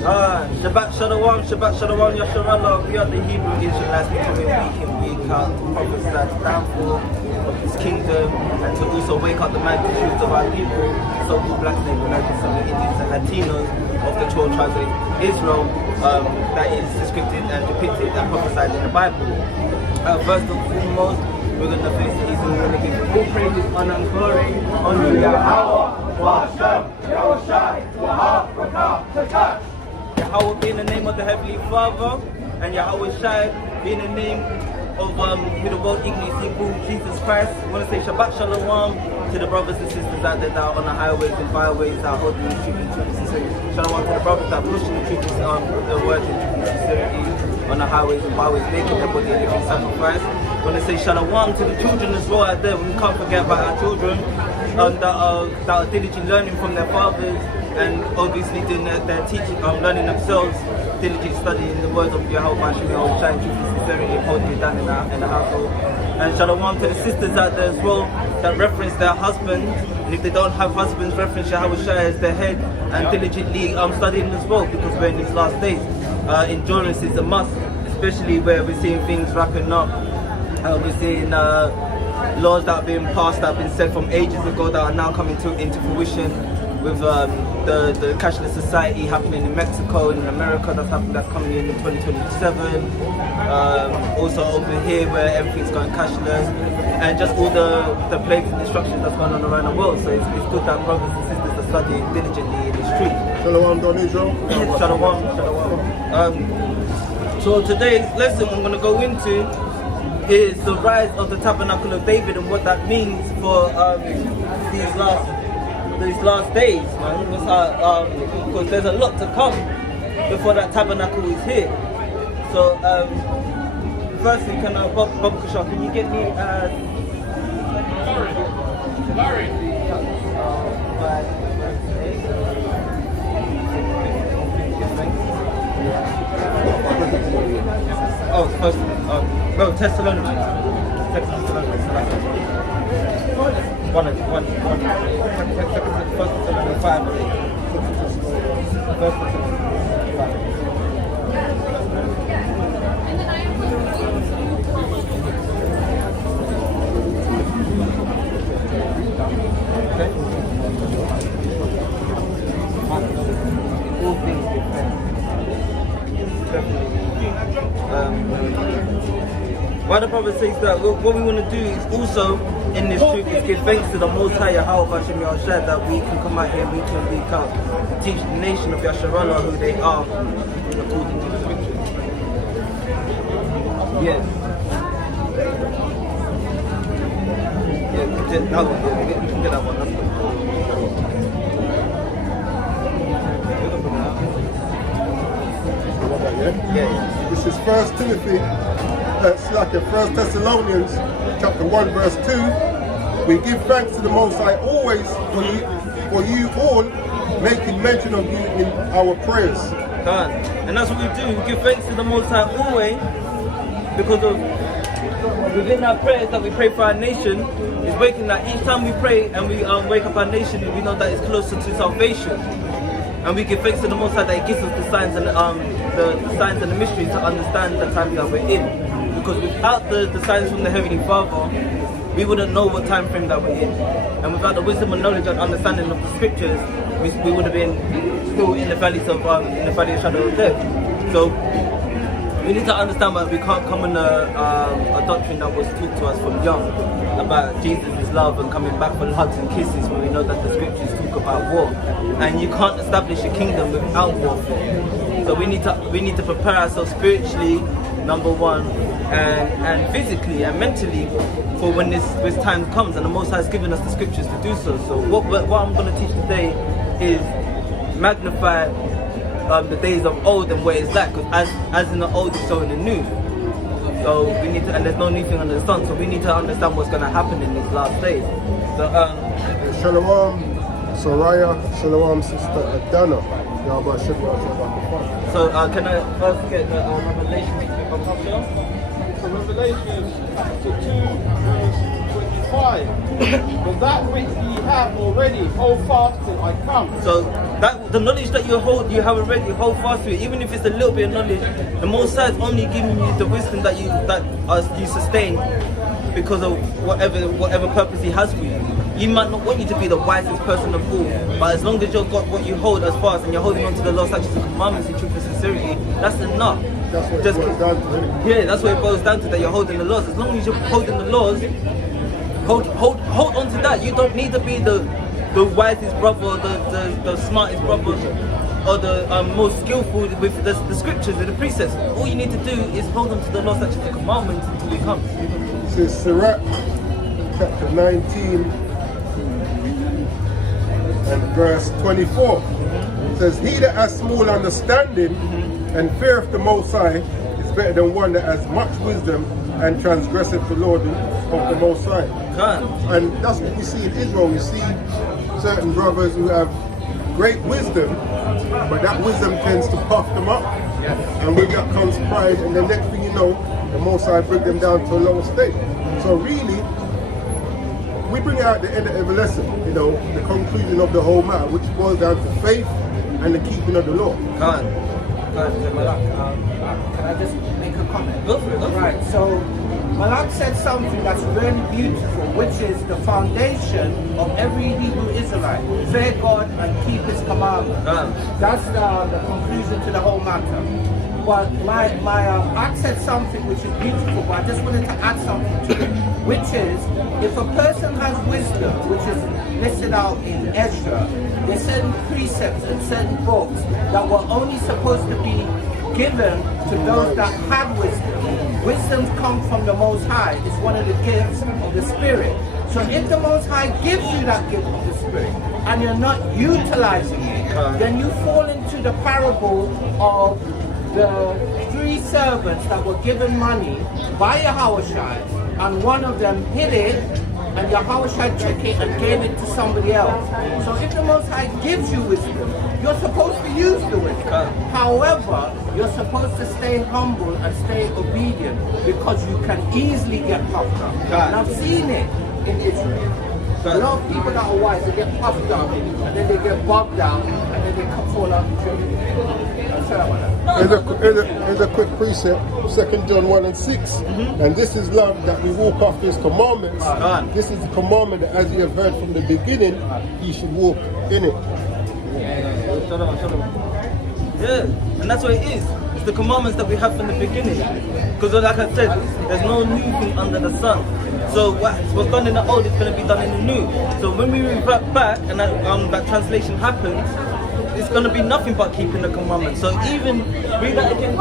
Shabbat Shalom, Yasharallah. We are the Hebrew Israelites becoming week in, week out to prophesy the downfall of his kingdom and to also wake up the multitudes of our people, so-called black Native Americans, some Indians and Latinos of the 12 tribes of Israel that is described and depicted and prophesied in the Bible. First and foremost, we're going to face these and we're going to give all praises, honor and glory unto Yahweh, Washem, Yahushai, Wahab, Yahweh being the name of the Heavenly Father, and Yahweh Shai being the name of who the world ignorantly called Jesus Christ. I want to say Shabbat Shalom to the brothers and sisters out there that are on the highways and byways that are holding the truth and truth. Shalom to the brothers that are pushing the truth the word and sincerity on the highways and byways, making their body a living sacrifice. I want to say Shalom to the children as well out there. We can't forget about our children that are diligently learning from their fathers and obviously doing their teaching, learning themselves, diligently studying the words of Yahweh, shine truth and sincerity, and holding it down in the household. And Shalom to the sisters out there as well that reference their husbands, and if they don't have husbands, reference Yahweh Shai as their head, and diligently studying as well, because we're in these last days. Endurance is a must, especially where we're seeing things wrapping up. We're seeing laws that have been passed, that have been said from ages ago, that are now coming into fruition, with the cashless society happening in Mexico and in America, that's coming in 2027. Also over here where everything's going cashless, and just all the plagues and destruction that's going on around the world. So it's good that brothers and sisters are studying diligently in the street. Shalom, Don Israel. Shalom. So today's lesson I'm going to go into is the rise of the Tabernacle of David and what that means for these last days, man. Because there's a lot to come before that tabernacle is here. So, firstly, Bob Kushar, can you get me Larry. Oh, first, no, Thessalonians. One. First Thessalonians 5. First Thessalonians 5. Why the prophet says that what we want to do is also in this truth is give thanks to the Most High Yahweh that we can come out here week in, week out, teach the nation of Yasharallah who they are according to the scriptures. Yes. Yeah, we can get that one. We can get that one. That's good. Yeah. This is First Timothy. It's like in 1 Thessalonians chapter 1 verse 2. We give thanks to the Most High always for you all, making mention of you in our prayers. And that's what we do. We give thanks to the Most High always, because of within our prayers that we pray for our nation is waking that each time we pray and we wake up our nation, we know that it's closer to salvation. And we give thanks to the Most High that He gives us the signs and the signs and the mysteries to understand the time that we're in. Because without the signs from the Heavenly Father, we wouldn't know what time frame that we're in. And without the wisdom and knowledge and understanding of the scriptures, we would have been still in the valley of shadow of death. So we need to understand that we can't come in a doctrine that was taught to us from young about Jesus' love and coming back for hugs and kisses, when we know that the scriptures talk about war. And you can't establish a kingdom without warfare. So we need to prepare ourselves spiritually, number one, and physically and mentally for when this time comes, and the Most High has given us the scriptures to do so. So what I'm going to teach today is magnify the days of old and what it's like, because as in the old is so in the new. So we need to, and there's no new thing under the sun, so we need to understand what's going to happen in these last days. So Shalom, Soraya, Shalom, Sister Adana. So can I first get the Revelation from Pastor? Revelation chapter 2 verse 26. 5. For that which ye have already, hold fast till I come. So that the knowledge that you have already, hold fast to it. Even if it's a little bit of knowledge, the Most High is only giving you the wisdom that you sustain because of whatever purpose He has for you. He might not want you to be the wisest person of all, but as long as you've got what you hold as fast and you're holding on to the law, such as the commandments in truth and sincerity, that's enough. That's what it boils down to, isn't it? Yeah, that's what it boils down to, that you're holding the laws. As long as you're holding the laws, hold on to that. You don't need to be the wisest brother, or the smartest brother, or the most skillful with the scriptures and the precepts. All you need to do is hold on to the laws, such as the commandments, until He comes. This is Sirach, chapter 19 and verse 24. It says, he that has small understanding and feareth the Most High is better than one that has much wisdom and transgresseth the law of the Most High. And that's what we see in Israel. We see certain brothers who have great wisdom, but that wisdom tends to puff them up. And with that comes pride, and the next thing you know, the Most High bring them down to a lower state. So really, we bring out the end of every lesson, you know, the conclusion of the whole matter, which boils down to faith and the keeping of the law. Can I just make a comment? Go for it. Right, so Malak said something that's really beautiful, which is the foundation of every Hebrew Israelite. Fear God and keep His commandments. That's the conclusion to the whole matter. But my act said something which is beautiful, but I just wanted to add something to it, which is, if a person has wisdom, which is listed out in Ezra, there's certain precepts and certain books that were only supposed to be given to those that had wisdom. Wisdom comes from the Most High. It's one of the gifts of the Spirit. So if the Most High gives you that gift of the Spirit and you're not utilizing it, then you fall into the parable of the 3 servants that were given money by Yahushua, and one of them hid it, and Yahushua took it and gave it to somebody else. So if the Most High gives you wisdom, you're supposed to use the wisdom. However, you're supposed to stay humble and stay obedient, because you can easily get puffed up. And I've seen it in Israel. A lot of people that are wise, they get puffed up, and then they get bogged down, and then they fall out the tree. Here's a quick precept, 2 John 1 and 6. And this is love, that we walk after His commandments. This is the commandment that, as you have heard from the beginning, you should walk in it. Yeah, and that's what it is. It's the commandments that we have from the beginning. Because like I said, there's no new thing under the sun. So what's done in the old is going to be done in the new. So when we revert back and that translation happens, it's going to be nothing but keeping the commandments. So even, read that again.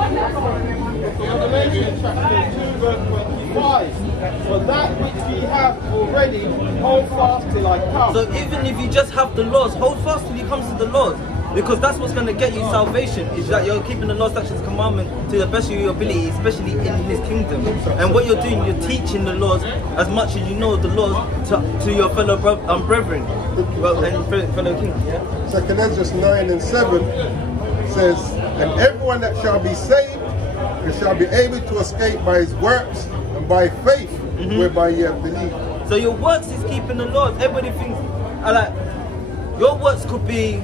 Revelation chapter 2 verse 25. For that which ye have already, hold fast till I come. So even if you just have the laws, hold fast till He comes to the laws. Because that's what's going to get you salvation, is that you're keeping the law, statutes, commandment to the best of your ability, especially in His kingdom. And what you're doing, you're teaching the laws as much as you know the laws to your fellow brethren, and fellow king. Yeah? 2 Ezra 9 and 7 says, and everyone that shall be saved, and shall be able to escape by his works and by faith, whereby ye have believed. So your works is keeping the laws. Everybody thinks, your works could be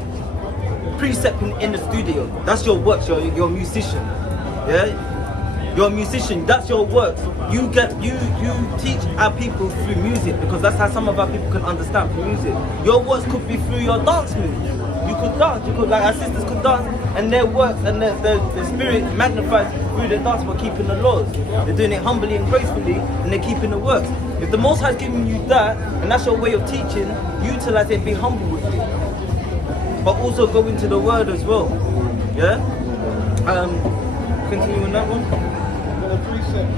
precepting in the studio. That's your works. You're a musician. Yeah, you're a musician. That's your works. You teach our people through music, because that's how some of our people can understand through music. Your works could be through your dance moves. You could dance. You could, like our sisters could dance, and their works and the spirit magnifies through the dance by keeping the laws. They're doing it humbly and gracefully, and they're keeping the works. If the Most High is giving you that, and that's your way of teaching, utilize it and be humble with it. But also go into the word as well. Yeah? Continue on that one. The precept,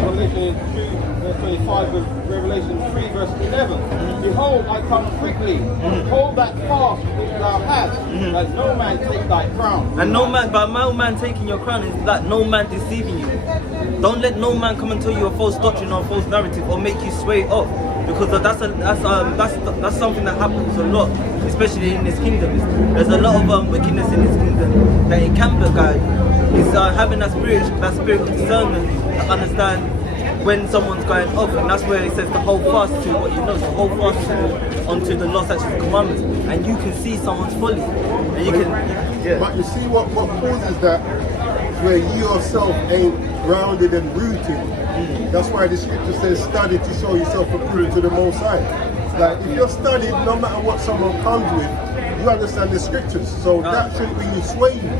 Revelation 2 verse 25 with Revelation 3 verse 11. Behold, I come quickly. Hold that fast which thou hast, that no man take thy crown. And no man, by no man taking your crown, is that no man deceiving you. Don't let no man come and tell you a false doctrine or a false narrative or make you sway off. Because that's something that happens a lot, especially in this kingdom. There's a lot of wickedness in this kingdom that it can be, guys. It's having that spirit of discernment to understand when someone's going off, and that's where it says to hold fast to what you know, to hold fast onto the law, such as commandments, and you can see someone's folly, and you can, yeah. But you see what causes that, where you yourself ain't grounded and rooted. That's why the scripture says, study to show yourself approved to the Most High. Like, if you're studied, no matter what someone comes with, you understand the scriptures. So that shouldn't really sway you.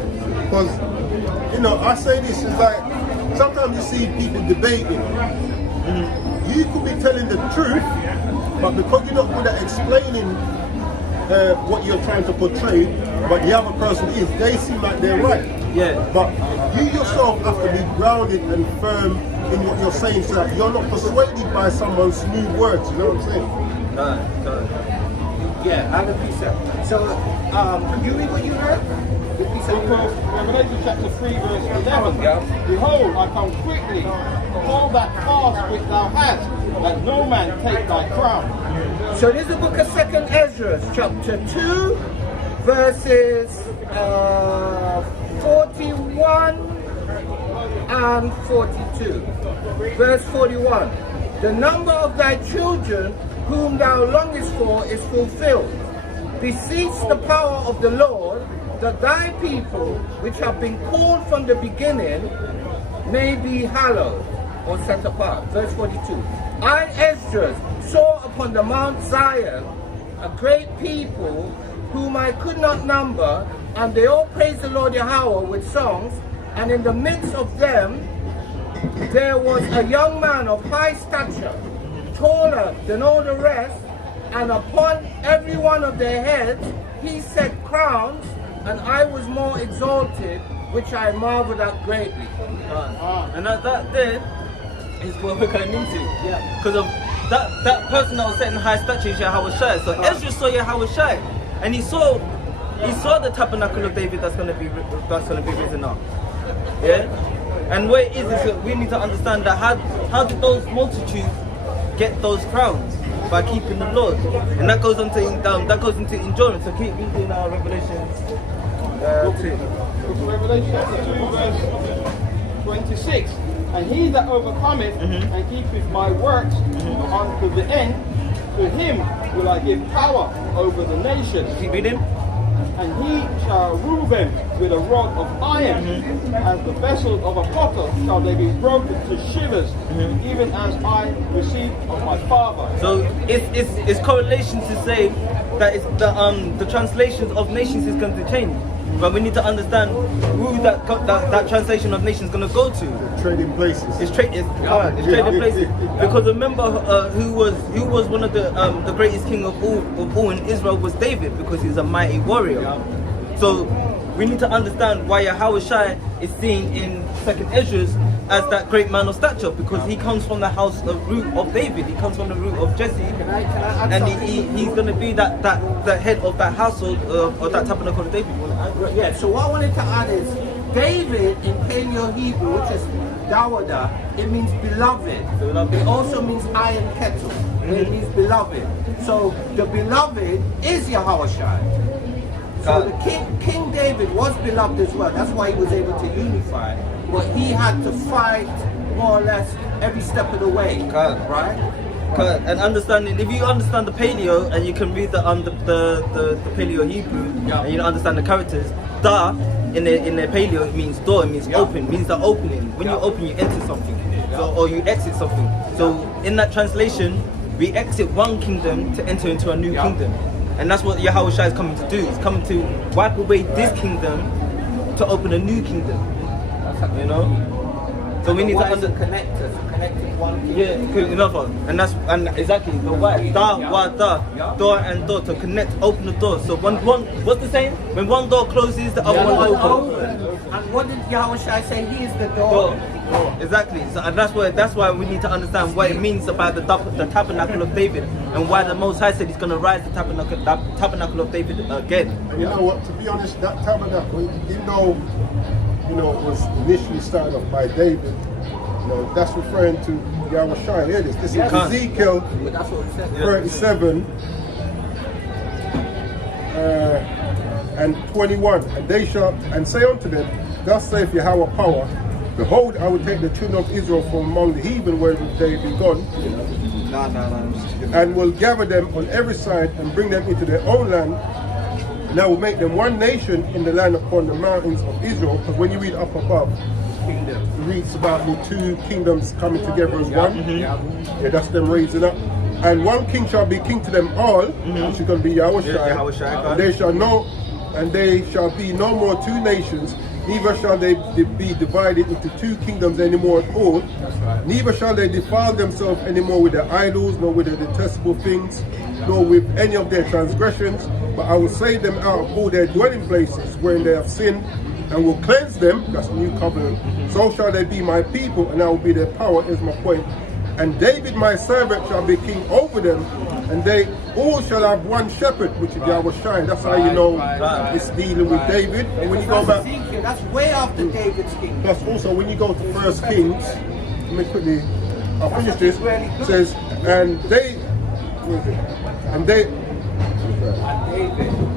Because, you know, I say this is like, sometimes you see people debating. You could be telling the truth, but because you're not good at explaining what you're trying to portray, but the other person is, they seem like they're right. Yeah. But you yourself have to be grounded and firm in what you're saying, so that you're not persuaded by someone's smooth words. You know what I'm saying? Yeah, and the precept. So, could you read what you heard? The precept. Revelation chapter 3 verse 11. Behold, I come quickly. Hold that fast which thou hast, that no man take thy crown. So this is the book of 2nd Ezra, chapter 2, verses 41 and 42. Verse 41. The number of thy children whom thou longest for is fulfilled. Beseech the power of the Lord, that thy people, which have been called from the beginning, may be hallowed, or set apart. Verse 42. I, Esdras, saw upon the Mount Zion a great people whom I could not number, and they all praised the Lord Yahweh with songs, and in the midst of them there was a young man of high stature, taller than all the rest, and upon every one of their heads he set crowns, and I was more exalted, which I marveled at greatly. And that there is what we're going into. Yeah. Because of that person that was set in high stature is Yahweh Shai. So Ezra saw Yahweh Shai, and he saw the tabernacle of David that's gonna be risen up. Yeah. And where it is that we need to understand that how did those multitudes get those crowns? By keeping the laws, and that goes into enjoyment. So keep reading Revelation 2. Revelation 2 verse 26. And he that overcometh and keepeth my works unto the end, to him will I give power over the nations. Keep reading. And he shall rule them with a rod of iron, as the vessels of a potter shall they be broken to shivers, even as I received of my Father. So it's correlation to say that it's the translations of nations is going to change, but we need to understand who that translation of nations is going to go to. Trading places. It's trading places. Because remember, who was one of the greatest king of all in Israel was David, because he's a mighty warrior. So we need to understand why Yahweh Shai is seen in 2nd Ezra as that great man of stature, because he comes from the root of David. He comes from the root of Jesse, and he's going to be that head of that household or that tabernacle of David. Yeah. So what I wanted to add is David in Paleo Hebrew, which is Dawada, it means beloved. It also means iron kettle. It means beloved. So the beloved is Yahweh Shai. So the King David was beloved as well. That's why he was able to unify. But he had to fight more or less every step of the way. Right? And understanding, if you understand the Paleo and you can read the Paleo Hebrew, and you understand the characters, Da in the Paleo it means door, it means open, means the opening. When you open, you enter something, or you exit something. So in that translation, we exit one kingdom to enter into a new kingdom. And that's what Yahweh Shai is coming to do. He's coming to wipe away this kingdom to open a new kingdom. You know? So we need to connecting one kingdom. Yeah, enough. And exactly the why. Door and door to connect, open the door. So one what's the saying? When one door closes, the other one opens. And what did Yahweh Shai say? He is the door. Exactly. So and that's why we need to understand what it means about the tabernacle of David, and why the Most High said He's going to rise the tabernacle of David again. And you know what? To be honest, that tabernacle, even though it was initially started off by David, that's referring to Yahweh Shai. Here it is. This is Ezekiel 37 and 21. And they shall and say unto them, Thus saith Yahweh power, Behold, I will take the children of Israel from among the heathen wherever they be gone, No. and will gather them on every side and bring them into their own land. And I will make them one nation in the land upon the mountains of Israel. Because when you read up above, it reads about the two kingdoms coming together as one. Yeah, that's them raising up. And one king shall be king to them all, which is going to be Yahushua. And they shall be no more two nations, neither shall they be divided into two kingdoms anymore at all. Neither shall they defile themselves anymore with their idols, nor with their detestable things, nor with any of their transgressions. But I will save them out of all their dwelling places wherein they have sinned, and will cleanse them. That's the new covenant. So shall they be my people, and I will be their power, is my point. And David my servant shall be king over them, and they all shall have one shepherd, which is Yahushua. That's how you know it's dealing with David. And when you go back, that's way after David's king. plus also when you go to 1 Kings, let me quickly, I'll finish this. It says,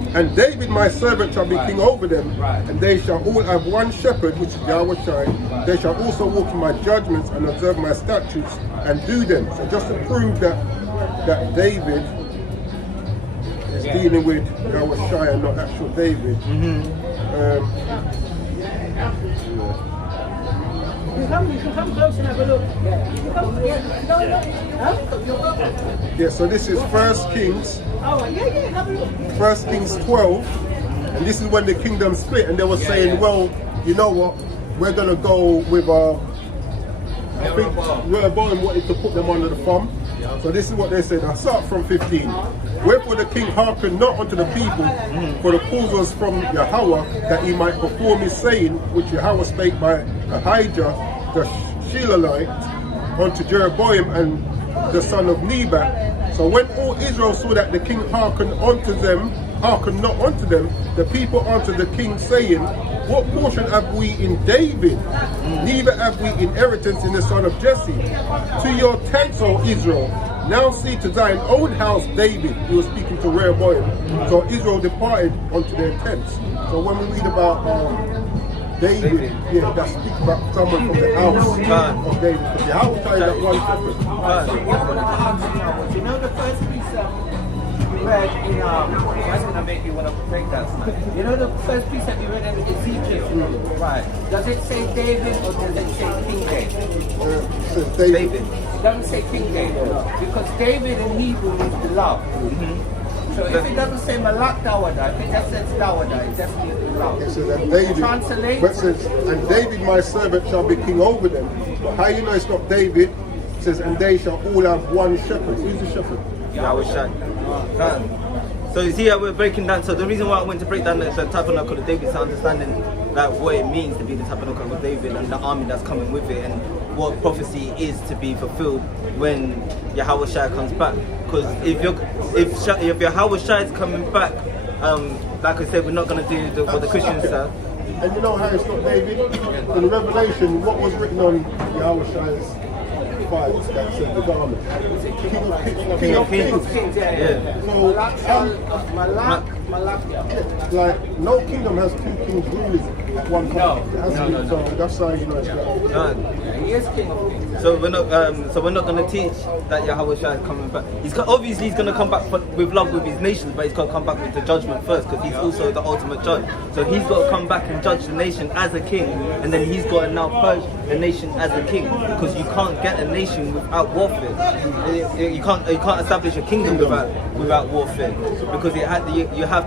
and David my servant shall be king over them, and they shall all have one shepherd, which is Yahushua. They shall also walk in my judgments and observe my statutes and do them. So just to prove that David is dealing with Yahushua and not actual David. You can come close and have a look. Yeah, so this is 1 Kings. Oh, yeah, have a look. 1 Kings 12, and this is when the kingdom split, and they were saying, well, you know what, we're going to go with, I think Rehoboam wanted to put them under the thumb. So this is what they said. I start from 15. Wherefore the king hearkened not unto the people, for the cause was from Yahweh, that he might perform his saying, which Yahweh spake by Ahijah the Shilonite unto Jeroboam and the son of Nebat. So when all Israel saw that the king hearkened not unto them, the people answered the king, saying, what portion have we in David? Neither have we inheritance in the son of Jesse. To your tents, O Israel, now see to thine own house, David. He was speaking to Rehoboam. So Israel departed unto their tents. So when we read about David, yeah, that speaks about someone from the house of David. Yeah, how would I that one shepherd? You know the first precept we read in that's gonna make you want to break that tonight. You know the first precept we read in Ezekiel, right? Does it say David or does it say King David? It says David. It doesn't say King David because David in Hebrew is beloved. So if it doesn't say Malak Dawada, if it just says Dawada, it's definitely beloved. It says that David. Translate. But it says, and David my servant shall be king over them. But how you know it's not David? It says, and they shall all have one shepherd. Who's the shepherd? Yahushua. So you see how we're breaking down. So the reason why I went to break down the Tabernacle of David is understanding that what it means to be the Tabernacle of David and the army that's coming with it, and what prophecy is to be fulfilled when Yahushua comes back. Because if Yahushua is coming back, like I said, we're not going to do what the Christians say. And you know how it's not David? In Revelation, what was written on Yahushua's thighs that said the garment? King of Kings. Yeah. So, like, no kingdom has two kings ruling at one time. No. So that's how you know it's not. He is King of Kings. So we're not going to teach that Yahushua is coming back. Obviously he's going to come back with love with his nations, but he's got to come back with the judgment first, because he's also the ultimate judge. So he's got to come back and judge the nation as a king, and then he's got to now purge the nation as a king, because you can't get a nation without warfare. You can't establish a kingdom without warfare, because you have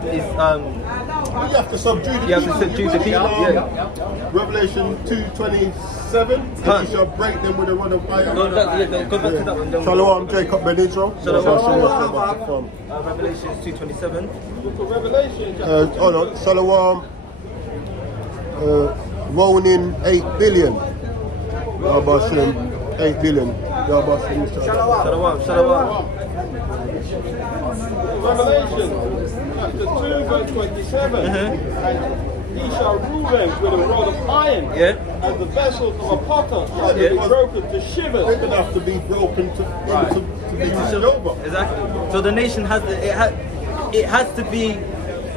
to subdue the people. You have to subdue the people. Yeah. Revelation 2:27. You shall break them with a rod of iron. Go back to that one. Shalom, Jacob Ben Israel. Shalom. Revelation 2:27. Revelation. Hold on. Shalom. Ronin 8 billion. Yabashim 8 billion. Yabashim. Shalom. Revelation chapter 2 verse 27. And he shall rule them with a rod of iron, and the vessels of a potter shall be broken to shivers. They're going to have to be broken to be turned over. Exactly. So the nation has to be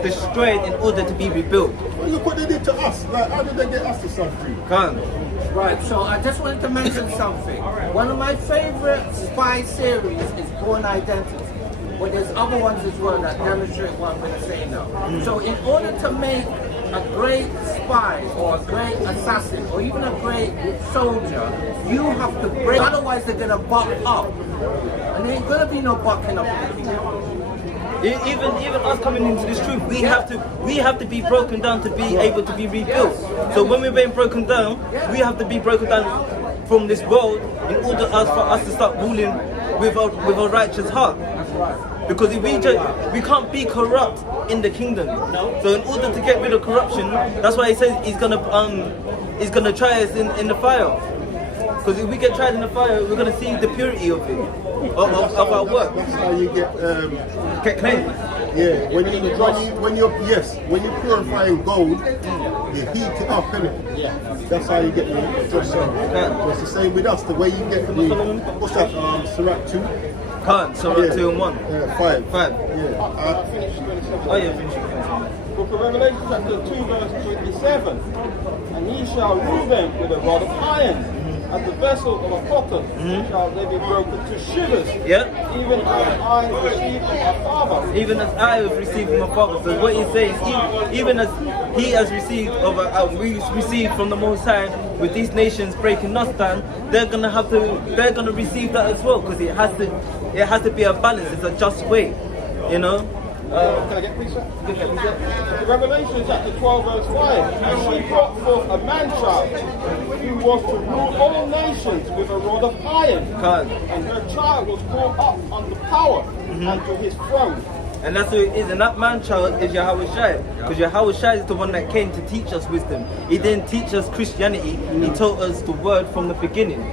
destroyed in order to be rebuilt. look what they did to us. Like, how did they get us to suffer? Can't. Right, so I just wanted to mention something. One of my favorite spy series is Born Identity. But there's other ones as well that demonstrate what I'm going to say now. So in order to make a great spy or a great assassin or even a great soldier, you have to break, otherwise they're going to buck up. And there ain't going to be no bucking up in the kingdom. Even us coming into this truth, we have to be broken down to be able to be rebuilt. So when we're being broken down, we have to be broken down from this world in order for us to start ruling with a righteous heart. Because if we can't be corrupt in the kingdom. So in order to get rid of corruption, that's why he says he's gonna try us in the fire. Because if we get tried in the fire, we're gonna see the purity of it, of our work. That's how you get Clean. yeah. When you're purifying gold, you heat it up, innit? Yeah. That's how you get the just so it's the same with us. The way you get the what's that? Sirach 2. Can't. So Yeah. 2 and 1. 5. Five. Yeah. I finished 27. Oh yeah, finish it. Book of Revelation chapter 2 verse 27. And ye shall rule them with a rod of iron. As the vessel of a potter shall they be broken to shivers. Yeah. Even as I received from my father. Even as I have received from my Father. So what he says, even as he has received we received from the Most High, with these nations breaking us down, they're gonna receive that as well, because it has to be a balance. It's a just way, you know. Can I get precept? Revelation chapter 12 verse 5. And she brought forth a man-child who was to rule all nations with a rod of iron. And her child was brought up under power unto his throne. And that's who it is. And that man-child is Yahweh Shai. Because Yahweh Shai is the one that came to teach us wisdom. He didn't teach us Christianity. He taught us the word from the beginning.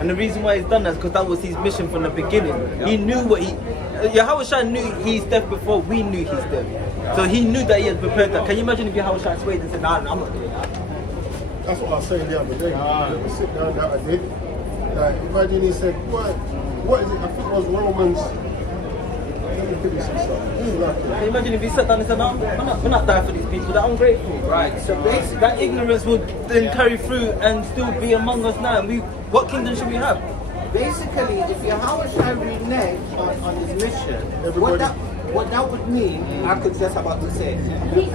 And the reason why he's done that is because that was his mission from the beginning. He knew what Yahweh Shai knew he's deaf before we knew he's deaf. So he knew that he had prepared that. Can you imagine if Yahweh Shai swayed and said, nah, I'm not doing that? That's what I was saying the other day. We sit down that I did. Like, imagine he said, what is it? I think it was Romans. Let me give you some stuff. Can you imagine if he sat down and said, no, we're not dying for these people, they're ungrateful. Right, so basically, That ignorance would then carry through and still be among us now. And what kingdom should we have? basically, if Yahweh shall renege on his mission, what that would mean, I could just about to say,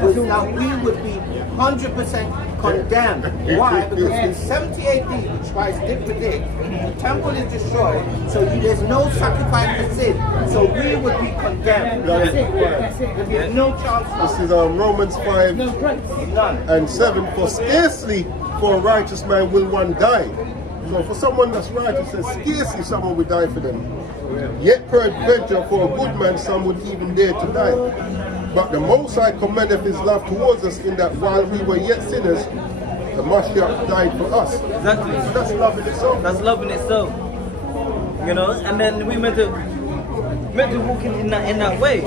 was that we would be 100% condemned. Why? Because in 70 AD, which Christ did predict, the temple is destroyed, so there's no sacrifice for sin. So we would be condemned. That's it. There's no chance. This is Romans 5 No grace. None. and 7. For scarcely for a righteous man will one die. So for someone that's righteous, scarcely someone would die for them. Yet peradventure for a good man some would even dare to die. But the Most High commendeth his love towards us, in that while we were yet sinners, the Mashiach died for us. Exactly. So that's love in itself. That's love in itself. You know, and then we meant to walk in that way.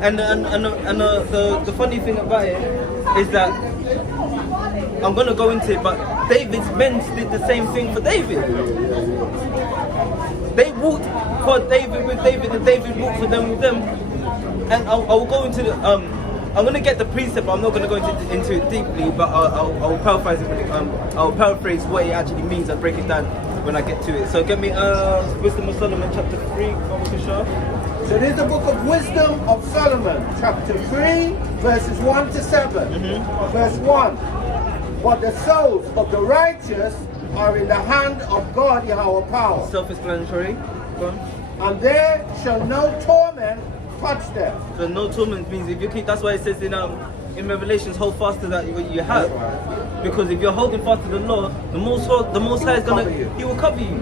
And the funny thing about it is that I'm gonna go into it, but David's men did the same thing for David. They walked for David with David, and David walked for them with them. And I'll go into the I'm gonna get the precept, but I'm not gonna go into it deeply. But I'll paraphrase it. I'll paraphrase what it actually means and break it down when I get to it. So get me Wisdom of Solomon chapter 3, So this is the book of Wisdom of Solomon, chapter 3, verses 1 to 7. Verse 1. But the souls of the righteous are in the hand of God, Yahweh power. Self-explanatory. Go on. And there shall no torment touch them. So no torment means if you keep. That's why it says in Revelations, hold fast to that you have. Because if you're holding fast to the law, the Most High is gonna. He will cover you.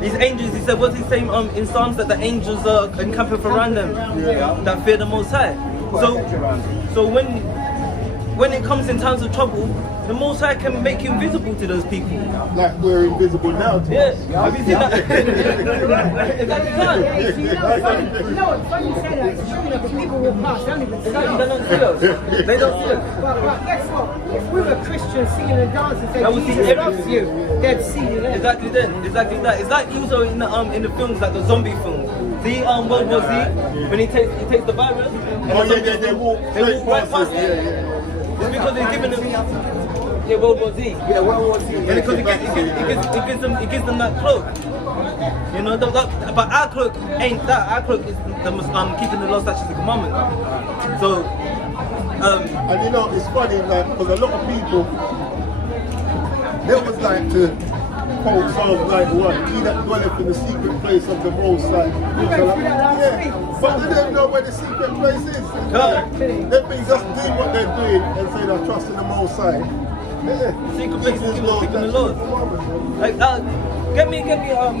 These angels, he said, what's he saying in Psalms, that the angels are encamping around them that fear the Most High. So when it comes in times of trouble, the Most High can make you invisible to those people. Like we're invisible now. Yes. Have you seen that? Exactly that. You know what's funny you say that? It's true that when people walk past, they don't even see They us. don't see us. They don't see us. But guess what? If we were Christians singing and dancing, That would saying see Jesus everything. loves you, they'd see you there. Exactly that. It's like also in the films, like the zombie films. See World War Z, when he takes the virus, and Oh the yeah, zombies they walk right past it. it. It's because they're giving them. Yeah, World War Z. Yeah, World War Z. Yeah, because it gives them that cloak. You know, but our cloak ain't that. Our cloak is keeping the law, statutes, and commandments. So, and you know, it's funny, like, because a lot of people, they was like to quote Psalms 91, he that dwelleth in the secret place of the Most High. So, like, yeah, but they don't know where the secret place is. They've been just doing what they're doing and saying, I trust in the Most High. Yeah. secret place is keeping the laws. Like, get me, real quickly.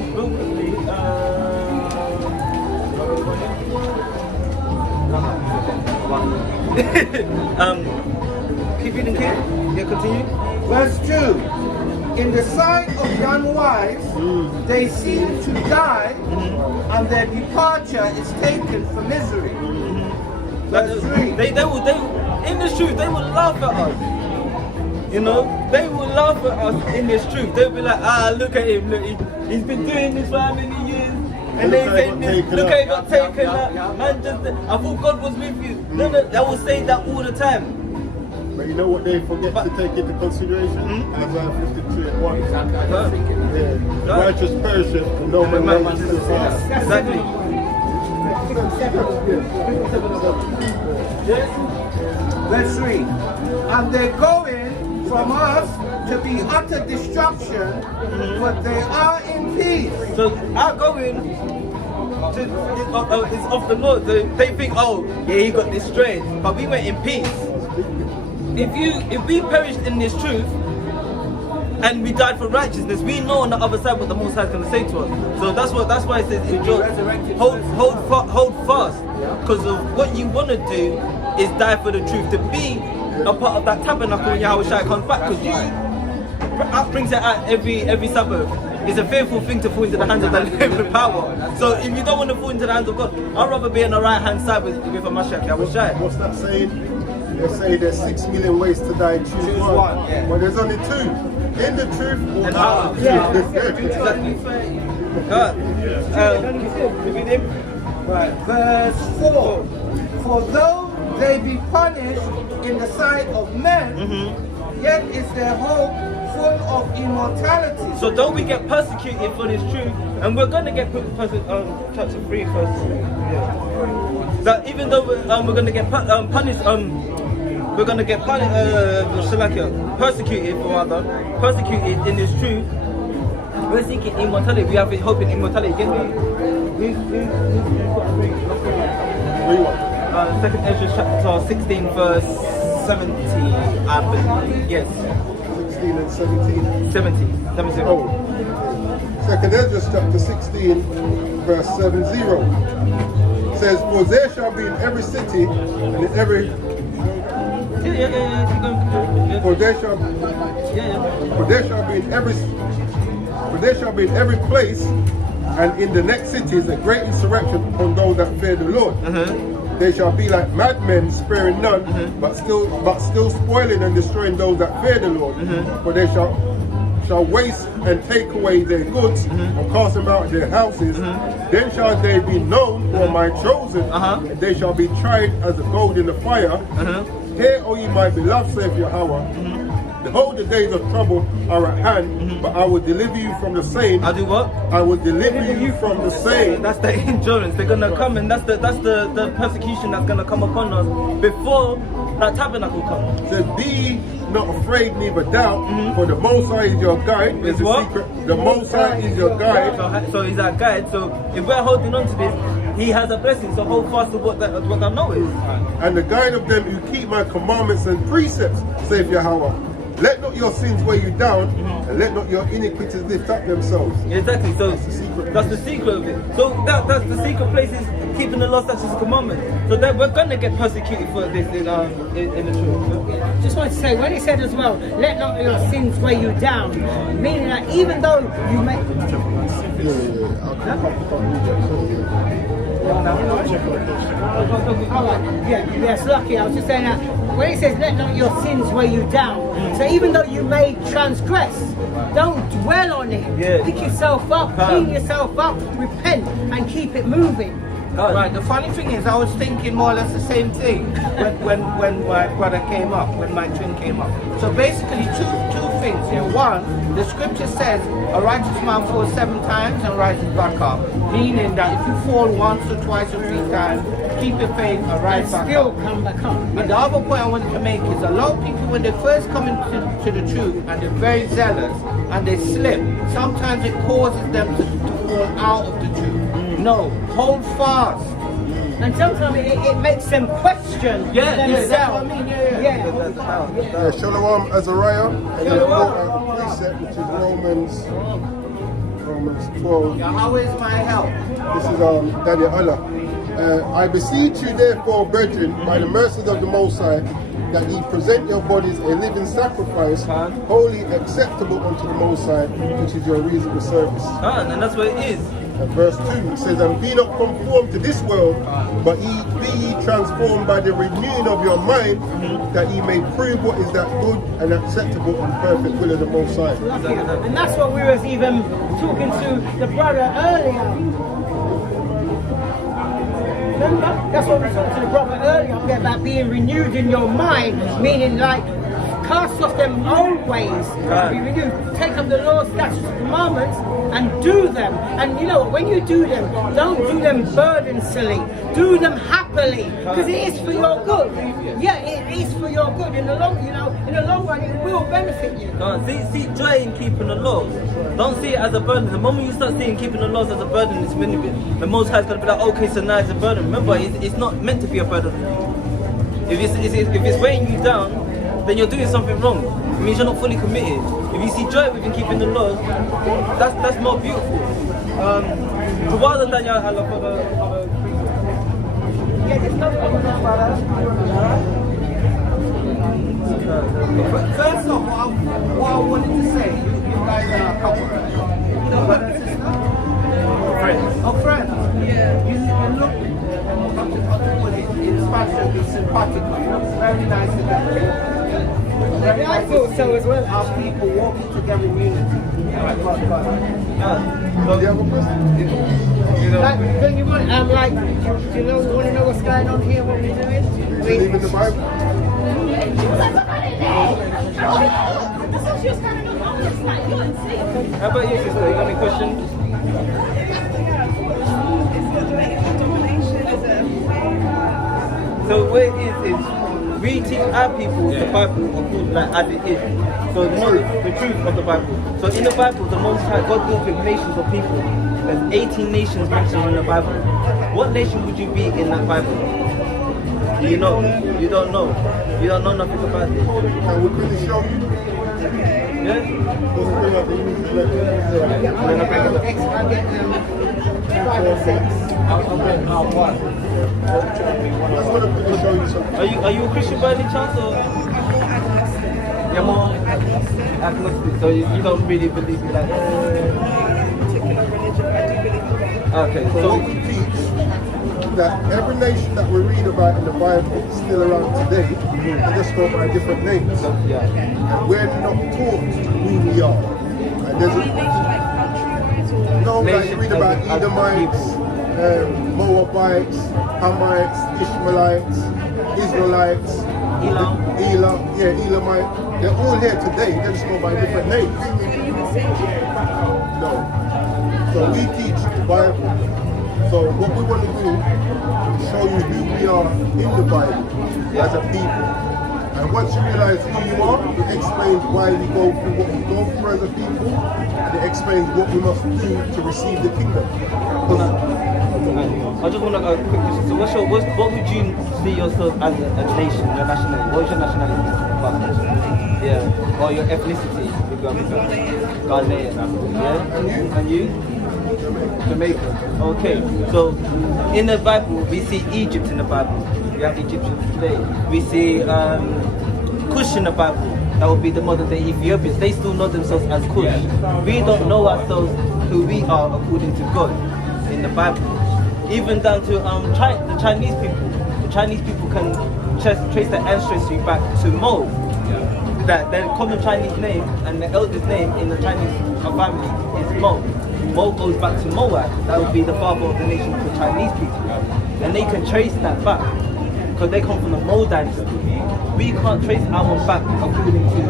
Keep reading, kid. Yeah, continue. Verse 2. In the sight of young wives, they seem to die, and their departure is taken for misery. Verse 3. They will, in this truth, they will laugh at us. You know, they will laugh at us in this truth. They'll be like, look at him, look, he's been doing this for how many years? And they say this, look how he got taken up. Man, I thought God was with you. No, they will say that all the time. But you know what they forget to take into consideration? Isaiah 53:1. Yeah. Righteous perisheth, and no man righteous is found. Exactly. Verse 3. And they go in from us to be utter destruction, but they are in peace. So our going is of the Lord. They think, he got destroyed, but we went in peace. If we perished in this truth and we died for righteousness, we know on the other side what the Most High is going to say to us. So that's why it says enjoy, hold fast, because of what you want to do is die for the truth, to be a part of that tabernacle when Yahushua comes back, because you brings it out every Sabbath. It's a fearful thing to fall into the hands of the living power. So if you don't want to fall into the hands of God, I'd rather be on the right hand side with a Mashiach Yahushua. What's that saying? They say there's 6 million ways to die, choose one. Yeah. But there's only 2. In the truth or And out of the truth. Exactly. Right. Verse 4. For though they be punished in the sight of men, yet is their hope full of immortality. So don't we get persecuted for this truth, and we're gonna get persecuted. Chapter 3, verse 3. Yeah. That even though we're gonna get punished, we're gonna get persecuted in this truth. We're seeking immortality. We have hope in immortality. Get me. Second Ezra chapter 16, verse 70. I believe. Yes. 16 and 17. 70. Second Ezra chapter 16, verse 70. Says, for there shall be in every city and in every for there shall be in every place and in the next cities a great insurrection upon those that fear the Lord. They shall be like madmen, sparing none, but still spoiling and destroying those that fear the Lord. For they shall waste and take away their goods and cast them out of their houses. Then shall they be known for my chosen, and they shall be tried as the gold in the fire. Hear, O ye my beloved, saith Yahweh. Behold, the days of trouble are at hand, but I will deliver you from the same. I'll do what? I will deliver you from the same. That's the endurance. They're gonna come, and that's the persecution that's gonna come upon us before that tabernacle comes. So be not afraid, neither doubt, for the Most High is your guide. Is what? The Most High is your guide. So he's our guide. So if we're holding on to this, he has a blessing. So hold fast to what I know is. And the guide of them who keep my commandments and precepts, saith Yahweh. Let not your sins weigh you down, and let not your iniquities lift up themselves. Exactly. So that's the secret of it. So that's the secret place is keeping the law, statutes, and commandments. So that we're gonna get persecuted for this in the truth. Just want to say, when he said as well, let not your sins weigh you down, meaning that even though you may... Yes, lucky. I was just saying that when it says let not your sins weigh you down, so even though you may transgress, don't dwell on it. Pick yourself up, clean yourself up, repent, and keep it moving. Right, the funny thing is, I was thinking more or less the same thing when my brother came up, when my twin came up. So basically, two things here. One, the scripture says, a righteous man falls 7 times and rises back up. Meaning that if you fall once or twice or 3 times, keep your faith and rise back Still up. come back up. And the other point I wanted to make is a lot of people, when they first come into the truth and they're very zealous and they slip, sometimes it causes them to fall out of the truth. No, hold fast. And sometimes it makes them question themselves. That's what I mean. Yeah. Shalom Azariah, and then a precept which is Romans 12. Yeah, how is my help? This is Daniel Allah. I beseech you therefore, brethren, by the mercies of the Most High, that ye present your bodies a living sacrifice, wholly acceptable unto the Most High, which is your reasonable service. And that's what it is. And verse 2, it says, and be not conformed to this world, but be ye transformed by the renewing of your mind, that ye may prove what is that good and acceptable and perfect will of the Most High. And that's what we was even talking to the brother earlier. Remember? That's what we were talking to the brother earlier about being renewed in your mind, meaning like cast off them old ways, be renewed, take up the law, statutes, commandments, and do them. And you know what, when you do them, don't do them burdensomely, do them happily, because it is for your good. Yeah, it is for your good. In the long, in the long run, it will benefit you. See joy in keeping the laws. Don't see it as a burden. The moment you start seeing keeping the laws as a burden, it's when the Most High is going to be like, okay, so now it's a burden. Remember, it's not meant to be a burden. If it's weighing you down, then you're doing something wrong. It means you're not fully committed. If you see joy within keeping the laws, that's more beautiful. So what other than Allah for the First off, what I wanted to say, you guys are a couple, brother and sister? friends? Oh, friends? Yeah. You look, in Spanish, it's simpatico, very nice to get. I thought so as well. Our people walking together in unity. Alright, God. Do you have a question? Like, don't you want, do you want to know what's going on here, what we're doing? Believe in the Bible? How about you, sister? You got any questions? So what it is we teach our people the Bible like as it is. So the truth of the Bible. So in the Bible, the Most High God deals with nations of people. There's 18 nations mentioned in the Bible. What nation would you be in that Bible? Do you know? You don't know. You don't know nothing about it. Can we quickly show you? Yeah? Doesn't bring up the image. And then I bring it up. 5 or 6. Let's go to quickly show you something. Are you a Christian by any chance, or you're more agnostic? So you don't really believe in that? Okay, So so we teach that every nation that we read about in the Bible is still around today. They just go by different names. yeah. We're not taught who we are. And there's like you read about Edomites, Moabites, Hamites, Ishmaelites, Israelites, Elamite. They're all here today. They just go by different names. No. So we teach the Bible. So what we want to do is show you who we are in the Bible as a people. And once you realize who you are, it explains why we go through what we go through as a people. And it explains what we must do to receive the kingdom. I just want to go quick question. So what would you see yourself as a nation, your nationality? What is your nationality? Yeah. Or your ethnicity? Ghanaian. Yeah. And you? Jamaica. Okay. So in the Bible we see Egypt in the Bible. We have Egyptians today. We see Cush in the Bible. That would be the modern day Ethiopians. They still know themselves as Cush. We don't know ourselves who we are according to God in the Bible. Even down to the Chinese people. The Chinese people can trace their ancestry back to Mo. That their common Chinese name and the eldest name in the Chinese family is Mo. Mo goes back to Moab. That would be the father of the nation of the Chinese people. Then they can trace that back because they come from the Mo dynasty. We can't trace our back according to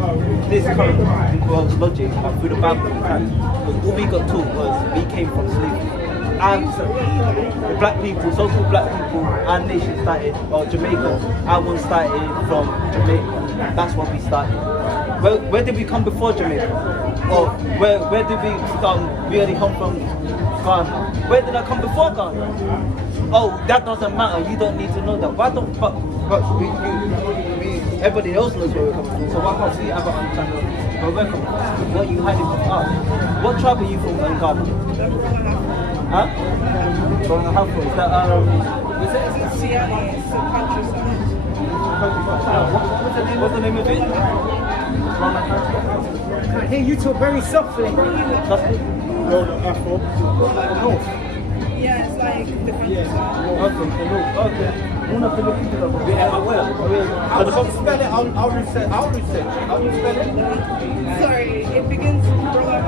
this current logic and through the Bible we can. Because all we got taught was we came from slavery. And the black people, so-called black people, our nation started, or Jamaica, our one started from Jamaica. That's what we started. Where did we come before Jamaica? Or where did we come? We already come from Ghana. Where did I come before Ghana? Oh, that doesn't matter. You don't need to know that. Why don't everybody else knows where we're coming from. So why can't we have an understanding of where we're coming from? What are you hiding from us? What tribe are you from in Ghana? Huh? From the Hafo. Is that It's some countryside. What's the name of it? I hear you talk very softly. Yeah, it's like the countryside. Okay. I'm not going to look it up. Yeah, I will. I'll spell it. I'll research. How do you spell it? Sorry, it begins with brother.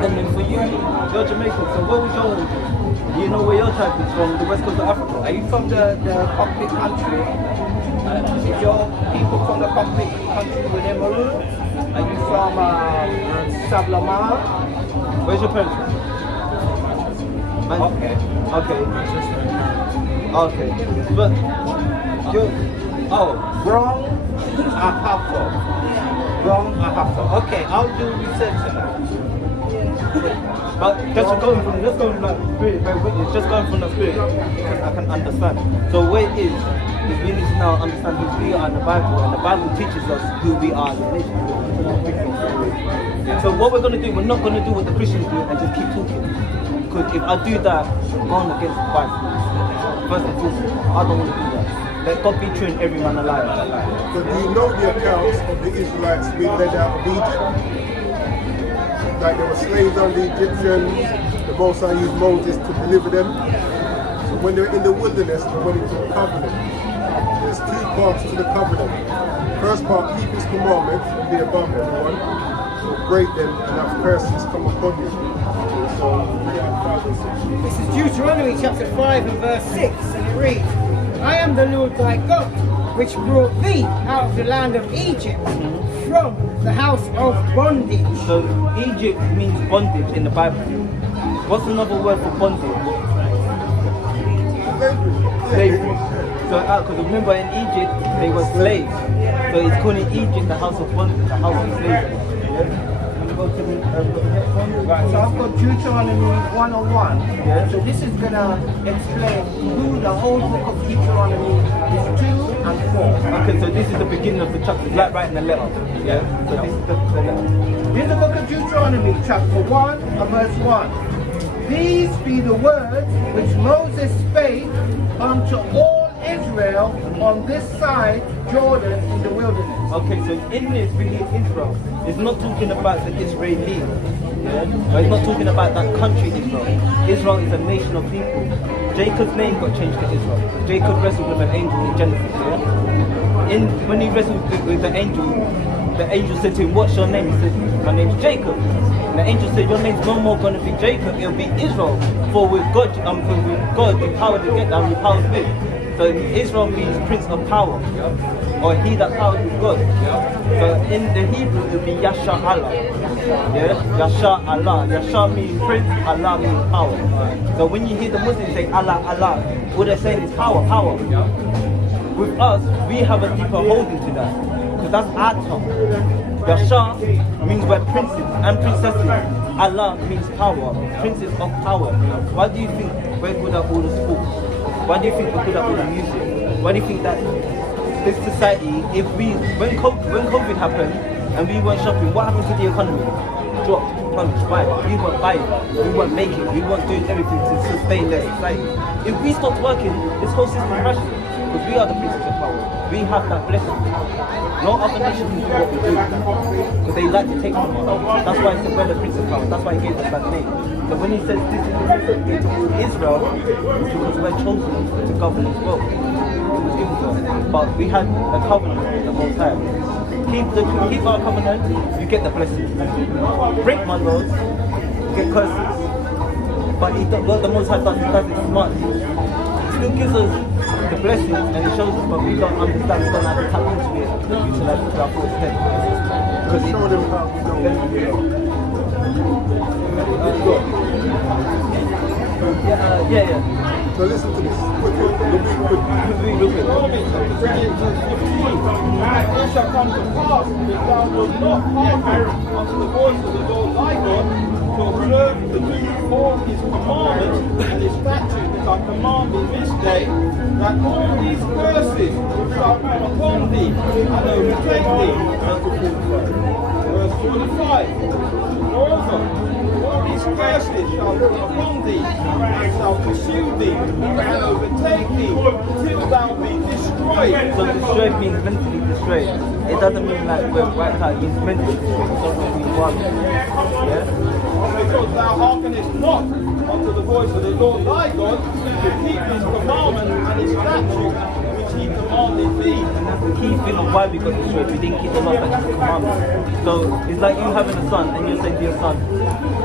And then for you, you're Jamaican, so where was your origin? You know where your tribe is from, the west coast of Africa? Are you from the Coptic country? Is your people from the Coptic country with them roots? Are you from Sablamar? Where's your parents from? Okay. But you're Wrong Ahafo. Okay, I'll do research on that. but just going from that spirit, just going from the spirit, because I can understand. So where it is we need to now understand who we are in the Bible, and the Bible teaches us who we are as a nation. So what we're going to do, we're not going to do what the Christians do and just keep talking. Because if I do that, I'm going against the Bible. First and foremost, I don't want to do that. Let God be true and every man a liar. So do you know the accounts of the Israelites being led out of Egypt? Like they were slaves under the Egyptians, the Most High used Moses to deliver them. So when they're in the wilderness, they went into a covenant. There's two parts to the covenant. First part, keep his commandments, be above everyone. So break them and have curses come upon you. So, This is Deuteronomy chapter 5 and verse 6, and it reads, I am the Lord thy God, which brought thee out of the land of Egypt, from the house of bondage. So Egypt means bondage in the Bible. What's another word for bondage? Slavery. So because remember in Egypt they were slaves. So it's calling Egypt the house of bondage, the house of slavery. Yeah? Go to the next one. Right, so I've got Deuteronomy 101. Yeah. So this is gonna explain who the whole book of Deuteronomy is 2 and 4. Okay, so this is the beginning of the chapter. It's like writing a letter. Yeah. So this is the letter. In the book of Deuteronomy, chapter 1 and verse 1. These be the words which Moses spake unto all Israel on this side Jordan in the wilderness. Okay, so in this we need Israel. It's not talking about the Israeli. Yeah? Or it's not talking about that country Israel. Israel is a nation of people. Jacob's name got changed to Israel. Jacob wrestled with an angel in Genesis. Yeah? When he wrestled with the angel said to him, what's your name? He said, my name's Jacob. And the angel said, your name's no more going to be Jacob, it'll be Israel. For with God, the power to get down, the power to live. So Israel means Prince of Power, or he that powers with God. So in the Hebrew it will be Yasha Allah. Yeah? Yasha Allah. Yasha means Prince, Allah means power. So when you hear the Muslims say Allah, Allah, what they're saying is power, power. With us, we have a deeper holding to that. Because that's our tongue. Yasha means we're princes and princesses. Allah means power, princes of power. Why do you think we're good at all the sports? Why do you think we're good at all the music? Why do you think that this society, when COVID happened and we weren't shopping, what happened to the economy? Dropped, plunged, why? We weren't buying, we weren't making, we weren't doing everything to sustain their society. If we stopped working, this whole system crashes. Because we are the princes of power. We have that blessing. No other nation can do what we do. Because they like to take from us. That's why it's we're the prince of power. That's why he gave us that name. So when he says this is Israel, it's because we're chosen to govern as well. It was given to us. But we had a covenant the whole time. Keep our covenant, you get the blessing. Break my laws, get curses. But God, the Most High does it smartly. He still gives us the blessings and He shows us, but we don't understand. We don't have to tap into it and utilize it to our full extent. Because Show them how we know. yeah. So listen to this. Deuteronomy chapter 28 verse 15. And it shall come to pass that thou wilt not hearken unto the voice of the Lord thy God, to observe to do all his commandments and his statutes which I command thee this day, that all these curses shall come upon thee and overtake thee. Verse 45. Moreover, all these curses shall come upon thee, and shall pursue thee, and overtake thee, till thou be destroyed. So destroyed means mentally destroyed. It doesn't mean like we're wiped out, it means mentally destroyed. It doesn't mean one. Yeah? Because thou hearkenest not unto the voice of the Lord thy God, to keep his commandments and his statutes which he commanded thee. And that's the key thing of why we got destroyed. We didn't keep the law, statutes, and commandments. So it's like you having a son and you're saying to your son,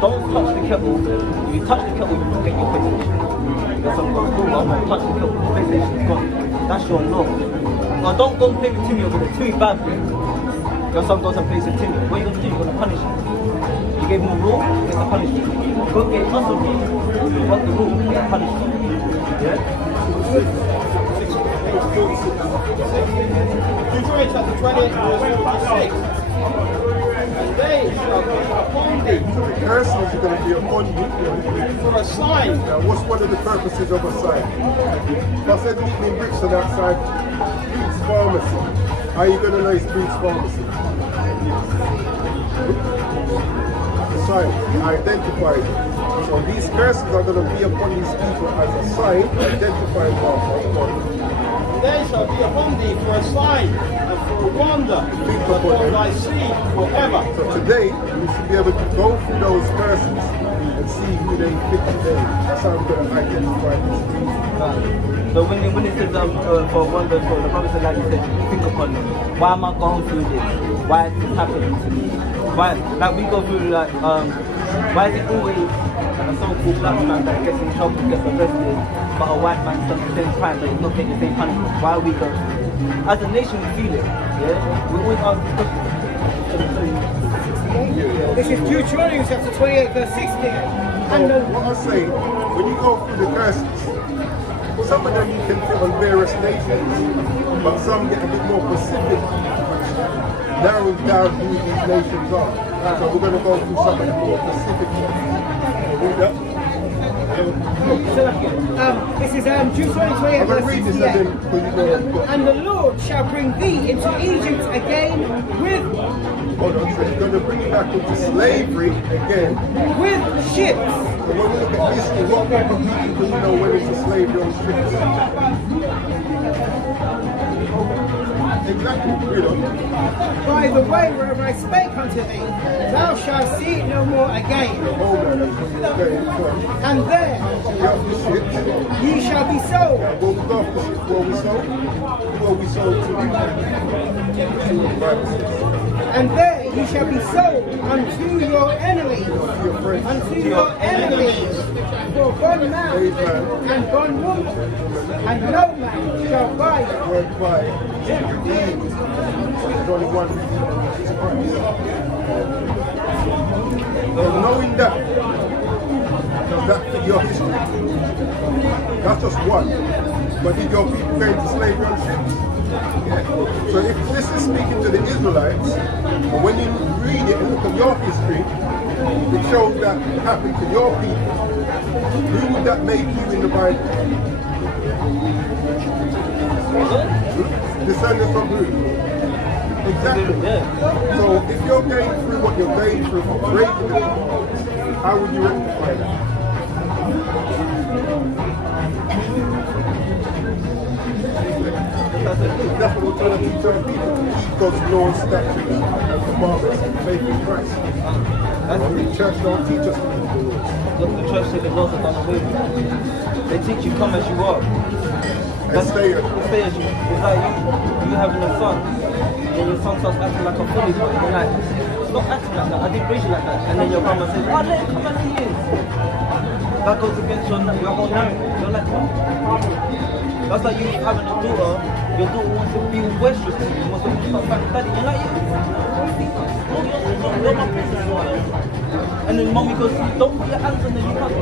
don't touch the kettle. If you touch the kettle, you forget your PlayStation. Your son goes, oh, I'm not touch the kettle, the PlayStation's gone. That's your law. Or don't go and play with Timmy over there. Timmy bad for you. Your son goes and plays with Timmy. What are you going to do? You're going to punish him. You gave him a rule, it's a punishment. God gave us a rule. You got the rule, it's a punishment. Yeah? Deuteronomy chapter 28 verse 46. And they shall be upon thee Curses are going to be upon you. for a sign. Now, what's one of the purposes of a sign? If I said meet me in Brixton outside Breed's Pharmacy, how are you going to know it's Breed's Pharmacy? The sign, identified. So these curses are going to be upon these people as a sign, identified by God. They shall be upon thee for a sign and for a wonder upon thy seed forever. So today, we should be able to go through those curses and see who they fit today. That's how we're going to identify these people. So when it says for a wonder, for the Prophet said, like you said, think upon it. Why am I going through this? Why is this happening to me? Why, like we go through like, why is it always a so-called black man that gets in trouble, gets arrested, but a white man does the same crime but he's not getting the same punishment? Why are we going through it? As a nation we feel it, yeah? We always ask this question. This is Deuteronomy chapter 28 verse 16. And So what I say, when you go through the curses, some of them you can fit on various nations, but some get a bit more specific, which narrows down who these nations are. So we're going to go through some of the more specific ones. Read that. This is Deuteronomy 28 I'm going to verse read this 68. and then because you know. And the Lord shall bring thee into Egypt again Hold on, so you're going to bring it back into slavery again. with ships. So when we look at history, what type of people do you know went into slavery on ships? Exactly, read on. By the way wherever I spake unto thee, thou shalt see it no more again. Hold on, that's what you're saying. So, And there you have the ships. ye shall be sold. Well, we go off the ships where we sold. Where we sold to the Bible says. And there ye shall be sold unto your enemies. Your friends. Unto your enemies. For bondman Slave man. and bondwoman. And no man shall buy you. Word by redeemed. There's only one redeemer, which is Christ. So knowing that, does that fit your history? That's just one. But did your people go into slavery on ships? Yeah. So if this is speaking to the Israelites, but when you read it and look at your history, it shows that it happened to your people. Who would that make you in the Bible? Descendants from who? Exactly. So if you're going through what you're going through for breaking the law, how would you rectify that? That's what we're trying to teach our people. Keep God's laws, statutes, and commandments and faith in Christ. That's what the church don't teach us to keep the laws. Look, the church said the laws are done away with. They teach you come as you are. And stay at Stay as you. It's like you having a son. And your son starts acting like a bully, but you're like, stop acting like that. I didn't raise you like that. And then your mama says, oh, let him come as he is. That goes against your whole narrative. You're like, what? That's like you having a daughter, your daughter wants to be boisterous to you, wants to be back daddy. You're like, you're my princess. And then mommy goes, don't put your hands on the you can't.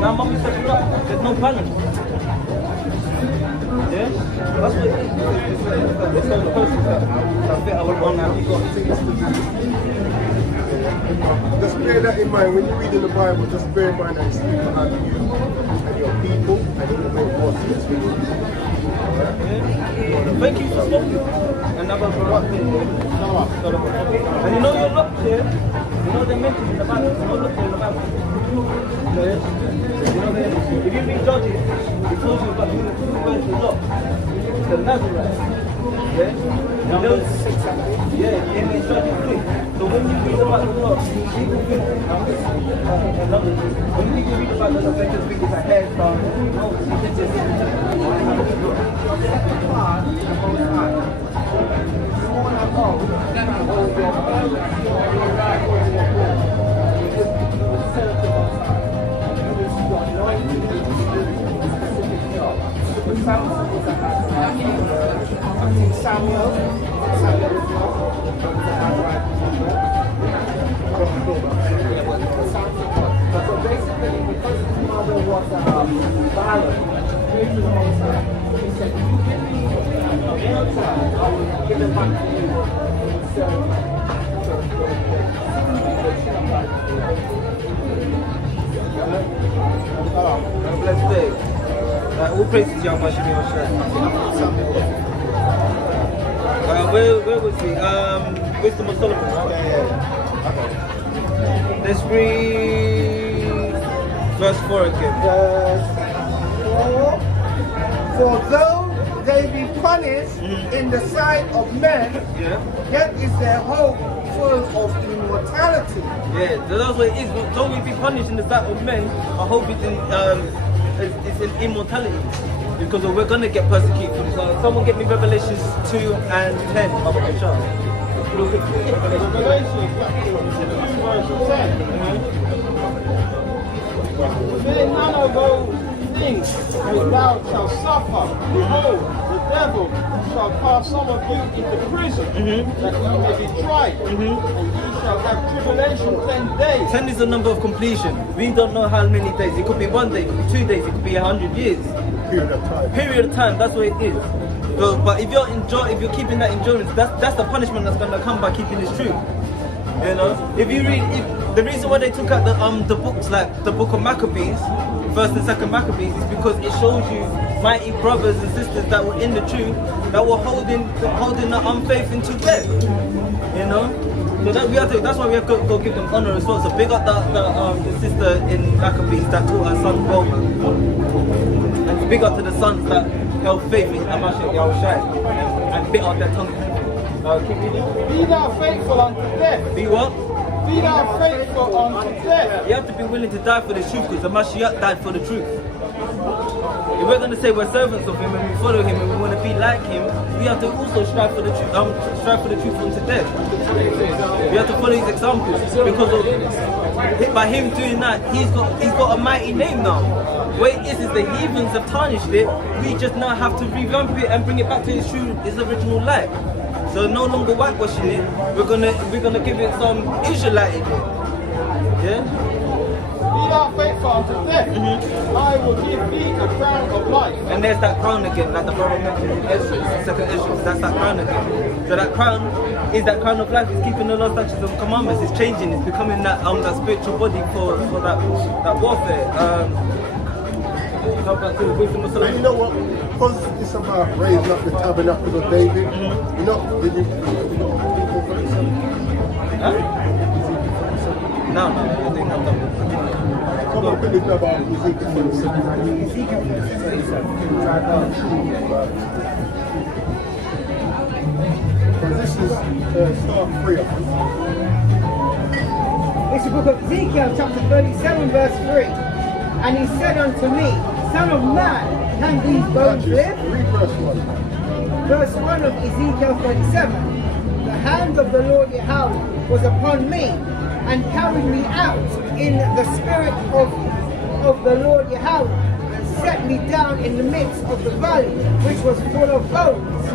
Now mommy says, no, there's no balance. Yeah? That's what it is. It's the person that fit our own now. Just bear that in mind when you read in the Bible. Just bear in mind that it's speaking about you and your people and in the way God speaks with you. Thank you for stopping. And now I'm right there. And you know you're locked here. You know they're mentioned in the Bible. You're not locked in the Bible. Yes. You know if you read Judges, it tells you about where's the lock. The Nazarite. Yeah? You know, yeah, in Judges 3. So when you read about the law, people think, when people read about the law, they just think it's a hairstyle. No, it's just the second part, the whole time. You want to know, hold your right, hold your ball. You will sell to the time. You will see your anointing, you will do a specific job. But Samson was I think Samuel was so basically, because his mother was violent, he said, you give me a child, I will give it back to you. Blessed day. All praises Yahweh where was he? Wisdom of Solomon, right? Yeah. Let's read verse 4 again. Verse 4. For though they be punished in the sight of men, yet is their hope full of immortality. Yeah, that's what it is. Though we be punished in the sight of men, our hope is in immortality. Because we're going to get persecuted. So someone get me Revelations 2 and 10. Revelation chapter 2 verse 10. Fear none of those things which thou shalt suffer. Behold, the devil shall cast some of you into prison, that you may be tried, and you shall have tribulation 10 days. 10 is the number of completion. We don't know how many days. It could be 1 day, it could be 2 days, it could be 100 years. Period of time, that's what it is. So, but if you're keeping that endurance, that's the punishment that's gonna come by keeping this true. You know, if you read, the reason why they took out the books like the book of Maccabees, 1st and 2nd Maccabees, is because it shows you mighty brothers and sisters that were in the truth, that were holding the unfaith into death. You know, so that's why we have to go give them honor as well. So big up the sister in Maccabees that taught her son well. And big up to the sons that held faith in Amashiach Yahushua and bit out their tongue. Keep reading. Be thou faithful unto death. Be what? Be thou faithful unto death. You have to be willing to die for the truth, because Amashiach died for the truth. If we're going to say we're servants of him and we follow him and we want to be like him, we have to also strive for the truth. Strive for the truth unto death. We have to follow his examples, because by him doing that, he's got a mighty name now. What it is the heathens have tarnished it. We just now have to revamp it and bring it back to its original light. So no longer whitewashing it. We're gonna give it some Israelite in it. Yeah. Be thou faithful unto death. I will give thee a crown of life. And there's that crown again, like the brother mentioned in Ezra, 2nd Ezra. That's that crown again. So that crown is that crown of life. It's keeping the law, statutes, and commandments. It's changing. It's becoming that spiritual body for that warfare. And you know what? Because it's about raising up the tabernacle of David. You know, did you know Ezekiel 37? Huh? No, I think I'm done. Come on, quickly about Ezekiel 37. Ezekiel 37. Because this is start 3 of them. It's the book of Ezekiel, chapter 37, verse 3. And he said unto me, Son of man, can these bones live? Read verse 1. Verse 1 of Ezekiel 37. The hand of the Lord Yahweh was upon me, and carried me out in the spirit of the Lord Yahweh, and set me down in the midst of the valley, which was full of bones.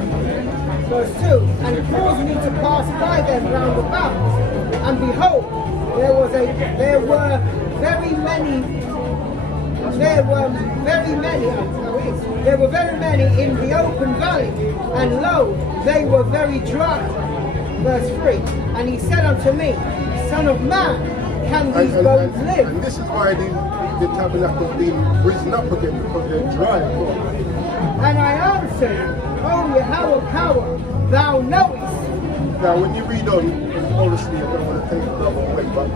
Verse 2, and caused me to pass by them round about, and behold, there were very many in the open valley, and lo, they were very dry. Verse 3, and he said unto me, Son of man, can these bones live? And this is why the tabernacle has been risen up again, because they're dry. And I answered, O Yahweh power, thou knowest. Now when you read on, obviously I don't want to take it the other way, but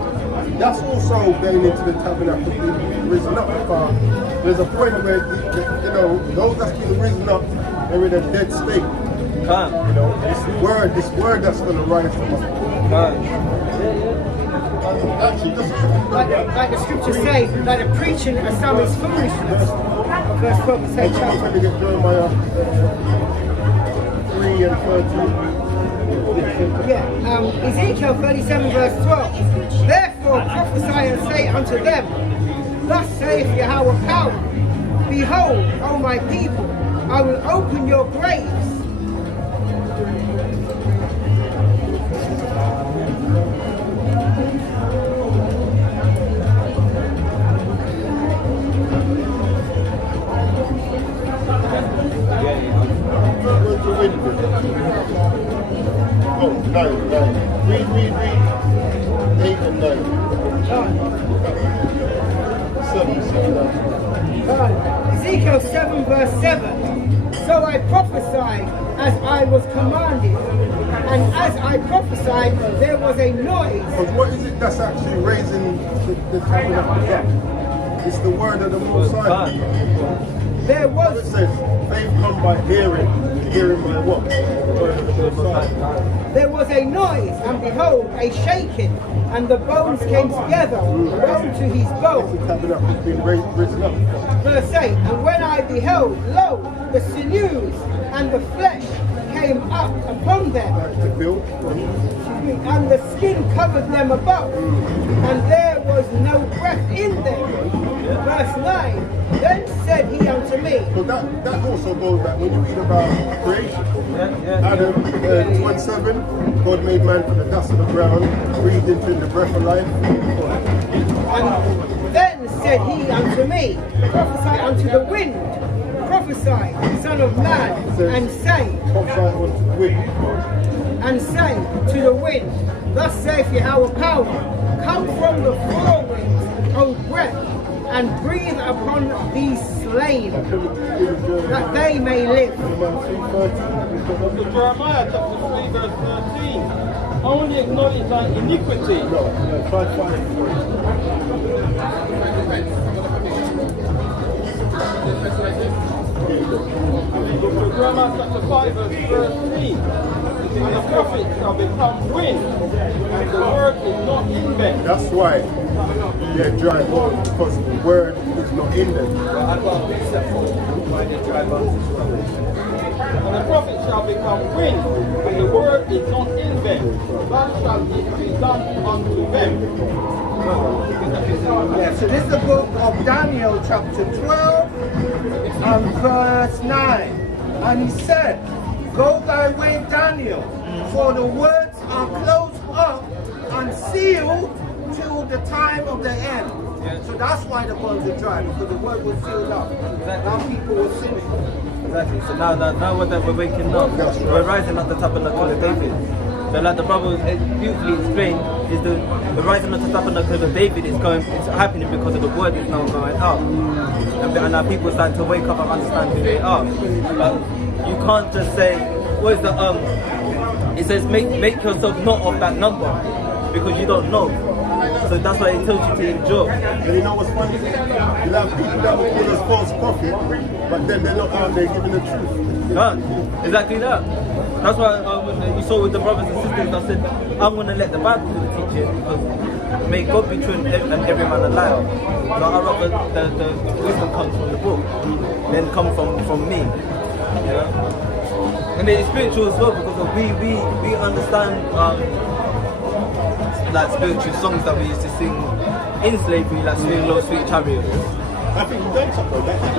that's also going into the tabernacle being risen up. There's a point where, those that's been risen up, they're in a dead state. This word that's going to rise them up. Actually, like the scriptures say, like the preaching of some is foolishness. Verse 12 say, chapter. Jeremiah 3 and 13. Yeah, Ezekiel 37 verse 12. Therefore prophesy and say unto them, Thus saith Yahweh power, Behold, O my people, I will open your graves. Oh, 9. Read 8 and 9. 7. Ezekiel 7 verse 7. So I prophesied as I was commanded, and as I prophesied there was a noise. But what is it that's actually raising the tabernacle up? It's the word of the Most High. There was. It says, faith come by hearing by what? The word of the Most High. There was a noise, and behold, a shaking, and the bones came together, bone to his bone. The tabernacle has been risen up. Verse 8, and when I beheld, lo, the sinews and the flesh came up upon them, and the skin covered them above, and there was no breath in them. Verse 9, then said he unto me. So that also goes back when you read about creation. Adam 27, God made man from the dust of the ground, breathed into him the breath of life. And then said he unto me, prophesy unto the wind, prophesy, son of man, and say, to the wind, thus saith Yahweh power, come from the four winds, O breath, and breathe upon these slain, that they may live. Jeremiah chapter 3 verse 13. Only acknowledge thy iniquity. Jeremiah chapter 5 verse 13. And the prophet shall become wind, and the word is not in them. That's why they're dry bones, because the word is not in them. And the prophet shall become wind, and the word is not in them. Thus shall it be done unto them. Yeah, so this is the book of Daniel, chapter 12, and verse 9. And he said, Go thy way, Daniel, for the words are closed up and sealed till the time of the end. So that's why the bones are dry, because the word was sealed up. Now people were sinning. Exactly. So now we're waking up. We're rising at the tabernacle of David. So like the brother beautifully explained, is the rising at the tabernacle of David is happening because of the word is now going out. And now people start to wake up and understand who they are. But you can't just say, what is the it says make yourself not of that number, because you don't know. So that's why it tells you to endure. And you know what's funny? You have people that will call us false prophet, but then they're not out there giving the truth. Exactly that. That's why you saw with the brothers and sisters, I said, I'm going to let the Bible do the teaching, because may God be true and every man a liar. So I'd rather the wisdom comes from the book than come from me. You know? And it's spiritual as well because we understand like spiritual songs that we used to sing in slavery, like Swing Low, Sweet Chariot. I think you've done something like that.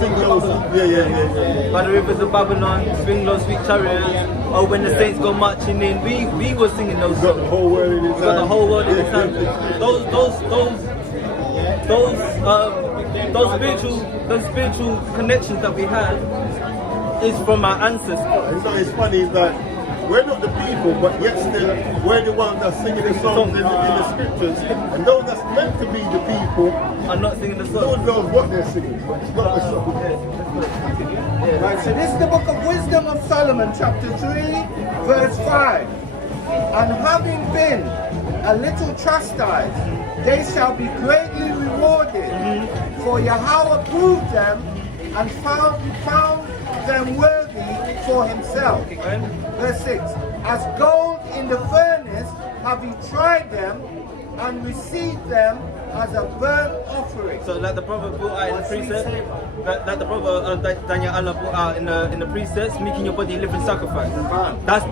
Sing those. Yeah. By the rivers of Babylon, Swing Low, Sweet Chariot. Oh, when the saints go marching in, we were singing those songs. Got the whole world in his hand. Got the whole world in his hand. Those spiritual connections that we had is from our ancestors. It's funny that we're not the people, but yet still we're the ones that's singing the songs in the scriptures, and those that's meant to be the people are not singing the no song. one knows what they're singing, but it's not the song. Right, so this is the book of Wisdom of Solomon, chapter 3, verse 5. And having been a little chastised, they shall be greatly rewarded. For Yahweh approved them and found them worthy for himself. Verse 6. As gold in the furnace have he tried them and received them as a burnt offering. So like the prophet brought out in the precept, that the prophet Daniel Allah brought out in the precepts, making your body a living sacrifice. That's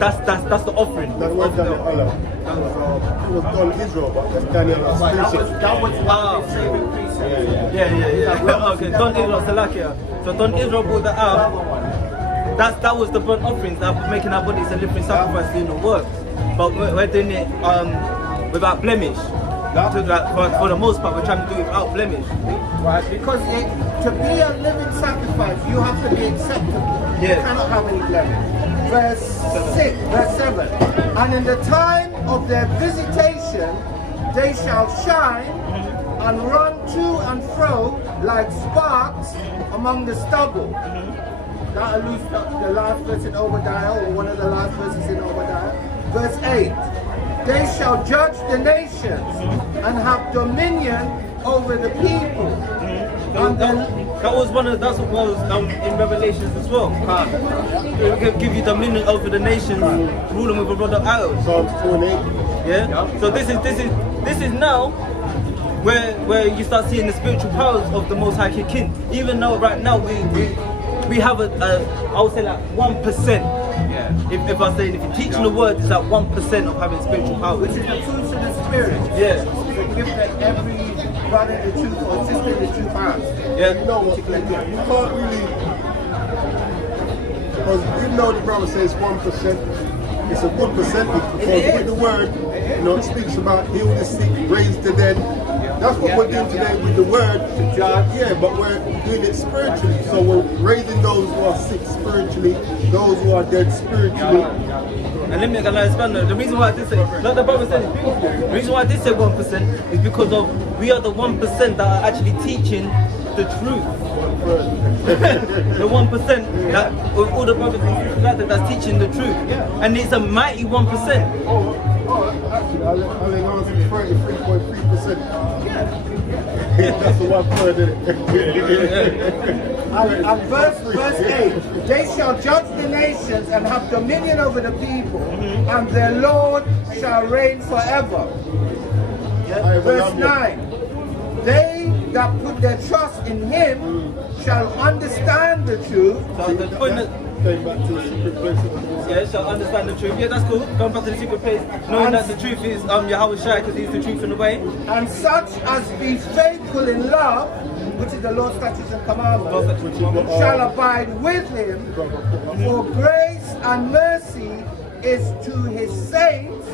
the offering. That was Daniel Allah. It was done Israel, but that's Daniel Allah's precept. That was one of his favorite precepts. Yeah. Okay, Don Israel Salakia. So Don Israel brought that out. That was the burnt offerings that were making our bodies a living sacrifice doing the work. But we're doing it without blemish. For the most part, we're trying to do it without blemish. Right, because to be a living sacrifice, you have to be acceptable. Yeah. You cannot have any blemish. Verse 7. And in the time of their visitation, they shall shine and run to and fro like sparks among the stubble. That alludes to the last verse in Obadiah, or one of the last verses in Obadiah. Verse 8. They shall judge the nations and have dominion over the people. And then that's what was in Revelations as well. It will give you dominion over the nations, ruling with a rod of iron. Psalms 28. Yeah. So this is now where you start seeing the spiritual powers of the Most High King. Even though right now we have I would say like 1%. If I say if you're teaching the word, it's like 1% of having spiritual power, which is the fruits of the spirit. Yeah. It's a gift that every brother in the truth or sister in the truth has. Yeah. You know what? You can't really, because even though the brother says 1%, it's a good percentage because with the word, it speaks about heal the sick, raise the dead. That's what we're doing today with the word. Yeah, but we're doing it spiritually. So we're raising those who are sick spiritually, those who are dead spiritually. And let me expand that. The reason why I did say, like the brother said, the reason why I did say 1% is because of we are the 1% that are actually teaching the truth. The 1% that of all the brothers and sisters out there that's teaching the truth. And it's a mighty 1%. Actually, I'll answer 33.3%. That's the 1/3 in it. And verse 8, they shall judge the nations and have dominion over the people, and their Lord shall reign forever. Verse 9, they that put their trust in him shall understand the truth. Going back to the secret place. Yeah, shall understand the truth. Yeah, that's cool. Going back to the secret place, knowing that the truth is Yahweh Shai, because he's the truth in the way. And such as be faithful in love, which is the Lord's statutes and commandments, shall abide with him, for grace and mercy is to his saints,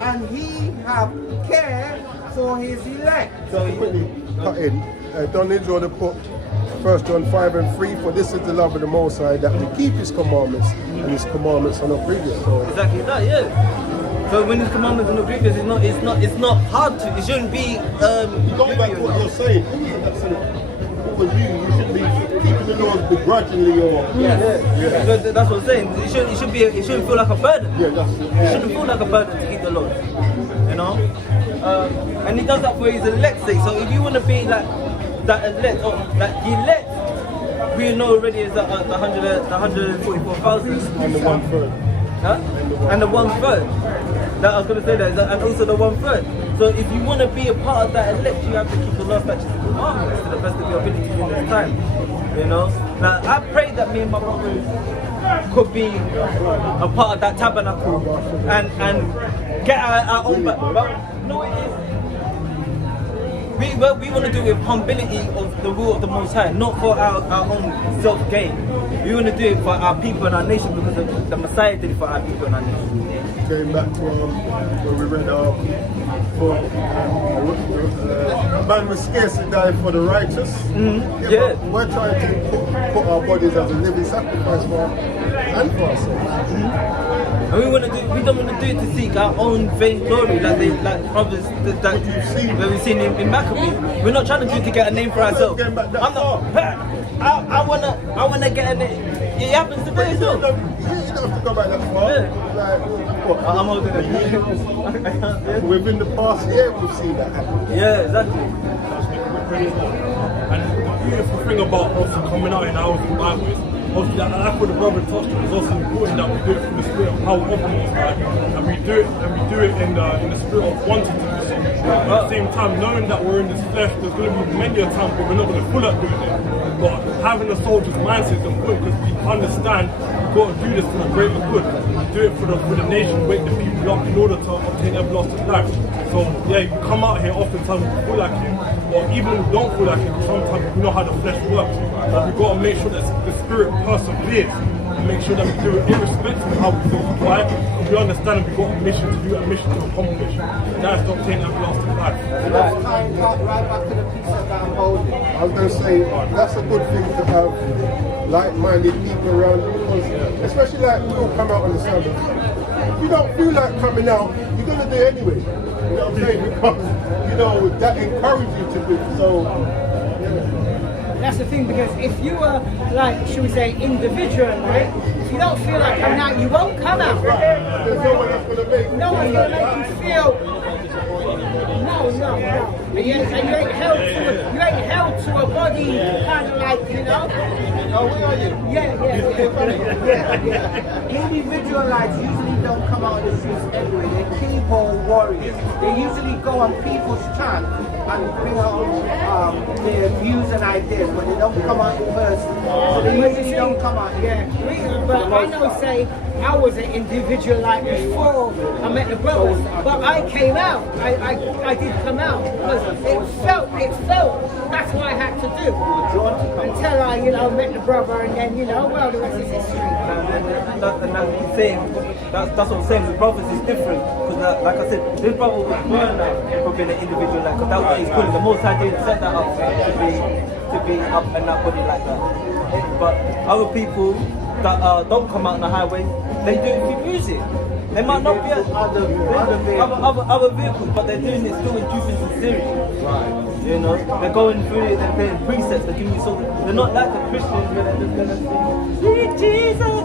and he have care for his elect. So quickly cut in. Don Israel to put 1 John 5:3, for this is the love of the Most High, that we keep his commandments, and his commandments are not grievous. So exactly that, yeah. So when his commandments are not grievous, it's not hard to. It shouldn't be. Going back to what you're saying, what was you should be keeping the laws begrudgingly, or So that's what I'm saying. It shouldn't feel like a burden. It shouldn't feel like a burden to keep the laws. You know, and he does that for his elect's sake. So if you want to be like that elect, or like the elect, we know already is the 144,000 and the 1/3. Huh? And the 1/3. That I was going to say that, and also the 1/3. So if you want to be a part of that elect, you have to keep the law, statutes, and commandments to the best of your ability in this time. You know. Now I pray that me and my brothers could be a part of that tabernacle and get our own back. But no, it is. We want to do it with humility of the rule of the Most High, not for our own self-gain. We want to do it for our people and our nation because the Messiah did it for our people and our nation. Going back to when we read man was scarcely dying for the righteous. Yeah. But we're trying to put our bodies as a living sacrifice for ourselves. And we don't want to do it to seek our own vain glory, like brothers that we've seen in Maccabee. We're not trying to do it to get a name for ourselves. I wanna get a name. It happens today as well. You don't have to go back that far. Yeah. Like, what? I'm older than you. Within the past year, we've seen that happen. Yeah, exactly. And the beautiful thing about also coming out in our Bible is obviously that, like what the brother touched on, is also important that we do it from the spirit of how often it's like, and we do it in the spirit of wanting to do so. At the same time, knowing that we're in this flesh, there's going to be many a time where we're not going to full at doing it. But having a soldier's mindset is important because we understand we've got to do this for the greater good. We do it for the nation, wake the people up in order to obtain everlasting life. So yeah, you come out here oftentimes we feel like it, or even when we don't feel like it, sometimes we know how the flesh works. But we've got to make sure that the spirit perseveres and make sure that we do it irrespective of how we feel. Why? Because we understand we've got a mission to do, a mission to accomplish. And that's to obtain everlasting life. Let's tie it right back to the piece that I'm holding. I was going to say, that's a good thing to have like-minded people around you, because especially like we all come out on the Sabbath. If you don't feel like coming out, you're going to do it anyway. You know what I'm saying? Because, that encourages you to do it. So, That's the thing, because if you are like, should we say, individual, right? If you don't feel like coming out, you won't come out. there's no one that's going to make No one's going to make you feel. No. And you ain't held to a body kind of like, Oh, where are you? Yeah. Individualites usually don't come out of the streets anyway. They're people warriors. They usually go on people's chant and bring out their views and ideas, but they don't come out in person. So they usually don't come out. But I know, say, I was an individual like before I met the brothers, but I came out. I did come out because it felt. That's what I had to do until I, met the brother, and then, well, the rest is history. And that's what I'm saying. That's what I'm saying. With brothers is different because, like I said, this brother was born for being an individual, because that's what he's calling. The Most High didn't set that up to be up and that body like that. But other people that don't come out on the highway, they do it through music. They might not be other vehicles, but they're doing it still in truth and sincerity. They're going through it, they're playing precepts, they're giving you something. They're not like the Christians where they're just gonna sing, "Sweet Jesus,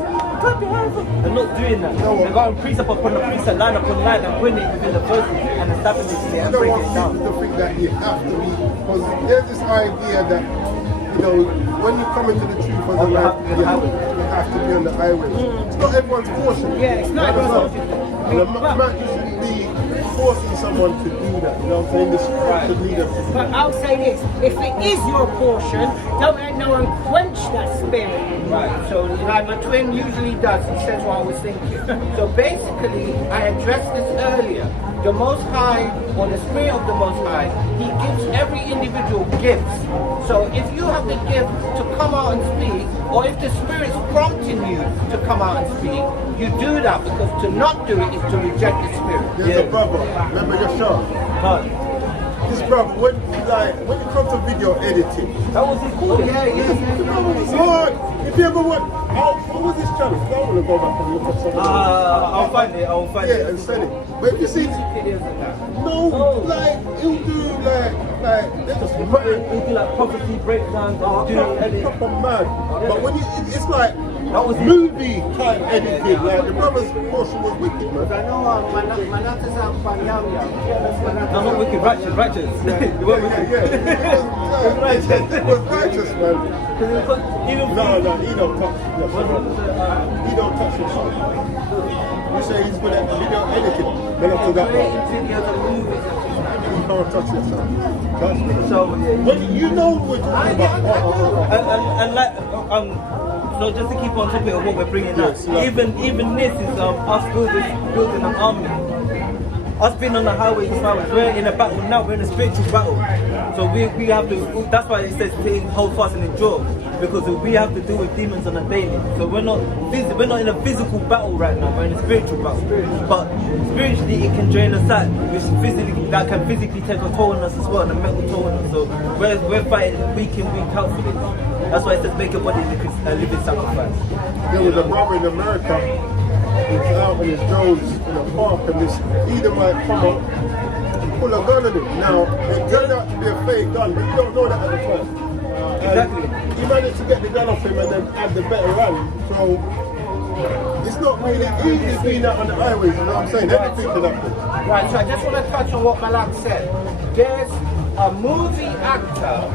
clap your hands up." They're not doing that. They're going precept upon the precept, line upon line, and winning within the verses and establishing it and breaking it down. people to think that you have to be, because there's this idea that, when you come into the truth of the life, you have to be on the highway. It's not everyone's portion. Yeah, it's not everyone's portion. You shouldn't be forcing someone to do that, the spirit to lead us. But I'll say this, if it is your portion, don't let no one quench that spirit. Right, so like my twin usually does, he says what I was thinking. So basically, I addressed this earlier. The Most High, or the Spirit of the Most High, He gives every individual gifts. So if you have the gift to come out and speak, or if the Spirit's prompting you to come out and speak, you do that, because to not do it is to reject the Spirit. There's a brother, remember your show? This brother, when it comes to video editing, That was his calling. Lord, if you ever want, what was his channel? I want to go back and look at something. I'll find it. Yeah, and send it. But if you see, he'll do they just He'll do like prophecy breakdowns, edit. proper mad. But when it's like That was movie type editing, like the brother's portion was wicked, man. I know Manata's out for Yam Yam. No, not wicked, righteous. It wasn't wicked. It was righteous, man. No, he don't touch. He don't touch his son. You say he's good at video editing, but up to that one. You can't touch yourself. So when you know what you're talking about. and like no, just to keep on topic of what we're bringing Yes, up. Even this is us building an army. Us being on the highways and byways, we're in a battle now. We're in a spiritual battle. So we have to. That's why it says to hold fast and endure, because we have to deal with demons on a daily. So we're not in a physical battle right now. We're in a spiritual battle. But spiritually, it can drain us out. That can physically take a toll on us as well, and a mental toll on us. So we're fighting week in, week out for this. That's why it says make your body a living sacrifice. There was a brother in America. He's out on his drones in a park, and this Edomite come up and pull a gun on him. Now, it turned out to be a fake gun, but you don't know that at the time. Exactly. He managed to get the gun off him and then add the better run. So, it's not really easy being out on the highways, you know what I'm saying? Everything can happen. Right, so I just want to touch on what Malak said. There's a movie actor,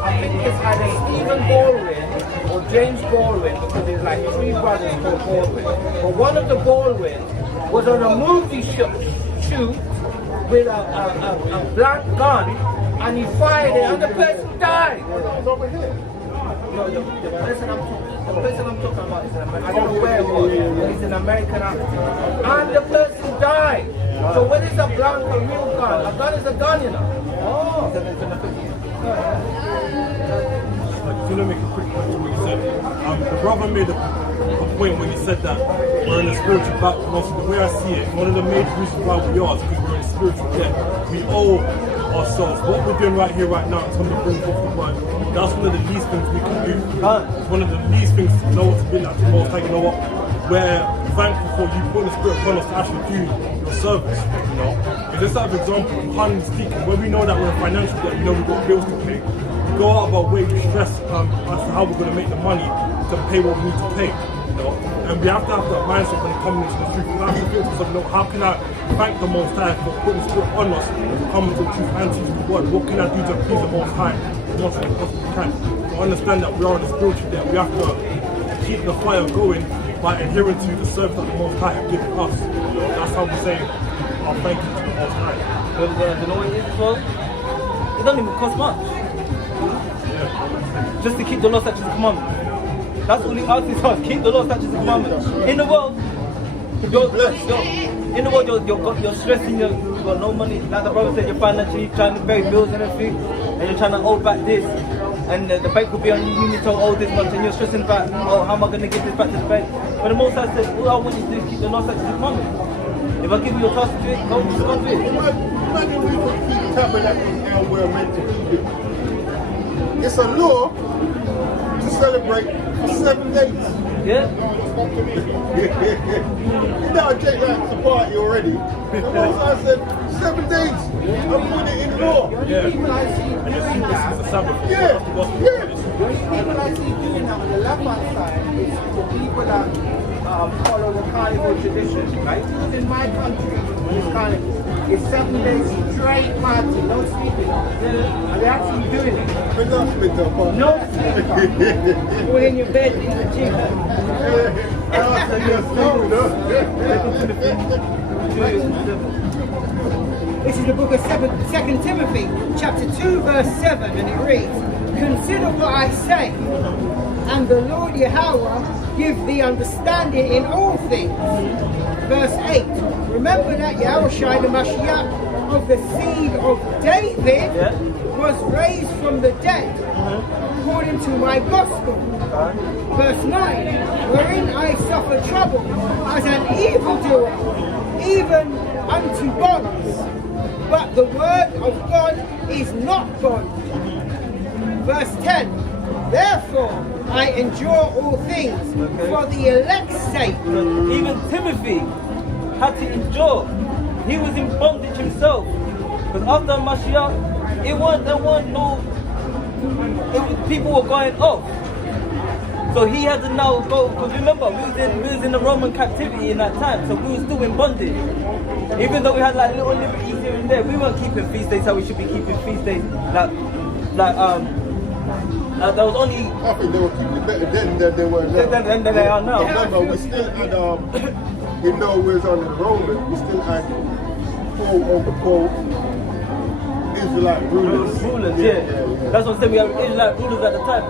I think it's either Stephen Baldwin or James Baldwin, because there's like three brothers called Baldwin. But one of the Baldwins was on a movie shoot with a blank gun, and he fired it, and the person died. Over here. No, the person I'm talking about is an American. I don't know where it was, but he's an American actor. And the person died. So when it's a blank, a real gun, a gun is a gun, you know. Oh. I just want to make a quick point to what you said. The brother made a point when he said that we're in a spiritual battle. And also, the way I see it, one of the major reasons why we are is because we're in a spiritual debt. We owe ourselves. What we're doing right here, right now, in terms of bringing forth the word, that's one of the least things we can do. It's one of the least things to know what to be like. To most, like, you know what? We're thankful for you putting the spirit upon us to actually do your service. You know, it's just out of example, humbly speaking, when we know that we're in financial debt, we know we've got bills to pay. Go out of our way to stress as to how we're going to make the money to pay what we need to pay, you know. And we have to have that mindset when it comes into the truth. We have to feel to ourselves, you know, how can I thank the Most High for putting the spirit on us to come into the truth and teach the word? What can I do to please the Most High as much as I possibly can? To understand that we are in a spiritual debt, we have to keep the fire going by adhering to the service that the Most High has given us. You know, that's how we say our thank you to the Most High. You know what it is as well? It doesn't even cost much. Just to keep the law, statutes, and commandments. That's all he asks us. Keep the law, statutes, and commandments. In the world, you're stressing. You've got no money. Like the brother said, you're financially trying to pay bills and everything, and you're trying to owe back this, and the bank will be on you. You need to owe this much, and you're stressing about, oh, how am I going to give this back to the bank? But the Most High said, all I want you to do is keep the law, statutes, and commandments. If I give you a task to do it, go do it. Imagine we could keep Tabernacle how we're meant to keep it. It's a law to celebrate for 7 days. Yeah? You know, Jake likes to party already. And also I said, 7 days. I'm putting it in law. Yeah. People I see And doing this that, is the Sabbath. Yeah, yeah. the people I see doing that on the left-hand side is the people that follow the carnival tradition, right? Because in my country, this carnival is 7 days straight party, no sleeping. And they're actually doing it. But not split up, huh? No sleeping. All in your bed in the gym. This is the book of 2 Timothy, chapter 2, verse 7, and it reads, "Consider what I say, and the Lord Yahweh give thee understanding in all things." Verse 8, "Remember that Yahushua the Mashiach of the seed of David was raised from the dead, according to my gospel." Verse 9, "Wherein I suffer trouble as an evildoer, even unto bonds. But the word of God is not bond." Verse 10, "Therefore I endure all things for the elect's sake." Even Timothy had to endure. He was in bondage himself. Because after Mashiach, people were going off. So he had to now go, because remember, we was in the Roman captivity in that time, so we were still in bondage. Even though we had like little liberties here and there, we weren't keeping feast days how we should be keeping feast days. There was only... I think they were keeping it better then than they were now. Than they are now. Remember, we still had, you know, we was on the Roman, we still had quote-unquote Israelite rulers. Yeah. That's what I'm saying, we had Israelite rulers at the time.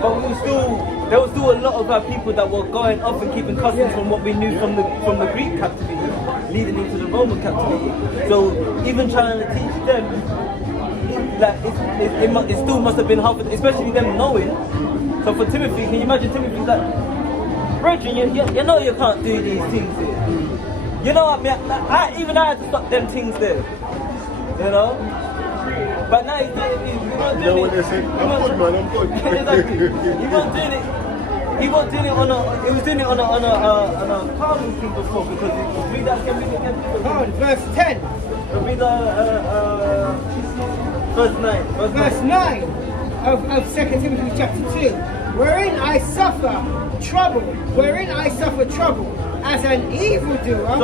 But we were still there was still a lot of our people that were going off and keeping customs from what we knew from the Greek captivity, leading into the Roman captivity. So even trying to teach them, it still must have been hard, especially them knowing. So for Timothy, can you imagine Timothy's like, brethren, you know you can't do these things here. You know what, man? I had to stop them things there. You know? But now he's not doing it. I'm good, man, I'm good. Exactly. He wasn't doing it. He was doing it on a calming thing before, because read that again. Come on, verse 10. Read verse 9. Verse 9 of 2 Timothy chapter 2. Wherein I suffer trouble as an evildoer. So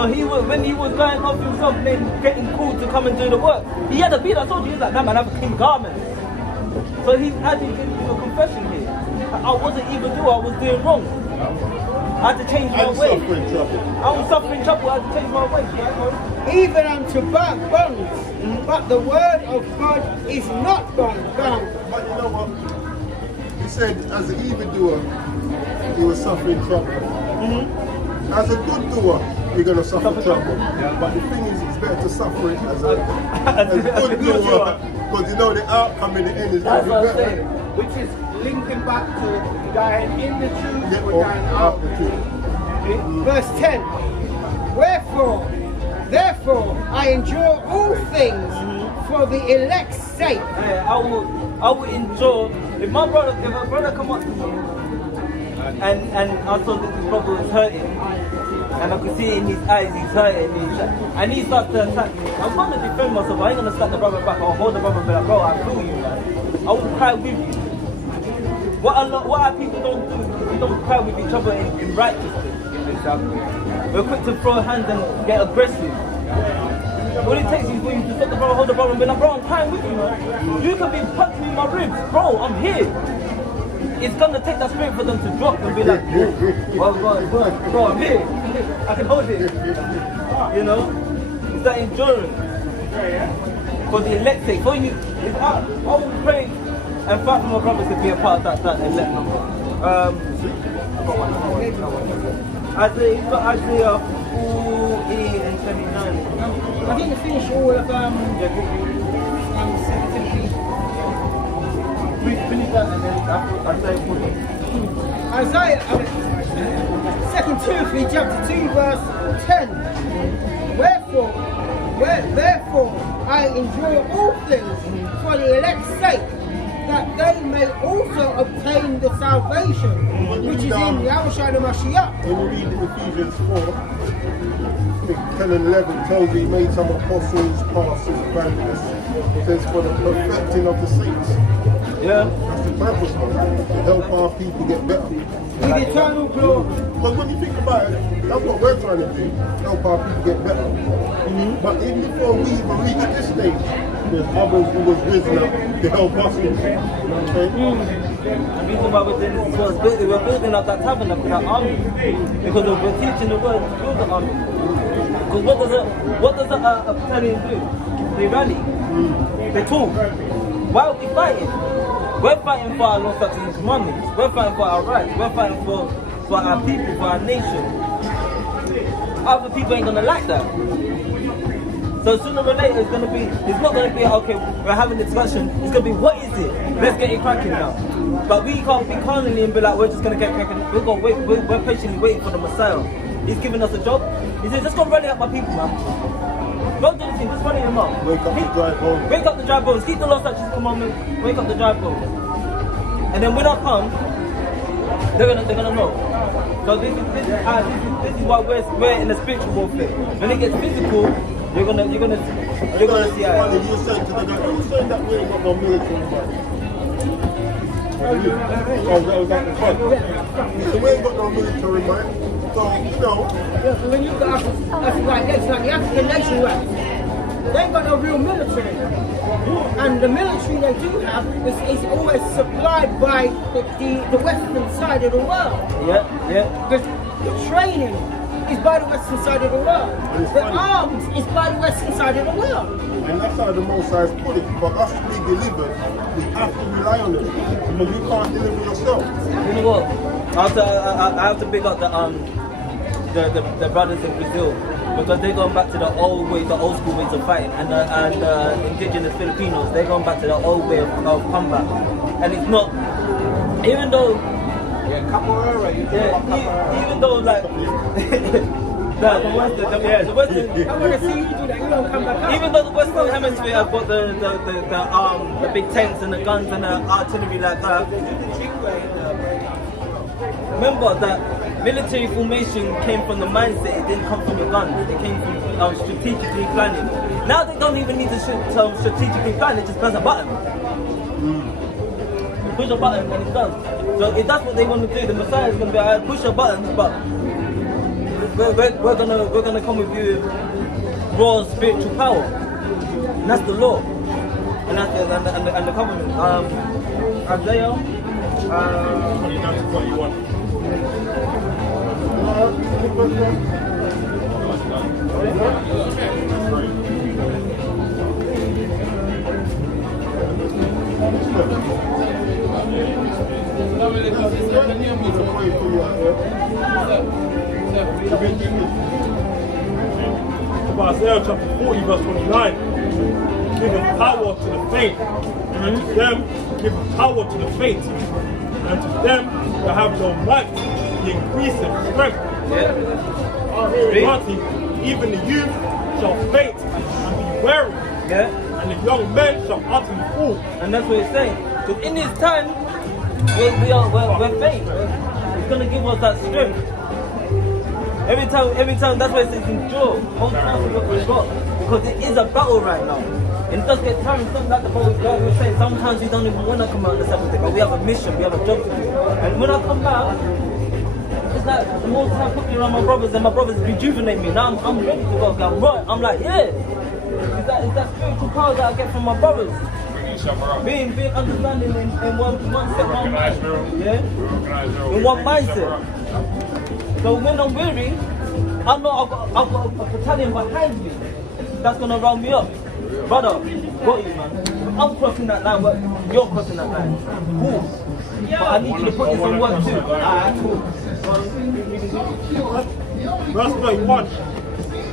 when he was going off himself, getting called to come and do the work, he had a beard. I told you, he's like, that man have a clean garment. So he's adding into a confession here. I wasn't evildoer, I was doing wrong. I had to change my way. I was suffering trouble, I had to change my way. Even unto bonds, but the word of God is not bound. But you know what? He said, as an evildoer, he was suffering trouble. As a good doer, you're going to suffer trouble. But the thing is, it's better to suffer it as a good doer, because you know the outcome in the end is going to be better. Which is linking back to dying in the truth or dying out the truth. Verse 10. Therefore, I endure all things for the elect's sake. I will endure. If a brother come up to me and I saw that his brother was hurting, and I could see in his eyes he's hurting, and he starts to attack me, I'm going to defend myself. I ain't going to slap the brother back. I'll hold the brother and be like, bro, I feel you, man. I will cry with you. What our people don't do, we don't cry with each other in righteousness. We're quick to throw hands and get aggressive. All it takes is for you to stop the brother, hold the brother and be like, bro, I'm crying with you, man. You can be punching me in my ribs, bro, I'm here. It's gonna take that spirit for them to drop and be like, bro, I'm here. I can hold it. You know? It's that endurance. For the elect's sake. For you, I will pray and fight for my brothers to be a part of that elect. Isaiah 40 and 29. I didn't finish all of 2 Timothy. We finish that and then Isaiah 40. 2 Timothy chapter 2 verse 10. Therefore I endure all things for the elect's sake, that they may also obtain the salvation which is in Yahushua the Mashiach. When you read Ephesians 4, I think 10 and 11 tells you he made some apostles, pastors, evangelists. It says for the perfecting of the saints. Yeah. That's the purpose of it, to help our people get better. With eternal glory. Because when you think about it, that's what we're trying to do, help our people get better. But even before we even reach this stage, there's others who was risen up to help us. Okay? The reason why we're doing this was we're building up that tabernacle, that army, because we're teaching the word to build the army. Because what does a battalion do? They rally, they talk. Why are we fighting? We're fighting for our law, statutes and commandments. We're fighting for our rights. We're fighting for our people, for our nation. Other people ain't gonna like that. So sooner or later it's not gonna be okay, we're having a discussion, it's gonna be what is it? Let's get it cracking now. But we can't be calmly and be like, we're just gonna get cracking. We're patiently waiting for the Messiah. He's giving us a job. He says, just go rally up my people, man. Don't do anything, just rally them up. Wake up the dry bones. Wake up the dry bones, keep the law, statutes, commandments, wake up the dry bones. And then when I come, they're gonna know. So this is why we're in the spiritual warfare. When it gets physical, you're gonna see how it You're saying that we ain't got no military might. Oh, that was at the front. So we ain't got no military might. So, you know. Yeah, so when you got us like this, like the African nation, right? They ain't got no real military. And the military they do have is always supplied by the western side of the world. Yeah. Because the training is by the western side of the world. it's The funny. arms is by the western side of the world. And that's how the Most High put it. For us to be delivered, we have to rely on it. Because you can't deliver yourself. You know what? I have to pick up the brothers in Brazil, because they're going back to the old ways, the old school ways of fighting, and indigenous Filipinos, they're going back to the old way of combat. And it's not, even though, Capoeira, you even though like, the Western, I want to see you do that. You don't come back up. even though the Western Hemisphere have got the big tanks and the guns and the artillery like that, remember that military formation came from the mindset, it didn't come from your guns, it came from strategically planning. Now they don't even need to strategically plan, they just press a button. Push a button and it's done. So if that's what they want to do, the Messiah is going to be, push a button, but we're gonna come with you raw spiritual power. And that's the law. And that's the covenant. Isaiah 29-21. About Isaiah chapter 40 verse 29, giving power to the faint, and to them giving power to the faint, and to them that have no might, the increase in strength. Granted, even the youth shall faint and be weary, and the young men shall utterly fall. and that's what he's saying. Because in this time, we're faint. It's gonna give us that strength. Every time, that's why it says endure. Hold on to what we've got. Because it is a battle right now. And it does get tiring. Something like the Bible was saying, sometimes we don't even want to come out on the Sabbath day, but we have a mission, we have a job to do. And when I come out, it's like the more time I put me around my brothers, and my brothers rejuvenate me. Now I'm ready to go. I'm like, yeah. It's that spiritual power that I get from my brothers. Being understanding in one step, one mind. Yeah? In one mindset. So when I'm weary, I know I've got a battalion behind me that's gonna round me up. Brother, got you, man. I'm crossing that line, but you're crossing that line. Cool. But I need you to put in some work too. Alright, cool. Verse 31.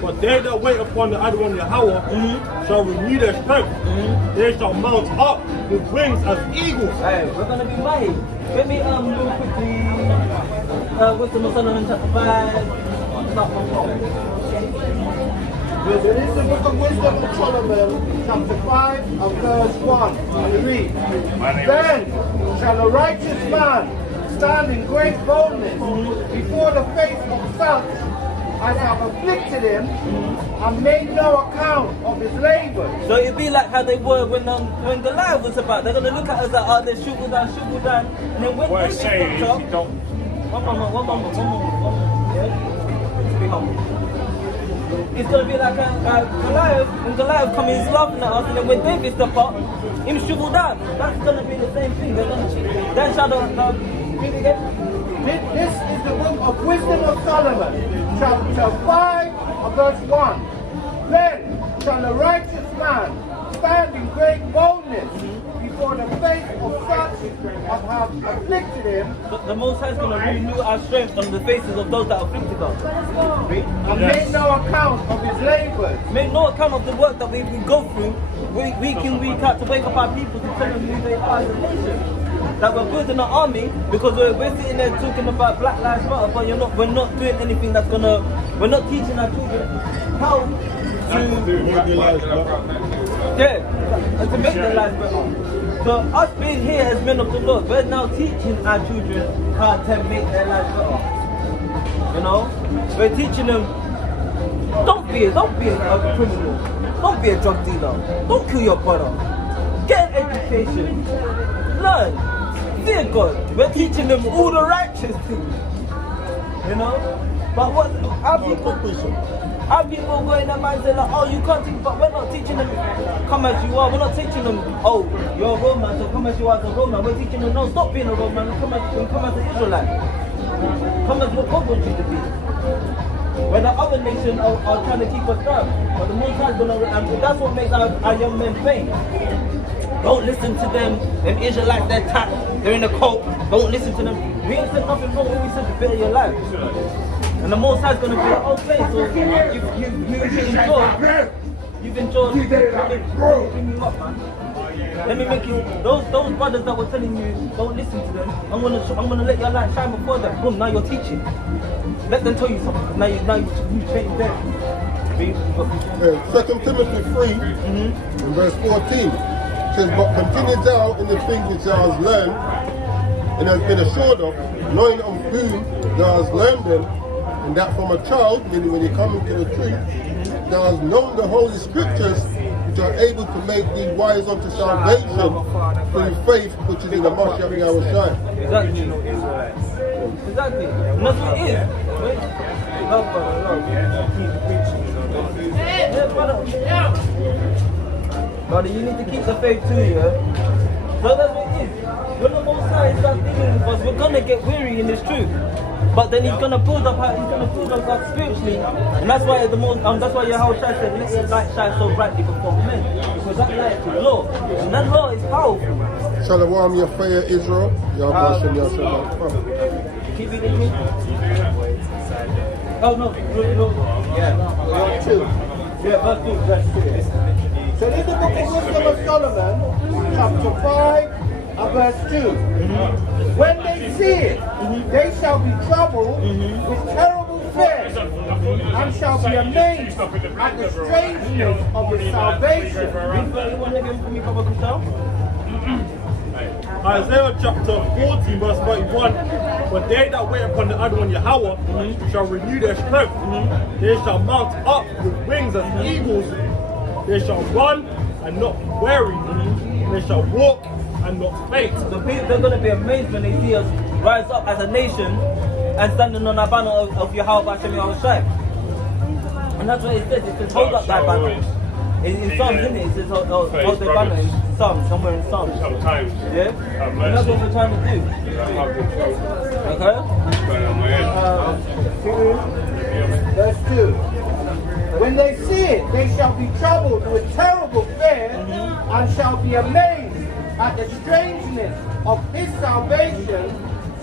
But they that wait upon the Adonai Yahweh shall renew their strength. They shall mount up with wings as eagles. Hey, we're gonna be mighty. Let me real quickly. Wisdom of Solomon chapter 5. Start from This is the book of Wisdom of Solomon, chapter 5 and verse 1. And it reads, Then shall a righteous man stand in great boldness before the face of such as have afflicted him and made no account of his labor. So it'd be like how they were when Goliath was about. They're gonna look at us like, oh, they shoot down. And then when What they it's saying is up, you don't. one moment. Yeah? Be humble. It's gonna be like Goliath. When Goliath comes, he's laughing at us, and then when David step up, him shovel down. That's gonna be the same thing. They're gonna cheat. Then shall read again. This is the book of Wisdom of Solomon, chapter 5 and verse 1. Then shall a righteous man stand in great boldness before the face of such as have afflicted him The Most High is gonna renew our strength on the faces of those that afflicted us. and make no account of his labors. Make no account of the work that we go through week in, week out to wake up our people to tell them who they are as a nation. That we're building an army because we're sitting there talking about Black Lives Matter, but we're not doing anything we're not teaching our children how to make their lives better. So us being here as men of the Lord, we're now teaching our children how to make their lives better. You know? We're teaching them, don't be a criminal. Don't be a drug dealer. Don't kill your brother. Get an education. Learn. Fear God. We're teaching them all the righteous things. You know? But what our people go in their mind say like, oh, you can't teach, but we're not teaching them come as you are. We're not teaching them, oh, you're a Roman, so come as you are as a Roman. We're teaching them, no, stop being a Roman and come as an Israelite. Come as what God wants you to be. When the other nations are trying to keep us down. But the Most High is gonna, and that's what makes our young men faint. Don't listen to them. Them Israelites, they're tapped. They're in a cult. Don't listen to them. We ain't said nothing wrong. We said to better your life. And the Most High is gonna be like, okay, so you've enjoyed bring you up, man. Let me make you those brothers that were telling you don't listen to them. I'm gonna let your light shine before them. Boom, now you're teaching. Let them tell you something. Now you change them. 2 Timothy 3 in verse 14 says, but continue thou in the things which thou hast learned and hast been assured of, knowing of whom thou hast learned them, and that from a child, meaning when you come into the truth, thou hast known the holy scriptures which are able to make thee wise unto salvation through faith which is in the Mashiach Yahushua. Exactly. And that's what it is. Love, brother, love. Yeah, brother. Brother, you need to keep the faith too, yeah? So that's what it is. When the Most High starts dealing with us, we're gonna get weary in this truth. But then he's gonna build us up spiritually, and that's why that's why Yahushua said, "Let your light shine so brightly before men," because that light is law, and that law is powerful. Shalom, Yafaya Israel. Keep reading. Oh no. Yeah, verse 2. Yeah, verse 2. So this is the book of Wisdom of Solomon, chapter 5 and verse 2. When they see it, they shall be troubled with terrible fear, and shall be amazed at the strangeness of his salvation. Isaiah chapter 14 verse 31, but they that wait upon the Adonai Yahweh shall renew their strength. They shall mount up with wings as eagles. They shall run and not be weary. They shall walk and not faint. So they're going to be amazed when they see us rise up as a nation and standing on our banner of Yahweh Hashem Yahushua. And that's what it says. It says, hold up thy banner. In Psalms, isn't it? It says, hold the banner in Psalms, somewhere in Psalms. Sometimes. Yeah? And that's what we're trying to do. Okay? Verse 2. When they see it, they shall be troubled with terrible fear, and shall be amazed at the strangeness of his salvation,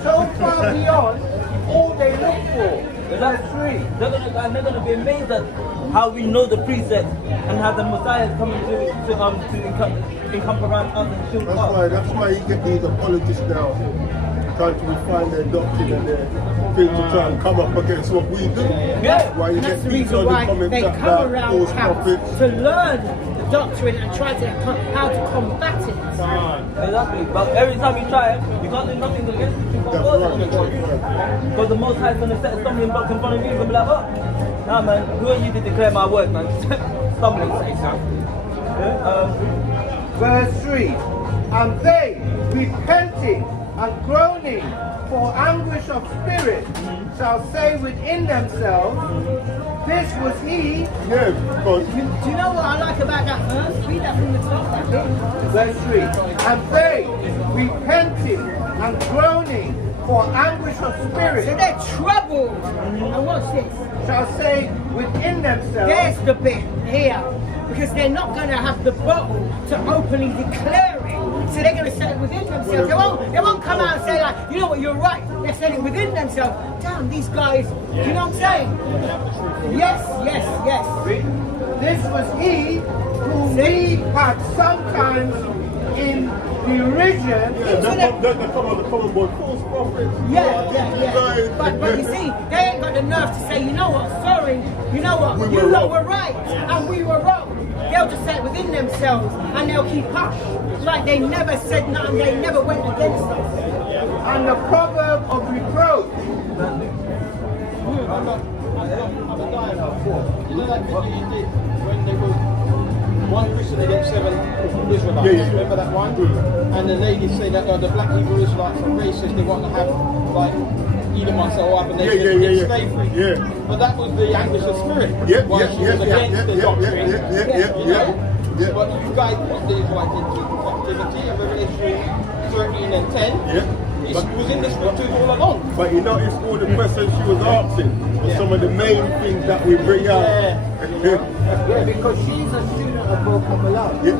so far beyond all they look for. Verse 3. They're going to be amazed at how we know the precepts and how the Messiah is coming to encamp around us and shield us. That's why you get these apologists now trying to refine their doctrine and their thing to try and come up against what we do. Yeah. Why you That's get the these reason on the why comment they that come around false town prophets. to learn the doctrine and try to how to combat it. Exactly. But every time you try it, you can't do nothing against it. That's right. Because the Most High is going to set a stumbling block in front of you and be like, oh, nah man, who are you to declare my word, man? Stumbling blocks. Verse 3. And they, repenting and groaning for anguish of spirit, shall say within themselves, this was he. Yeah, because Do you know what I like about that verse? Read that from the top, that bit. Verse 3. And they, repenting and groaning for anguish of So spirit, they're troubled. And what's this? shall say within themselves, There's the bit here. Because they're not going to have the bottle to openly declare it. So they're going to say it within themselves. They won't come out and say like, you know what, you're right. They're saying it within themselves. Damn, these guys, you know what I'm saying? Yes. this was he whom we had sometimes in derision. they come on the common boy false prophets. Yeah. But you see, they ain't got the nerve to say, you know what, sorry, you know what, We you were lot wrong. were right, and we were wrong. They'll just say it within themselves, and they'll keep hush. Like they never said nothing, they never went against us. And the proverb of reproach. I'm a dialogue before. You know that video you did when they were one Christian against 7 Israelites? Yeah. Remember that one? And the lady said that the black Hebrew Israelites are racist, they want to have like Edomites or up and they get slavery. Yeah. But that was the anguish of spirit. She was against the doctrine. But you guys put the Israelites into captivity in Revelation 13 and 10. It was in the scriptures all along. But you notice all the questions she was asking were some of the main things that we bring out. Yeah, because she's a student of vocabulary.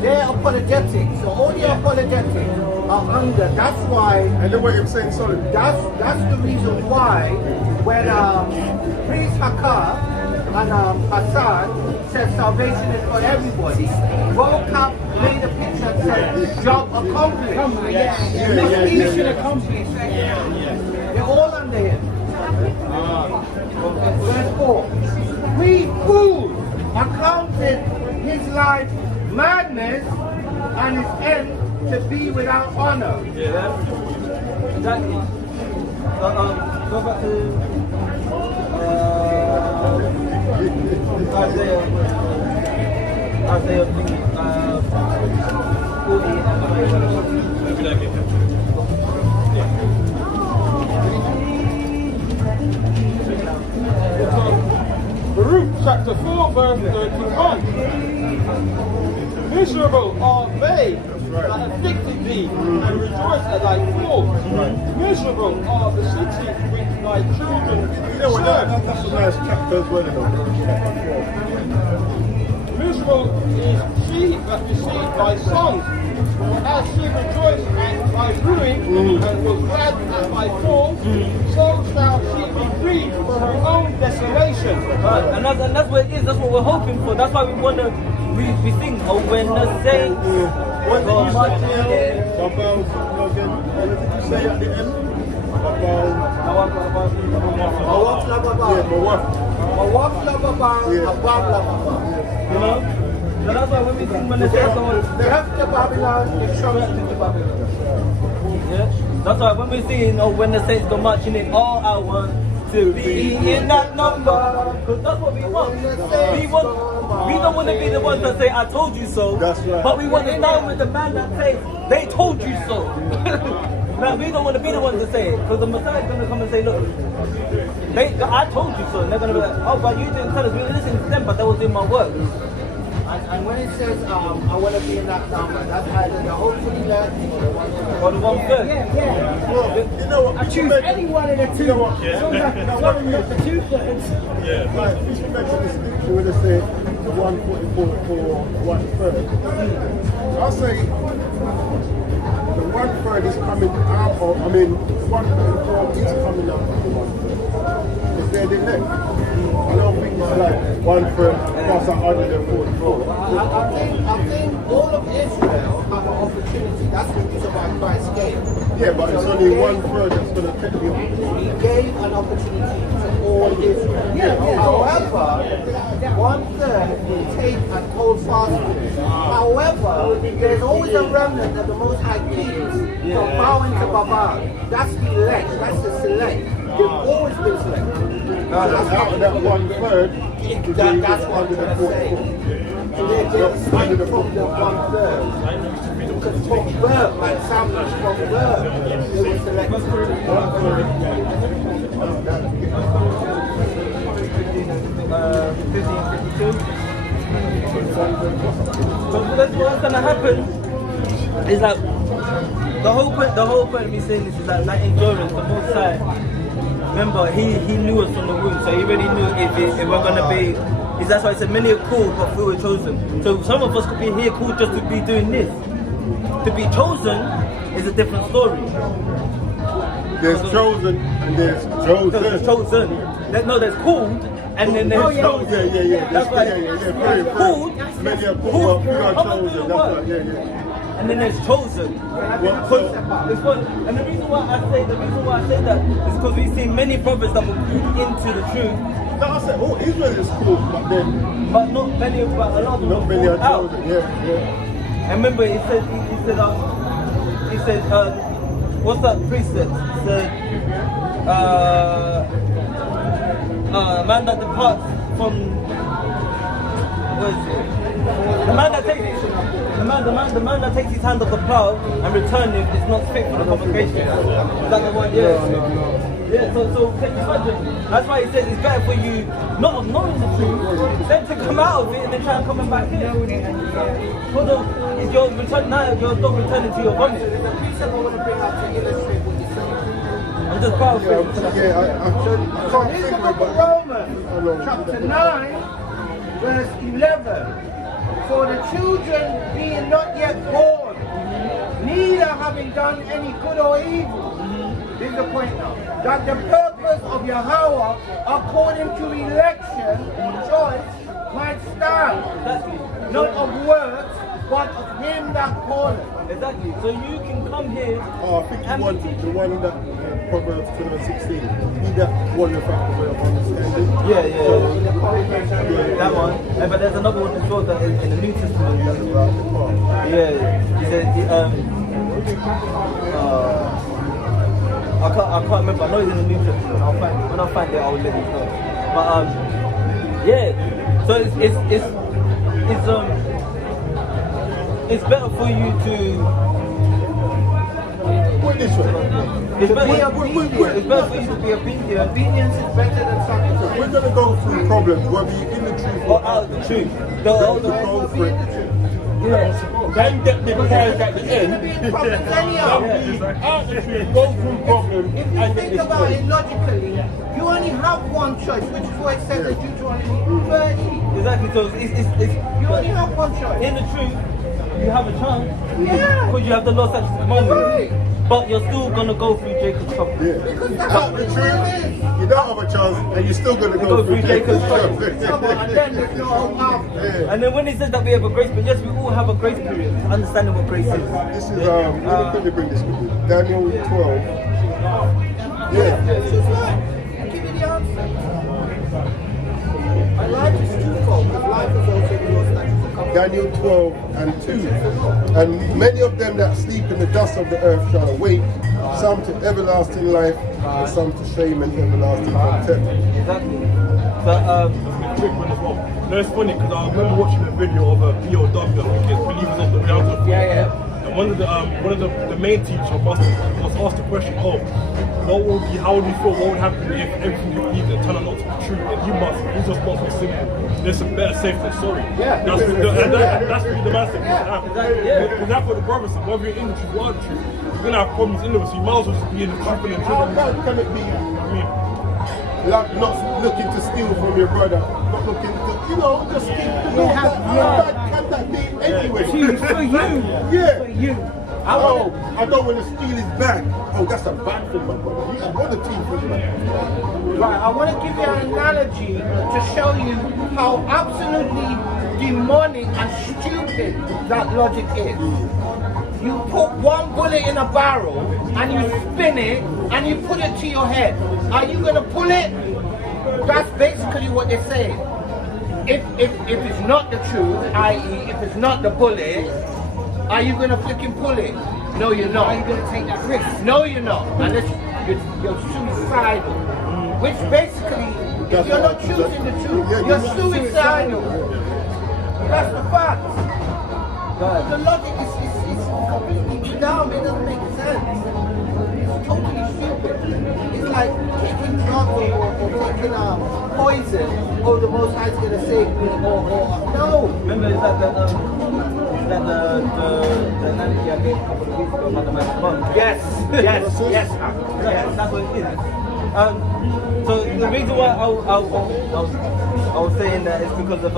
They're apologetic, so all the apologetics are under. That's why. And then what you're saying, sorry. That's the reason why when Priest Hakar and Hassan said salvation is for everybody, vocab made a picture and said job accomplished. Mission accomplished. They're all under him. Verse 4. We fools accounted his life madness and his end to be without honor. Yeah, exactly. Go back to Isaiah 40. Baruch chapter 4 verse 31. Miserable are they that afflicted thee and rejoice at thy fall. Miserable are the cities which thy children You know what, serve. that's a nice chapter as well, you know. Miserable is she that deceived thy sons. For as she rejoiced at thy ruin and was glad at thy fall, so shall she be grieved for her own desolation. Right, and that's what it is. That's what we're hoping for. That's why we want to. We think, oh, when the saints go marching in. About, what did you say at the end? About Mawaf lababa, yeah, Mawaf. mawaf lababa, abab lababa. You know? So that's why when we think, when the saints go, They left the Babylon, they traveled to Babylon. yeah. That's why when we're saying, oh, when the saints go marching in, all I want to be in that number. Because that's what we want. We don't want to be the ones that say, I told you so. That's right. But we want to stand with the man that says, they told you so. Now, we don't want to be the ones that say it. Because the Messiah is going to come and say, look, I told you so. And they're going to be like, oh, but you didn't tell us. We listened to them, but that was in my words. And when it says, I want to be in that number, that's either the hopefully left or the one. Or the 1/3. Yeah. Well, you know what? I choose any one of the two. You know what? So not the 2/3. Like, if you mention the scripture where they say the 144 for 1/3, I'll say the 1/3 is coming out of, I mean, the 144 is coming out of the 1/3. It's their elect. I don't think it's like 1/3 plus 144. I think all of Israel have an opportunity. That's the reason why Christ came. Yeah, but it's only 1/3 that's going to take you. He gave an opportunity to all Israel. However, 1/3 will take and hold fast to it. However, there's always a remnant that the Most High keeps from bowing to Babal. That's the elect. That's the select. They've always been selected. Out of that 1/3, That's what I'm trying to say. And they're distinct from the 1/3. Because from birth, like Samuel, from birth, they were selected. 15:52. So that's what's gonna happen is that the whole point of me saying this is that endurance, the Most High. Remember, he knew us from the womb, so he already knew if we're gonna be. That's why I said many are called, but few were chosen. So some of us could be here called just to be doing this. To be chosen is a different story. there's chosen and there's chosen. There's chosen. No, there's called. And then there's chosen. Yeah. That's right. Very Called. many are called, few are chosen. That's right. Yeah. And then there's chosen. And the reason why I say that is because we've seen many prophets that were called into the truth. No, I said, oh, Israel is called, but not many, but a lot of them not many are out. chosen. Yeah. And remember, he said, what's that precept? He said, man that departs from, where is it? The man that takes his hand off the plough and returneth is not fit for the convocation. Is that the one? Yeah. Yeah, so can you imagine? That's why he says it's better for you not of knowing the truth than to come out of it and then try and come back in. Hold on, is your return now? You're not returning to your vomit. There's a precept I want to bring out to illustrate what you're saying. I'm just proud of it. I can't Here's think the book of Romans, chapter 9, verse 11. For the children being not yet born, neither having done any good or evil. This is the point now. That the purpose of Yahweh, according to election, choice, might stand. Exactly. Not of works, but of him that calleth. Exactly. So you can come here. I think the one that Proverbs 2:16. He that wondereth after way of understanding. Yeah. That one. But there's another one as well that is in the New Testament. Yeah. He said, I can't remember. I know it's in the New Testament. I'll find it. When I find it, I will let you know. But yeah. So it's better for you to. Put it this way. It's better for you to be obedient. Obedience is better than sacrifice. We're going to go through problems, whether you're in the truth Or out of the truth. go for it. Then get the prize at the end. Problems anyhow. Out the truth, go through problems If you and get think this about thing. it logically, you only have one choice, which is what it says in Deuteronomy 30. Exactly. So it's You only have one choice. in the truth. You have a chance. Yeah. Because you have the Lord statutes and Right. commandments. But you're still gonna go through Jacob's trouble. Yeah. Because that's But what the the truth, truth is. you don't have a chance, and you're still going to Go go through through Jacob's trouble. Trouble, and then there's no hope after. Yeah. And then when he says that we have a grace period, yes, we all have a grace period. Understanding what grace is. This is, let me quickly bring this with you. Daniel 12. Yeah. It's just like, I'll give you the answer. And life is twofold, because life is also the Lord's statutes and commandments. Daniel 12 and 2. And many of them that sleep in the dust of the earth shall awake, some to everlasting life, and some to shame and everlasting contempt. Exactly. So Quick one as well. No, it's funny because I remember watching a video of a BOW, I think it's Believers of the Reality. And one of the main teachers was asked the question, how would you feel? What would happen if everything you believe in turned out not to be true? And his response was simple. There's a better safe than sorry. Yeah. That's really the message. Exactly, yeah. Because that's what the brother said. Whether you're in the truth or out of the truth, you're gonna have problems in the so you might as well just be in the truth and the How truth. can it be I mean, like not looking to steal from your brother, not looking to, just keep how bad can that be anyway? For you. Yeah. For you. I don't want to steal his bag. Oh, that's a bad thing, my brother. You should want to team for him. Right, I want to give you an analogy to show you how absolutely demonic and stupid that logic is. You put one bullet in a barrel and you spin it and you put it to your head. Are you going to pull it? That's basically what they're saying. If it's not the truth, i.e. if it's not the bullet, are you going to flipping pull it? No, you're not. Are you going to take that risk? No, you're not. Unless you're suicidal. Which basically, if you're not choosing the truth, you're suicidal. That's the fact. The logic is completely dumb. It doesn't make sense. It's totally stupid. It's like taking drugs or taking poison. Oh, the Most High is going to save me. No. remember is that the analogy I gave a couple of weeks ago about the man's bum? Yes. That's what it is. So the reason why I was saying that is because of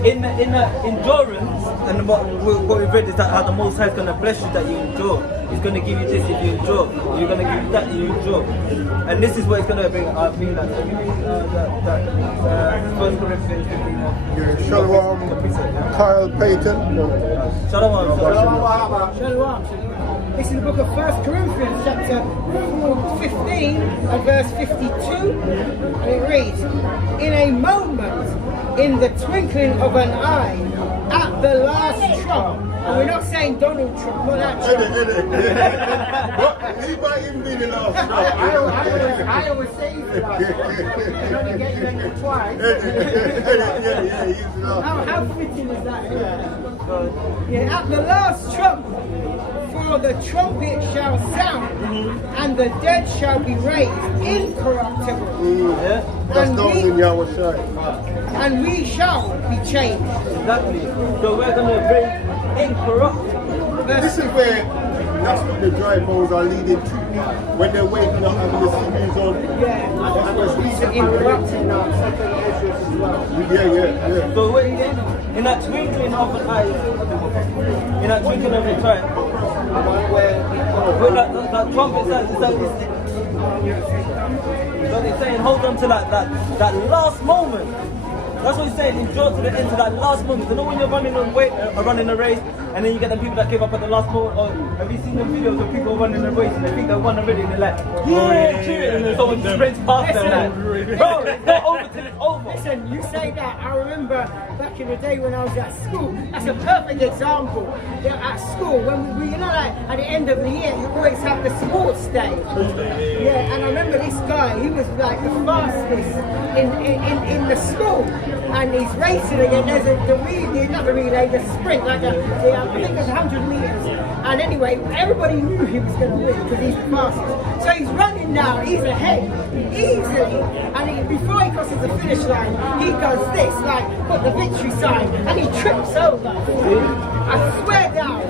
in the endurance, and what we read is that how the Most High is going to bless you that you endure. He's going to give you this if you endure. You're going to give you that if you endure. And this is what it's going to bring that. So you read 1 Corinthians 15. Shalom, Kyle Payton. Shalom. This is the book of 1 Corinthians, chapter 15 and verse 52. And it reads, in a moment, in the twinkling of an eye, at the last trump, And we're not saying Donald Trump, not that Trump. But he might even be the last Trump. I always say he's the last one. You only get elected twice. Yeah, he's the last. How fitting is that? Yeah, at the last trump, for the trumpet shall sound, and the dead shall be raised incorruptible. That's not in Yahweh Shai. And we shall be changed. Exactly. So we're going to bring incorruptible. This is where, that's what the dry bones are leading to. When they're waking up having the CDs on. It's incorruptible now. Yeah. So we're in that twinkling of an eye, in that twinkling of a eye, where that trumpet sounds, so they're saying hold on to that last moment. That's what he's saying, endure to the end, to that last moment. You know when you're running a race, and then you get the people that give up at the last moment, or have you seen the videos of people running a race and they think they won already and they're like, yeah, cheering, and then someone sprints past them like, bro, it's not over till it's over. Listen, you say that, I remember back in the day when I was at school, that's a perfect example. At school, when we you know, like at the end of the year, you always have the sports day. Yeah, and I remember this guy, he was like the fastest in the school. And he's racing again. There's the sprint, like I think it's 100 meters. And anyway, everybody knew he was going to win because he's the fastest. So he's running now. He's ahead easily. And before he crosses the finish line, he does this, like put the victory sign, and he trips over. I swear down,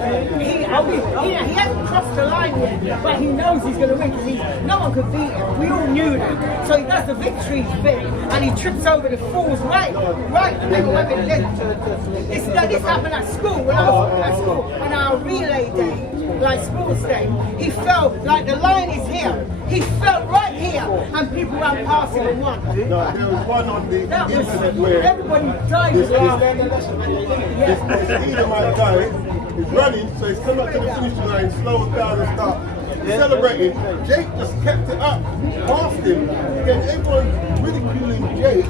he hasn't crossed the line yet, but he knows he's going to win because no one could beat him. We all knew that. So he does the victory thing, and he trips over the falls right. This happened at school when I was at school on our relay day, like sports day. He fell, like the line is here. He fell right here, and people ran past him and won. No, there was one on the internet where everybody died. this Edomite guy is running, so he's come up to the finish line, slows down and starts celebrating. Jake just kept it up, past him. Then everyone's ridiculing Jake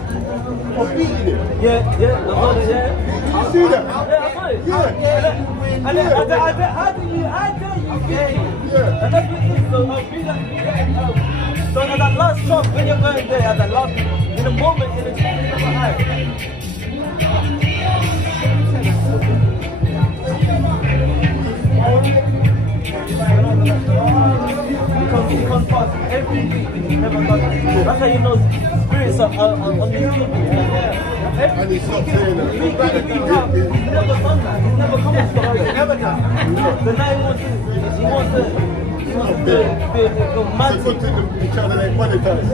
for beating him. Yeah. Did you see that? Yeah, I saw it. Yeah. And then, how do you get? Yeah. And that's what it is. So so at that last shot, when you're going there, at that last, in a moment, in a twinkling of an eye. You can't pass every week and you never got it. That's how you know spirits are on these people. And he's not saying that. He's never done that. He's never come to story. He's never done. The night he wants to It's a good thing to be trying to monetize.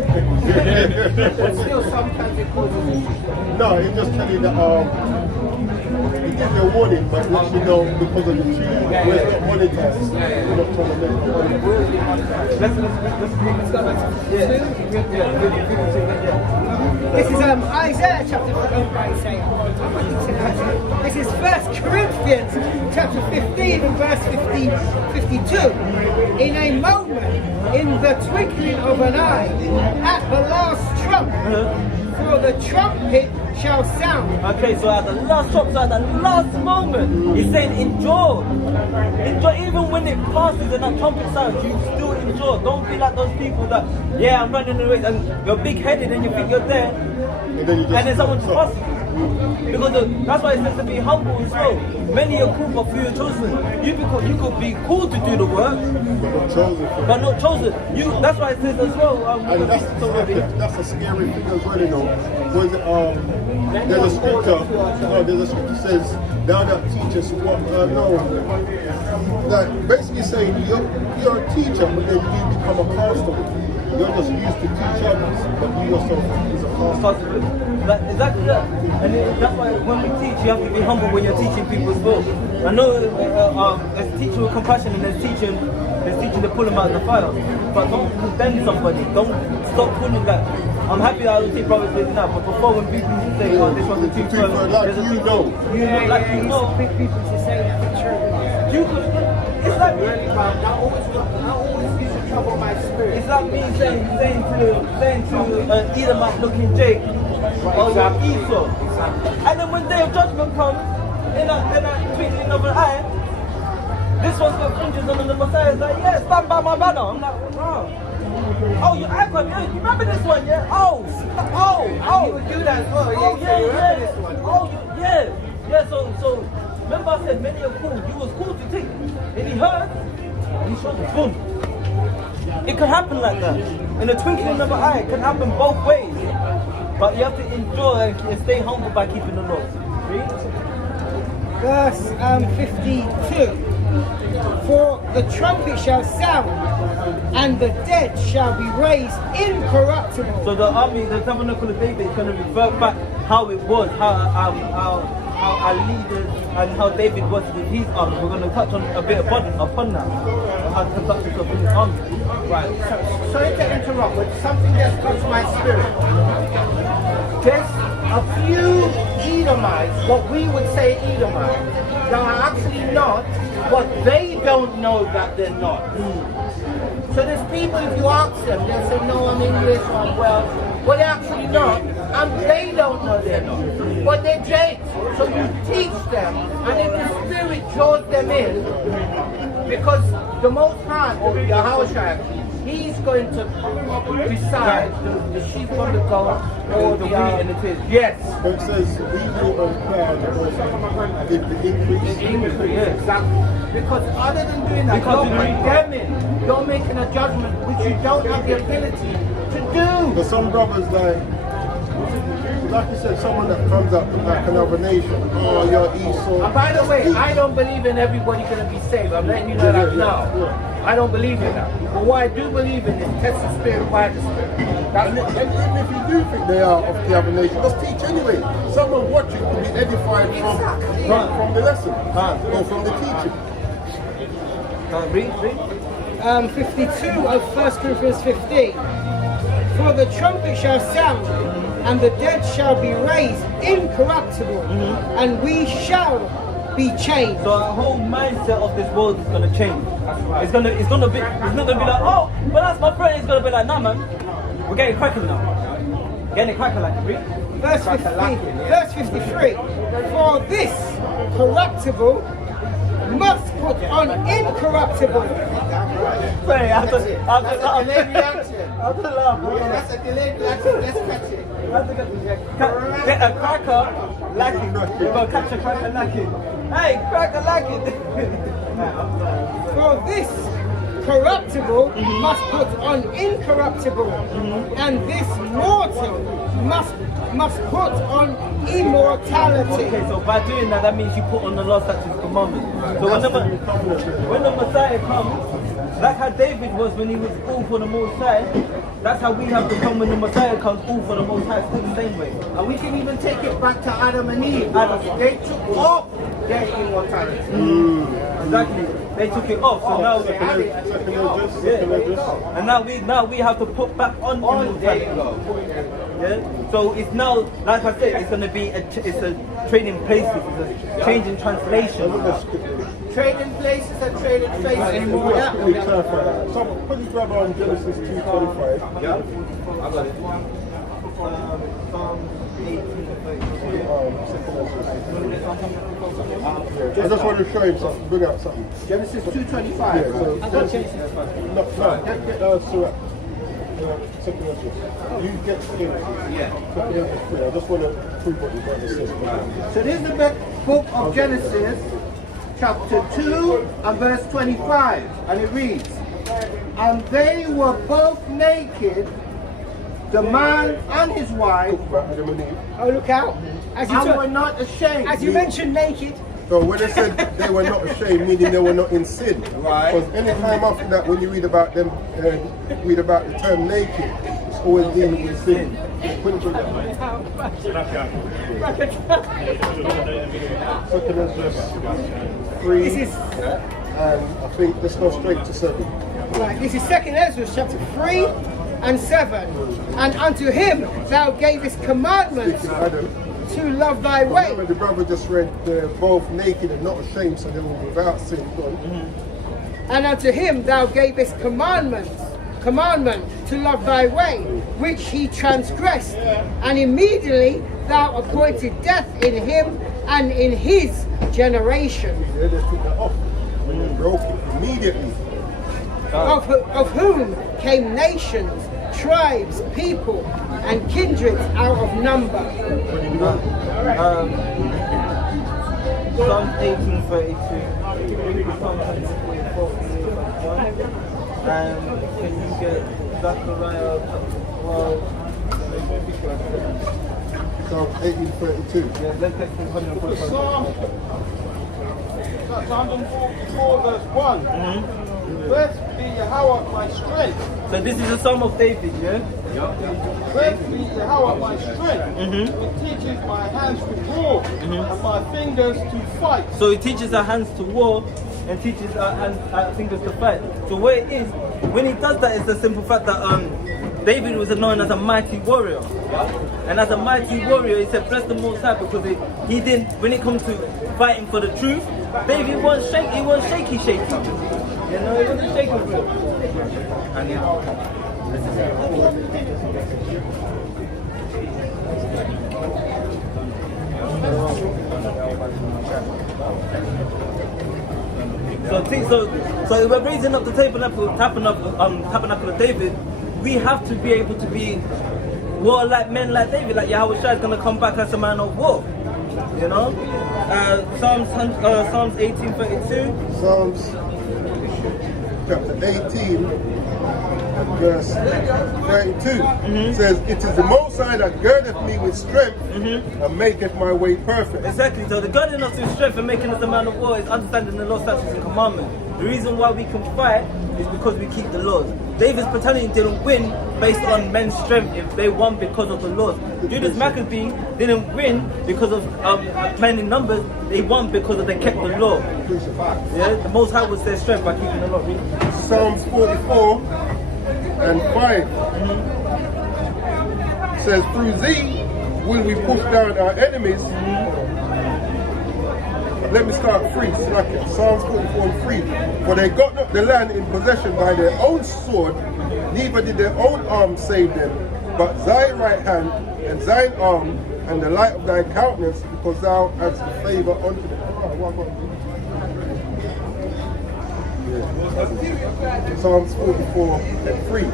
But still, sometimes it causes issues. No, it just tell you that it gives you a warning, but it lets you know because of the tune, where it's not monetized. We're not trying to make money. This is Isaiah chapter 15. This is 1 Corinthians chapter 15 and verse 52. In a moment, in the twinkling of an eye, at the last trump, for the trumpet shall sound. Okay, so at the last trump, so at the last moment, he's saying endure. Endure, even when it passes and that trumpet sounds, you still endure. Don't be like those people that, yeah, I'm running the race and you're big-headed and you think you're there, and then someone just passes you. Because that's why it says to be humble and slow. Many are called but few are chosen. You could be called to do the work, but not chosen. That's why it says as well. And that's a scary thing as well, you know. There's a scripture that says, thou that teachest what that basically saying you're a teacher, but then you become a pastor. You're just used to teach others, but you yourself is a pastor. Exactly that. And that's why when we teach, you have to be humble when you're teaching people as well. I know there's teaching with compassion and there's teaching to pull them out of the fire. But don't condemn somebody. Don't stop pulling that. I'm happy that I will teach brothers this now, but before when people say, oh, this one's a teacher, there's a teacher. Like you know. Big people to say that for true. It's like That always gives you trouble my spirit. it's like me saying to Edomite looking Jake or Esau. And then when day of judgment comes, that twinkling of an eye, this one's got fringes on and the Messiah's like, yeah, stand by my banner. I'm like, wow. Oh, you icon, yeah, you remember this one, yeah? Oh. He would do that as well. Oh, Yeah, you remember yeah. this one. Oh, yeah. So, remember I said many are cool. You was cool to think. And he heard, and he shot the boom. It can happen like that. In a twinkling of an eye, it can happen both ways. But you have to enjoy and stay humble by keeping the laws. Read. Verse 52. For the trumpet shall sound, and the dead shall be raised incorruptible. So the army, the tabernacle of David, is going to revert back how it was, how our leaders and how David was with his army. We're going to touch on a bit upon that, how to conduct himself in his army. Right. Sorry to interrupt, but something just comes to my spirit. There's a few Edomites, what we would say Edomites, that are actually not, but they don't know that they're not. So there's people, if you ask them, they'll say, no, I'm English, or I'm Welsh, but they're actually not, and they don't know they're not. But they're Jakes, so you teach them, and if the Spirit draws them in, because the Most High, or Yahushua, He's going to decide the sheep from the goat, or the wheat and the tares. Yes. But it says, we will apply the increase. Yes, exactly. Because other than doing that, you're condemning, you're making a judgment which you don't have the ability to do. But some brothers, like you said, someone that comes up from like another nation, oh, you're Esau. And by the way, I don't believe in everybody going to be saved. I'm letting you know that now. I don't believe in that. But what I do believe in is test the spirit by the spirit. And even if you do think they are of the other nation, just teach anyway. Someone watching can be edified from the lesson or from the teaching. Read. 52 of 1 Corinthians 15. For the trumpet shall sound, and the dead shall be raised incorruptible, and we shall be changed. So our whole mindset of this world is gonna change. It's not gonna be like, oh, but that's my friend. It's gonna be like, nah, man, we're getting cracking now. Getting cracking like read. Verse 53. For this corruptible must put on incorruptible. Sorry, I have to Delayed reaction. laugh. That's a delayed reaction. Let's catch it. Get a cracker lacking. You're gonna catch a cracker lacking. Hey, cracker lacking. For this corruptible must put on incorruptible, and this mortal must put on immortality. Okay, so by doing that, that means you put on the law, statutes, and commandments. So when the Messiah comes, like how David was when he was all for the Most High, that's how we have to come when the Messiah comes all for the Most High, still the same way. And we can even take it back to Adam and Eve. They took off their immortality. Exactly. They took it off, so now and now we have to put back on immortality. Yeah. So it's now, like I said, it's gonna be it's a trading places, it's a change in translation. Trading places and trading faces. So put your grab on Genesis 2:25. Yeah. I got it. Psalm 18. I just want to show you something, bring out something. Genesis 2:25. Yeah, so I got Genesis. Second Ezra. You get in. Yeah. I just want to prove what you got to say. So this is the book of Genesis, chapter 2 and verse 25. And it reads, and they were both naked, the man and his wife, Oh, look out. As and were not ashamed. As you mentioned naked. So when they said they were not ashamed, meaning they were not in sin. Right. Because any time after that, when you read about them, read about the term naked, it's always dealing with sin. Second Ezra 3, This is and I think let's go straight to 7. right. This is 2 Ezra chapter 3 and 7. And unto him thou gavest commandments Speaking of Adam, to love thy way. remember the brother just read they're both naked and not ashamed, so they were without sin. And unto him thou gavest commandments commandment to love thy way, which he transgressed. And immediately thou appointed death in him and in his generation. Yeah, they took that off. When they broke it immediately. Of whom came nations, tribes, people, and kindreds out of number. Psalm 18:32. Psalm 18:44. And can you get Zechariah chapter 12? Psalm 18:32. Yeah, let's get from 145. Psalm 144 verse 1. Blessed be Yahweh my strength. So this is a Psalm of David, yeah? Blessed be Yahweh my strength. It teaches my hands to war and my fingers to fight. So he teaches our hands to war and teaches our fingers to fight. So what it is, when he does that, it's the simple fact that David was known as a mighty warrior. And as a mighty warrior, he said, bless the Most High, because he didn't, when it comes to fighting for the truth, David wasn't shaky. You know, he wasn't shaking for it. And So we're raising up the tabernacle of David. We have to be able to be warlike men like David, like Yahweh Shai is going to come back as a man of war. You know, Psalms 18:32. Psalms chapter 18 and verse 32 says, it is the Most High that girdeth me with strength and maketh my way perfect. Exactly, so the girding us with strength and making us a man of war is understanding the law, statutes and commandments. The reason why we can fight is because we keep the laws. David's battalion didn't win based on men's strength, if they won because of the laws. Judas Maccabee didn't win because of men in numbers, they won because they kept the law. Yeah, the Most High was their strength by keeping the law. Psalms 44 and 5 says, through thee will we push down our enemies. Let me start 3. Psalms 44 and 3. For they got not the land in possession by their own sword, neither did their own arm save them, but thy right hand and thine arm and the light of thy countenance, because thou hast favor unto them. Psalms 44 and 3. I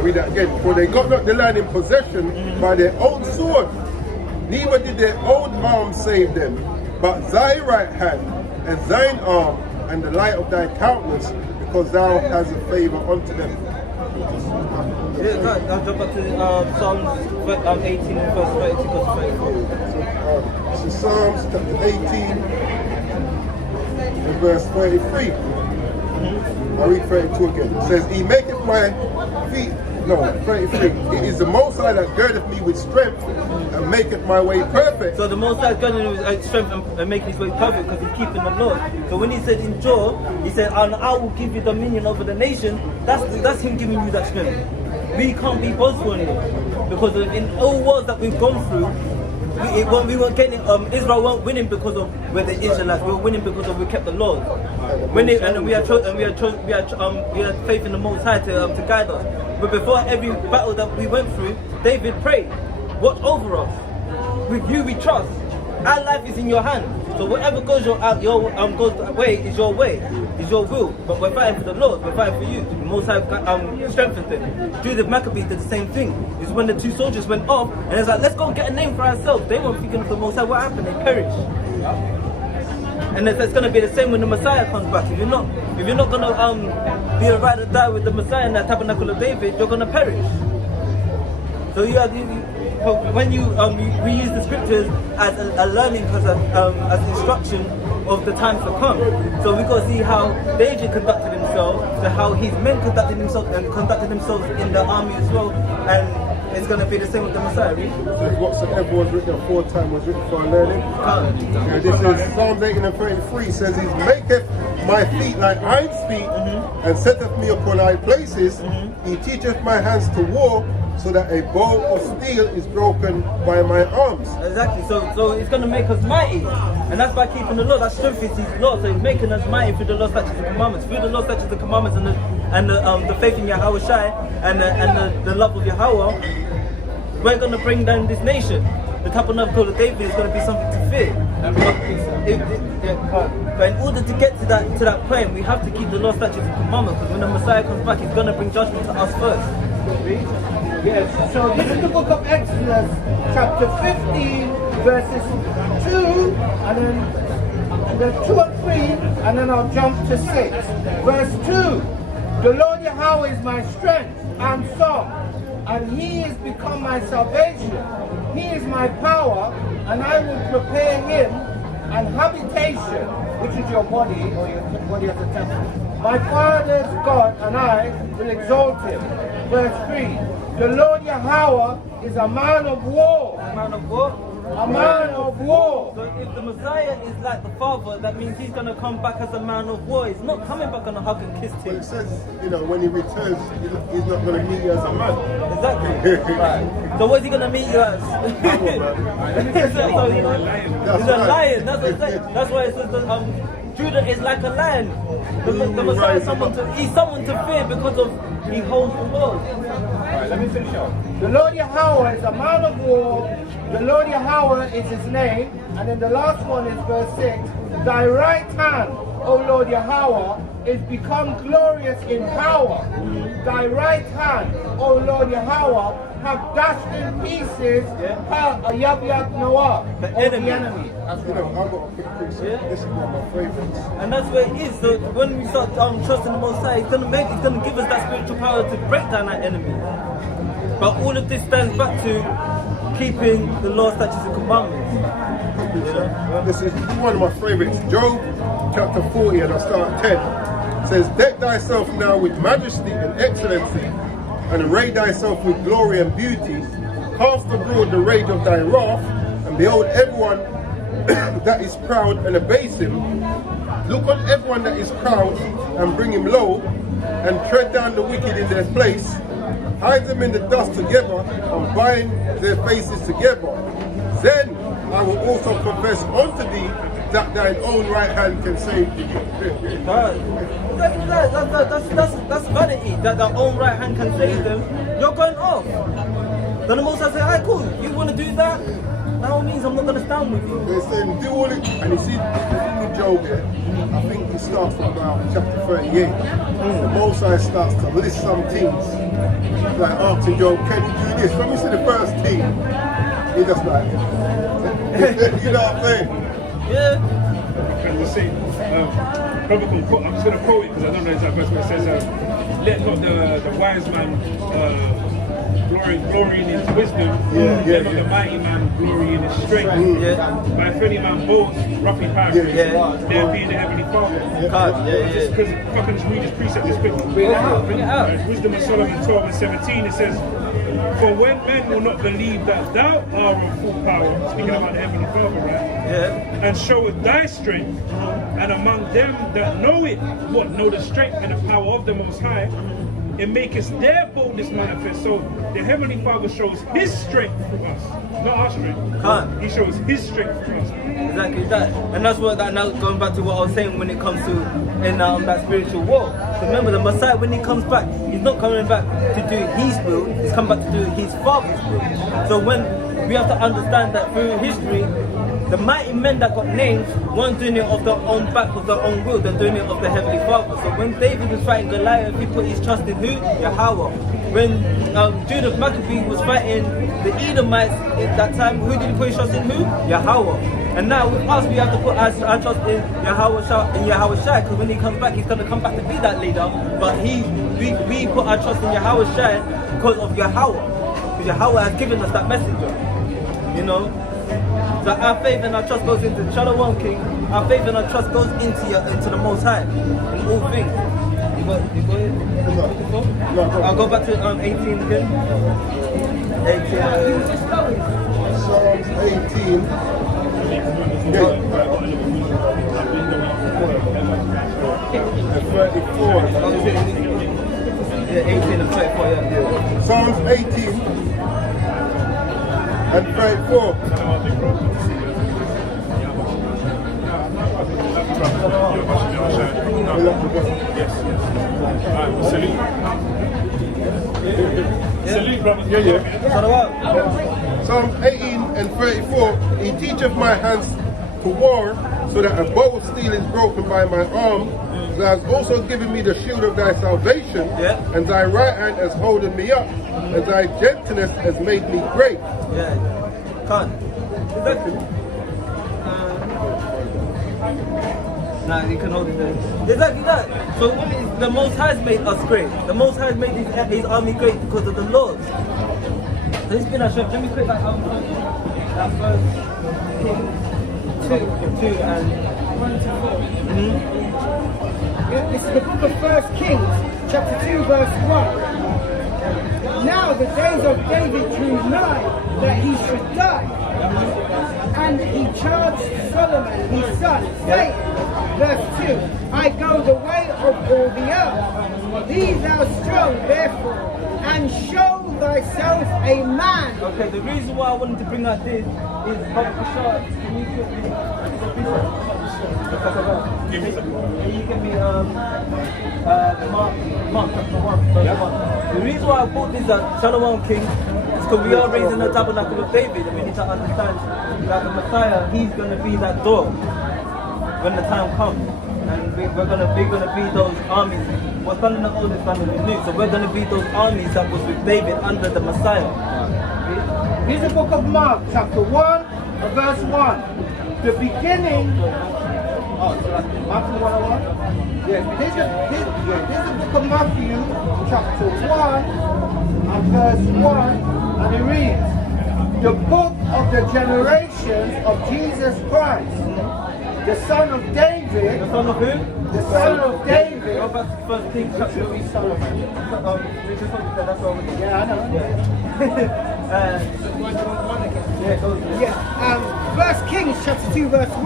read that again. For they got not the land in possession by their own sword, neither did their own arm save them, but thy right hand and thine arm and the light of thy countenance, because thou hast a favor unto them. Yeah, I'll jump back to Psalms 18 and verse 32 to 34. So Psalms chapter 18 and verse 33. I read 32 again. It says, he maketh my feet, 33. It is the Most High that girdeth me with strength and maketh my way perfect. So the Most High is girding him with strength and making his way perfect because he's keeping the law. So when he said endure, he said, and I will give you dominion over the nation. That's him giving you that strength. We can't be boastful in it, because in all wars that we've gone through, we weren't getting, Israel weren't winning because of we're the Israelites. We were winning because of we kept the laws. We had faith in the Most High to guide us. But before every battle that we went through, David prayed, watch over us. With you we trust. Our life is in your hand. So whatever goes your way is your way, is your will. But we're fighting for the Lord, we're fighting for you. The Most High strengthened them. Judas Maccabee did the same thing. It's when the two soldiers went off and it's like, let's go get a name for ourselves. They weren't thinking of the Most High. What happened? They perished. And it's going to be the same when the Messiah comes back. If you're not going to be a ride or die with the Messiah in that Tabernacle of David, you're going to perish. So when you we use the scriptures as a learning, as instruction of the times to come. So we got to see how David conducted himself, to how his men conducted themselves in the army as well, and it's going to be the same with the Messiah. Really? Whatsoever was written aforetime was written for our learning. This is Psalms 18 and 33 says, he maketh my feet like hinds feet, and setteth me upon high places. He teacheth my hands to war, so that a bow of steel is broken by my arms. Exactly, so it's going to make us mighty. And that's by keeping the law. That strength is his law. So he's making us mighty through the law, statutes and commandments. Through the law, statutes and commandments and the faith in Yahweh Shai and the love of Yahweh, we're going to bring down this nation. The Tabernacle of David is going to be something to fear. But in order to get to that point, we have to keep the law, statutes, and commandments. Because when the Messiah comes back, he's going to bring judgment to us first. Yes, so this is the book of Exodus, chapter 15, verses 2, and then 2 and 3, and then I'll jump to 6. Verse 2, the Lord Yahweh is my strength and song, and he is become my salvation. He is my power, and I will prepare him an habitation, which is your body, or your body as a temple. My father's God, and I will exalt him. Verse 3, the Lord Yahweh is a man of war. A man of war. A man of war. So if the Messiah is like the Father, that means he's going to come back as a man of war. He's not coming back on a hug and kiss But him. it says, when he returns, he's not going to meet you as a man. Exactly. Right. So what's he going to meet you as? So, he's a lion. That's why it says that Judah is like a lion. The Messiah is someone to fear because of he holds the world. Let me finish up. The Lord Yahweh is a man of war. The Lord Yahweh is his name. And then the last one is verse 6. Thy right hand, O Lord Yahweh, is become glorious in power. Thy right hand, O Lord Yahweh, have dashed in pieces Yab Noah, the enemy. I've got a quick precept. This is one of my favorites. And that's where it is. So when we start trusting the Most High, he's going to give us that spiritual power to break down our enemy. But all of this stands back to keeping the law, statutes, and commandments. This is one of my favorites. Job chapter 40, and I start at 10. Says, deck thyself now with majesty and excellency, and array thyself with glory and beauty. Cast abroad the rage of thy wrath, and behold everyone that is proud and abase him. Look on everyone that is proud and bring him low, and tread down the wicked in their place. Hide them in the dust together, and bind their faces together. Then I will also confess unto thee that thine own right hand can save thee. That's vanity, that their own right hand can save them. You're going off. Then the Most High say, alright, cool, you want to do that? By all means, I'm not going to stand with you. They're saying, do all it. And you see, the thing with Job here, I think it starts from about chapter 38. The Most High starts to list some things. Like asking Job, can you do this? When we see the first team, he just like, you know what I'm saying? Yeah. And you see, I'm just going to quote it because I don't know exact verse, but it says, let not the wise man glory in his wisdom, let not the mighty man glory in his strength. But if any man boasts, roughly paraphrased, there being the heavenly Father. Just because if I can just read this precept just quickly. Bring it out. Wisdom of Solomon 12 and 17, it says, for when men will not believe that thou art of full power, speaking about the heavenly Father, right? And showeth thy strength, and among them that know it, know the strength and the power of the Most High, it maketh their boldness manifest. So the Heavenly Father shows his strength for us, not our strength. He shows his strength for us. Exactly that. And that's what now going back to what I was saying when it comes to that spiritual war. So remember, the Messiah, when he comes back, he's not coming back to do his will, he's coming back to do his Father's will. So when we have to understand that through history, the mighty men that got named weren't doing it of their own back, of their own will, they're doing it of the Heavenly Father. So when David was fighting Goliath, he put his trust in who? Yahweh. When Judah Maccabee was fighting the Edomites at that time, who did he put his trust in? Who? Yahweh. And now with us, we have to put our trust in Yahweh Shai, because when he comes back, he's going to come back to be that leader. But we put our trust in Yahweh Shai because of Yahweh. Because Yahweh has given us that messenger. You know? So our faith and our trust goes into the Shalom King. Our faith and our trust goes into the Most High in all things. You go ahead. I'll go back to 18 again. 18. Psalms 18. And 34. Yeah, 18 and 34, yeah. Psalms 18 and 34. Yes. Alright, salute. Salute, brother. Yeah. Psalm 18 and 34, he teacheth my hands to war, so that a bow of steel is broken by my arm. Thou hast also given me the shield of thy salvation, and thy right hand has holden me up, and thy gentleness has made me great. Yeah. Can't. Exactly. Nah, you can hold it there. Exactly that. So the Most High has made us great. The Most High has made his army great because of the Lord. So it's been a show. Let me quick that first King 2 and 1 to 4. This is the book of 1 Kings, chapter 2, verse 1. Now the days of David drew nigh that he should die. And he charged Solomon his son, saying, verse 2, I go the way of all the earth. Be thou strong, therefore, and show thyself a man. Okay, the reason why I wanted to bring out this is Brother Bashar, can you give me you give me Mark chapter 1, verse 1. The reason why I brought this up, Shalom King, is because we are raising the Tabernacle of David, and we need to understand that the Messiah, he's going to be that door when the time comes. And we're gonna be those armies. What's done in the old is done in the new. So we're gonna be those armies that was with David under the Messiah. Here's the book of Mark, chapter 1, verse 1. The beginning. Oh, so that's Matthew 101? Yes. Here's the book of Matthew, chapter 1, and verse 1, and it reads, the book of the generations of Jesus Christ, the son of David. The son of who? The son of David. Go back to 1 Kings chapter 3, son of that's what we did. Yeah, I know. First Kings chapter 2, verse 1.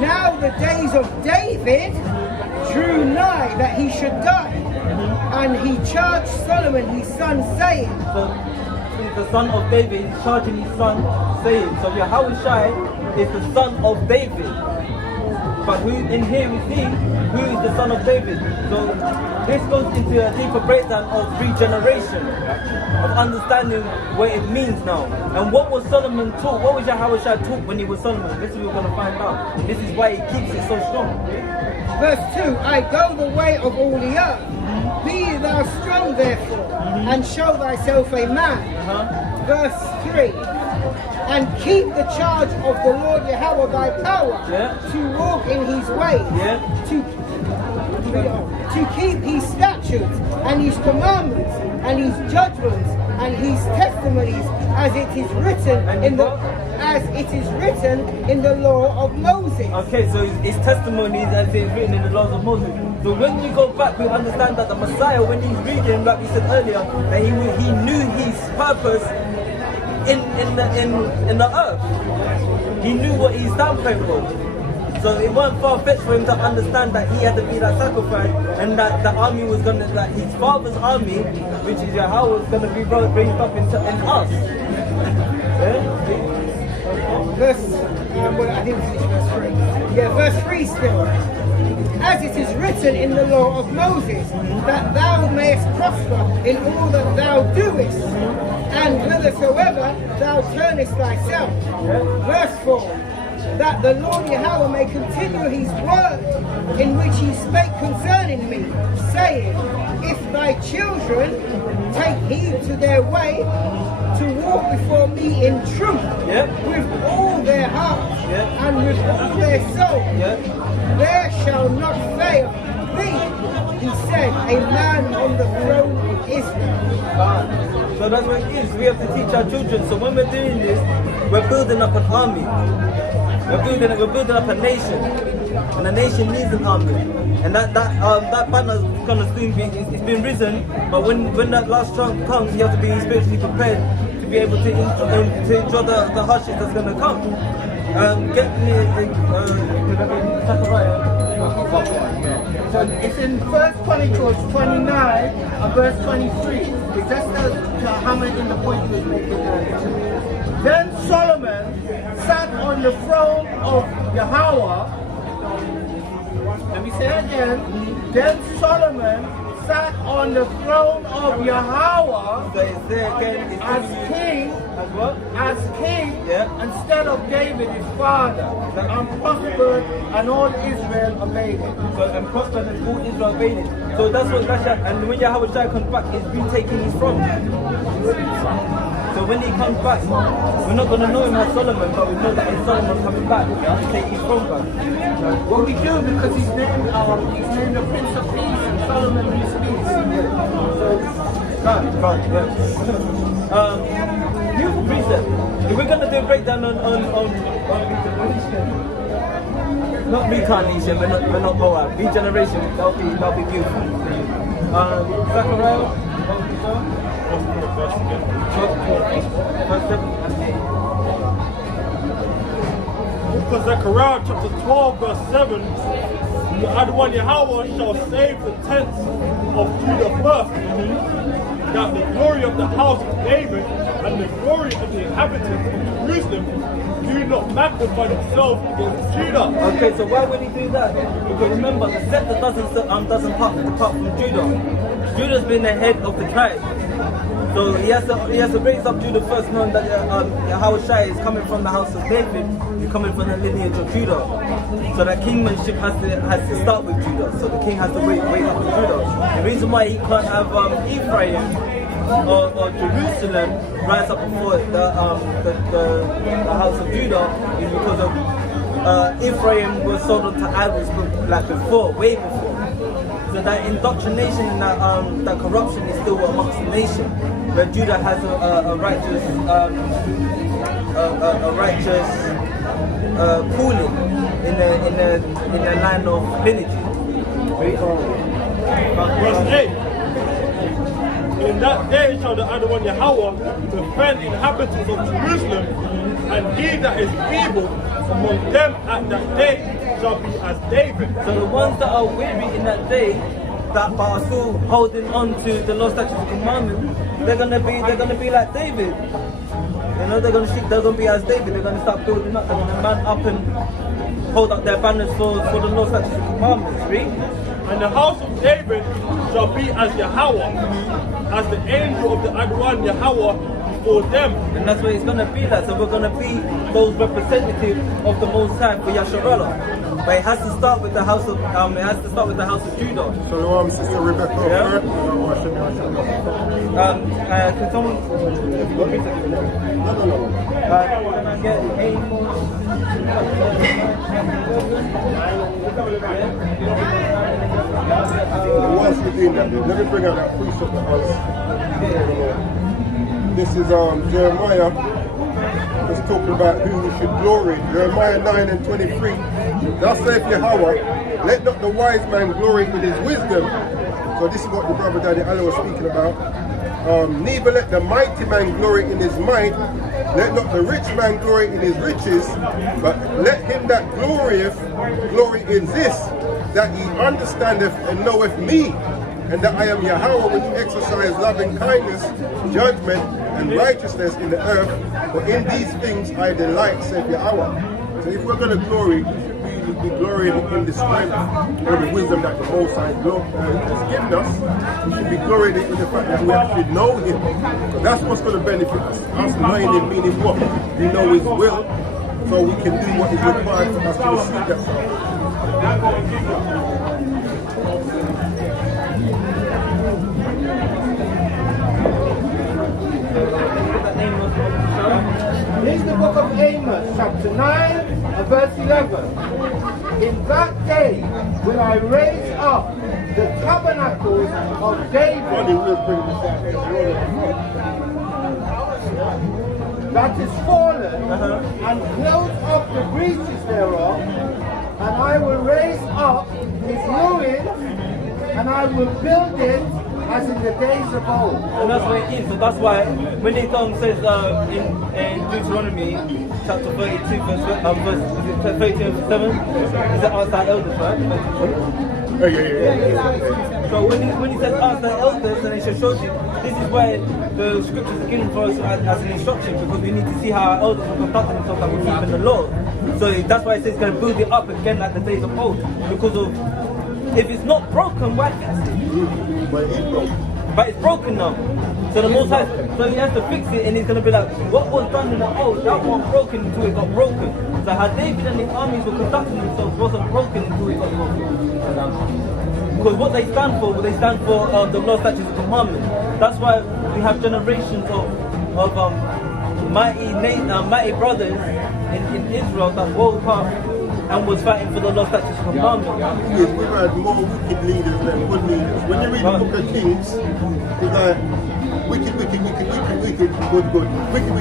Now the days of David drew nigh that he should die. And he charged Solomon his son, saying, So the son of David is charging his son, saying, so Yahushua is the son of David. But who in here we see who is the son of David. So this goes into a deeper breakdown of regeneration, of understanding what it means now. And what was Solomon taught? What was Yahushua taught when he was Solomon? This is what we're going to find out. And this is why he keeps it so strong. verse 2, I go the way of all the earth. Be thou strong therefore, and show thyself a man. Verse 3, and keep the charge of the Lord Yahweh thy power, to walk in his ways, to keep his statutes and his commandments and his judgments and his testimonies, as it is written in the law of Moses. Okay, so his testimonies as it's written in the laws of Moses. So when you go back, we understand that the Messiah, when he's reading, like we said earlier, that he knew his purpose in the earth. He knew what his standpoint was. So it wasn't far-fetched for him to understand that he had to be that sacrifice, and that the army was gonna, that his father's army, which is Yahweh, was gonna be raised up in us. I didn't finish verse 3. Yeah, verse 3 still. As it is written in the law of Moses, that thou mayest prosper in all that thou doest, and whithersoever thou turnest thyself. Verse 4. That the Lord Yahweh may continue his word in which he spake concerning me, saying, if thy children take heed to their way, to walk before me in truth, with all their heart, and with all their soul, there shall not fail thee, he said, a man on the throne of Israel. So that's what it is. We have to teach our children. So when we're doing this, we're building up an army. We're building up a nation, and a nation needs an army. And that banner's gonna soon be, it's been risen. But when that last trump comes, you have to be spiritually prepared to be able to enjoy the hardships that's gonna come. So it's in 1 Chronicles 29 and verse 23. It's just to hammer in the point he was making earlier. Then Solomon sat on the throne of Yahweh. Let me say it again. Then Solomon sat on the throne of Yahweh So it's there again. It's as giving you- king, As what? as king, Yeah. instead of David, his father, and prospered, and all Israel obeyed him. So and prospered and all Israel obeyed it. So that's what Rasha, and when Yahweh Shai comes back, he's been taking his throne. So when he comes back, we're not going to know him as Solomon, but we know that it's Solomon coming back. Yeah? To take his throne back. Well, we do because he's named the Prince of Peace, and Solomon means peace. Right, yeah. Beautiful precept. If we're going to do a breakdown on not reincarnation, we're not Moab. Regeneration, that'll be beautiful. Zechariah, verse 7 and 8. Because Zechariah chapter 12 verse 7, the Adonai Yahweh shall save the tents of Judah first, that the glory of the house of David and the glory of the inhabitants of Jerusalem do not magnify themselves against Judah. Okay, so why would he do that? Because remember, the scepter doesn't depart from Judah. Judah's been the head of the tribe. So he has to raise up Judah first, knowing that Yahweh Shai is coming from the house of David, he's coming from the lineage of Judah. So that kingmanship has to start with Judah. So the king has to wait up with Judah. The reason why he can't have Ephraim or Jerusalem rise up before the house of Judah is because of Ephraim was sold onto idols like before, way before. So that indoctrination and that corruption is still amongst the nation, where Judah has a righteous calling in the line of lineage. Verse 8. In that day shall the Adonai Yahweh defend the inhabitants of Jerusalem, and he that is feeble among them at that day shall be as David. So the ones that are weary in that day, that but are still holding on to the law, statutes, and commandments, they're gonna be like David. You know, they're gonna be as David. They're gonna start building up. They're gonna man up and hold up their banners for the law, statutes, and commandments. Read. And the house of David shall be as Yahweh, as the angel of the Adonai Yahweh before them. And that's what it's going to be like. So we're going to be those representatives of the Most High for Yasharallah. But it has to start with the house of Judah. So Sister Rebecca, Yeah. yeah. Can someone No. can I get any more? Whilst we're doing that, let me bring out that precept that was. This is Jeremiah. Just talking about who we should glory. Jeremiah 9 and 23. Thus saith Yahweh, let not the wise man glory in his wisdom. So this is what the brother Daddy Allah was speaking about. Neither let the mighty man glory in his might, let not the rich man glory in his riches, but let him that glorieth glory in this, that he understandeth and knoweth me, and that I am Yahweh which exercise loving kindness, judgment, and righteousness in the earth, for in these things I delight, saith Yahweh. So if we're going to glory, we be glorying in the strength or the wisdom that the Most High has given us. We should be glorying in the fact that we actually know Him. So that's what's going to benefit us. Us knowing Him, meaning what? We know His will, so we can do what is required for us to receive that. Here's the book of Amos, chapter 9, and verse 11. In that day will I raise up the tabernacles of David that is fallen, and close up the breaches thereof, and I will raise up his ruins, and I will build it as in the days of old. And that's what it is. So that's why when the song says in Deuteronomy chapter 32 verse 32 verse 7, is that ask our elders, right? Yeah. So when he says ask the elders, and it should show you, this is why the scriptures are given for us as an instruction, because we need to see how our elders are conducting themselves, that we're keeping the law. So that's why it says it's going to build it up again like the days of old, because of if it's not broken, why fix it? But it is broken. But it's broken now. So the Most High, so he has to fix it, and he's gonna be like, what was done in the old, that wasn't broken until it got broken. So how David and his armies were conducting themselves wasn't broken until it got broken. Because what they stand for the law, statutes, and commandments. That's why we have generations of mighty brothers in Israel that woke up and was fighting for the law, statutes, and commandments. Yes, we've had more wicked leaders than good leaders. When you read the book of Kings, it's like wicked, good, good. Wicked,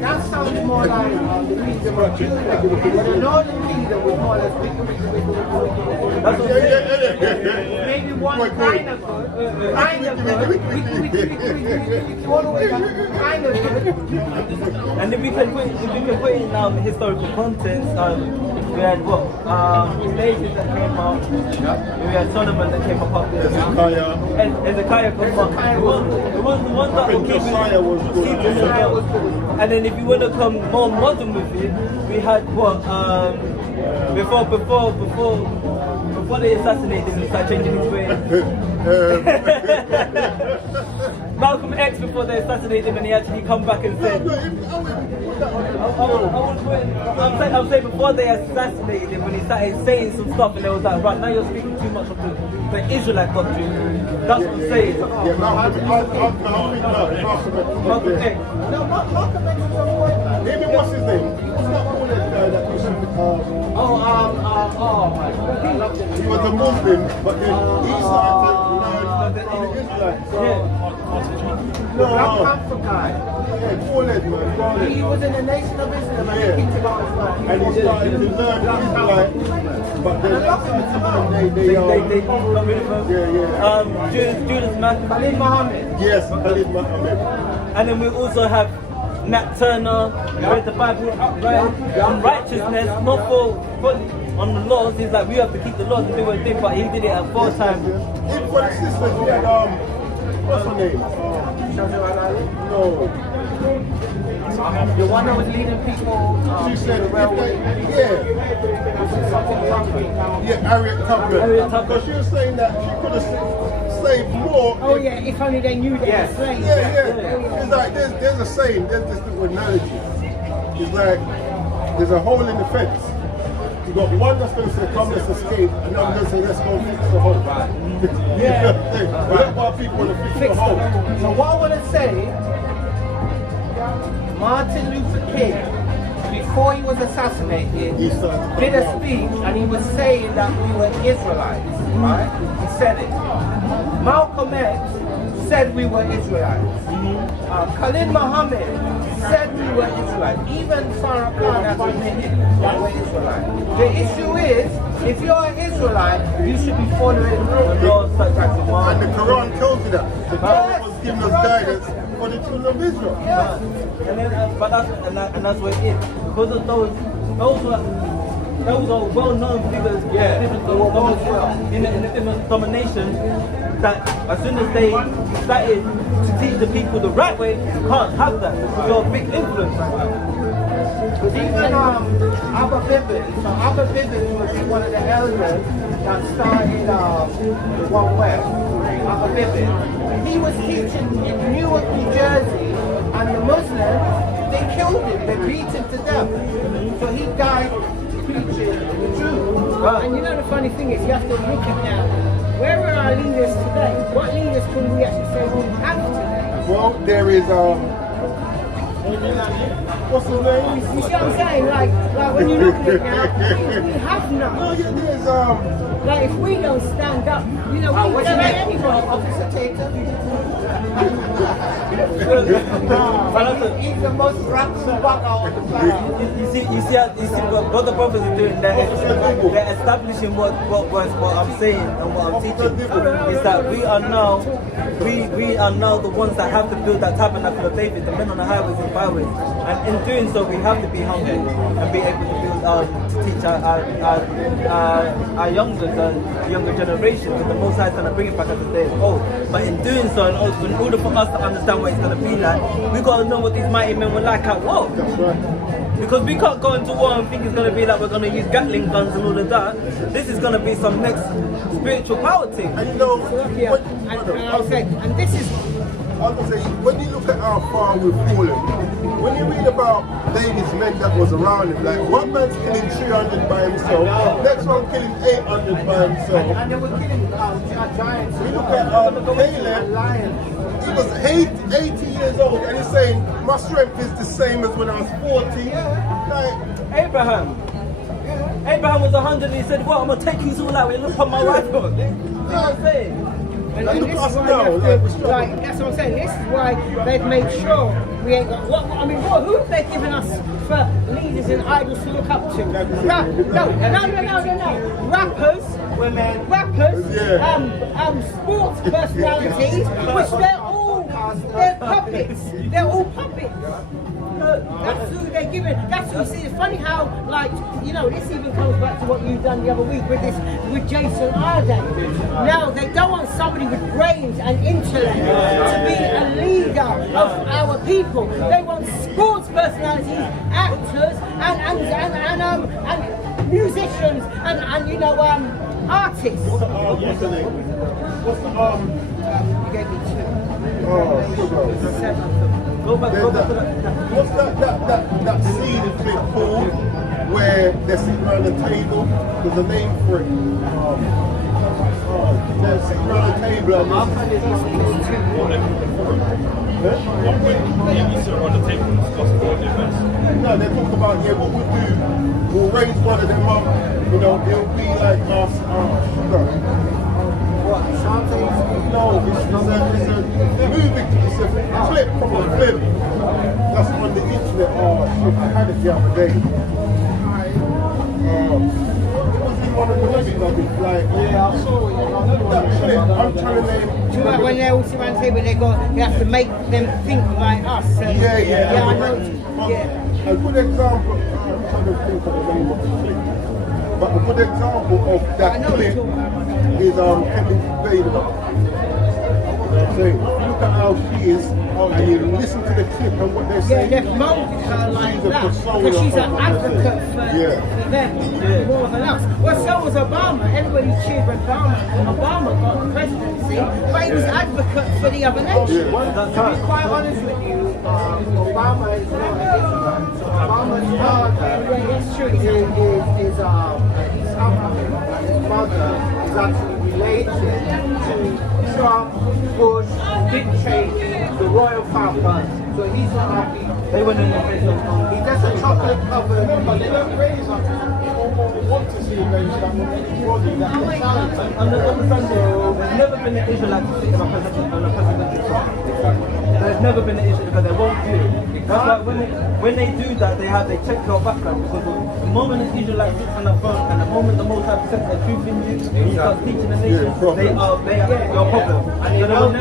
That sounds more like the kingdom of Judah. But the northern kingdom was more or less wicked. That's what I'm saying. Maybe one kind of good, all the way kind of good. And if we can put in historical context, we had David that came up, we had Solomon that came up after Hezekiah came up. It was the one that was Josiah was good. And then if you want to come more modern with it, we had before they assassinated him, he started changing his way. Malcolm X, before they assassinated him, and he actually come back and said, I'm saying before they assassinated him, when he started saying some stuff, and they was like, right, now you're speaking too much of the Israelite doctrine. That's what I'm saying. Yeah, Malcolm X. No, Malcolm X was on point. Even what's his name? What's that one that used to he was a Muslim, but then he started to learn the Israelites. The Black Panther guy. Yeah, Khaled, man. He was in the Nation of Islam and he kicked him out as well. And he started to learn Israelite, but then they got rid of him. Judas Maccabees. Khalid Muhammad. Yes, Khalid Muhammad. And then we also have Nat Turner, read the Bible upright, on righteousness, not for on the laws. He's like, we have to keep the laws and do what they do, but he did it at 4 times. Even for the sisters, we had, what's her name? No. The one that was leading people. She said, yeah, Harriet Tubman. Because she was saying that she could have saved more. Oh yeah, if only they knew they were slaves. Yeah. It's like, there's a saying, there's this little analogy. It's like, there's a hole in the fence. You got one that's going to say, come, let's escape, and another going to say, let's go fix the hole. Yeah. But that's why people want to fix the hole. So what I want to say, Martin Luther King, before he was assassinated, did a speech and he was saying that we were Israelites, right? He said it. Malcolm X said we were Israelites. Khalid Muhammad said we were Israelites. Even Farrakhan has admitted that we're Israelites. The issue is, if you're an Israelite, you should be following the laws such as the Quran. And the Quran tells you that. The Quran was giving us guidance for the children of Israel. Yes. And that's what it is. Because of those are well-known figures in the different dominations, that as soon as they started to teach the people the right way, you can't have that. You're a big influence. Even Abba Bivens, so Abba Bivens was one of the elders that started the One West, Abba Bivens. He was teaching in Newark, New Jersey, and the Muslims, they killed him, they beat him to death. So he died preaching the truth. And you know the funny thing is, you have to look at now, where are our leaders today? What leaders can we actually say we have today? Well, there is, what's his name? You see what I'm saying? Like when you look at it now, we have none. No, there's, Like if we don't stand up, you know, we don't let anybody. Officer Tatum. He's the most ransom bugger on the planet. You see what the prophets are doing. They're establishing what I'm saying and what I'm teaching is that we are now the ones that have to build that tabernacle of David, the men on the highways and byways, and in doing so, we have to be humble and be able to build to teach our younger generations, and the Most High is going to bring it back as the days old. But in doing so, in order for us to understand what it's going to be like, we got to know what these mighty men were like at war. that's right. Because we can't go into war and think it's going to be like we're going to use Gatling guns and all of that. This is going to be some next spiritual power thing. And you know, Yeah, and this is I was gonna say, when you look at how far we've fallen, when you read about David's men that was around him, like one man's killing 300 by himself, next one killing 800 by himself. And they were killing giants. We look at Caleb, he was 80 years old and he's saying, my strength is the same as when I was 40. Like, Abraham was 100 and he said, well, I'm going to take these all out and look on my rifle. You know what I'm saying? And look this at is us why now, you have like, we're to, struggling. that's what I'm saying. This is why they've made sure we ain't got. Who have they given us for leaders and idols to look up to? No. Rappers, women, sports personalities, which they're puppets. They're all puppets. That's who they're giving. That's who you see. It's funny how, like, you know, this even comes back to what you've done the other week with Jason Arden. Now they don't want somebody with brains and intellect to be a leader of our people. They want sports personalities, actors, and musicians, and you know, artists. What's the name? You gave me two. Oh, sugar. Go back to that. What's that scene clip called where they're sitting around the table? There's a name for it. They're sitting around the table and You sit around the table and discuss what they best. no, they talk about, yeah, what we'll do, we'll raise one of them up, you know, it'll be like us, sugar. What? Something? No, it's a movie, it's a clip from a film that's on the internet. Oh shit, I had it the other day. It was in one of the movies I've been like, Yeah, I saw it. that clip, I'm trying to name. Do you know when they all sit around the table, they have to make them think like us. Yeah, I know. A good example, I'm trying to think of the name of the clip, but a good example of that clip is Kevin Bader. So you look at how she is, and you listen to the clip and what they're Yeah, saying. they've molded her like She's a that persona because she's an of what advocate they're for saying. them more than us. Well, so was Obama. Everybody cheered when Obama got the presidency, but he was advocate for the other nation. To be quite honest with you, Obama is not an Israelite. So Obama's father That's true. is South African. His mother is actually related to Trump, Bush, Dick Cheney, the royal family. So he's not happy. They went in the face of He does a chocolate covered. But they don't raise up or want to see raised up on anybody that can challenge them. understand there's never been an Israelite to sit on a presidential throne. There's never been an issue because they won't do it. That's why when they do that, they check your background because the moment an Israelite sits on the throne and the moment the Most High presents the truth in you and you start teaching the nation, they are your problem. So they will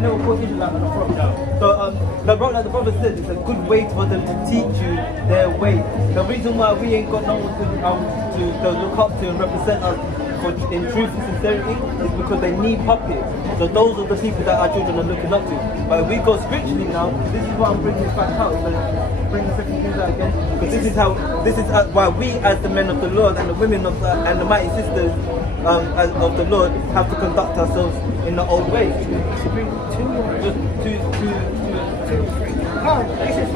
never put Israelite on the throne. So the brother said it's a good way for them to teach you their way. The reason why we ain't got no one to look up to and represent us in truth and sincerity is because they need puppets. So those are the people that our children are looking up to. But if we go spiritually now, this is why I'm bringing this back out. Bring the second things out again. Because this is why we as the men of the Lord and the women of and the mighty sisters of the Lord have to conduct ourselves in the old way. Should bring two. Just two. Oh, this is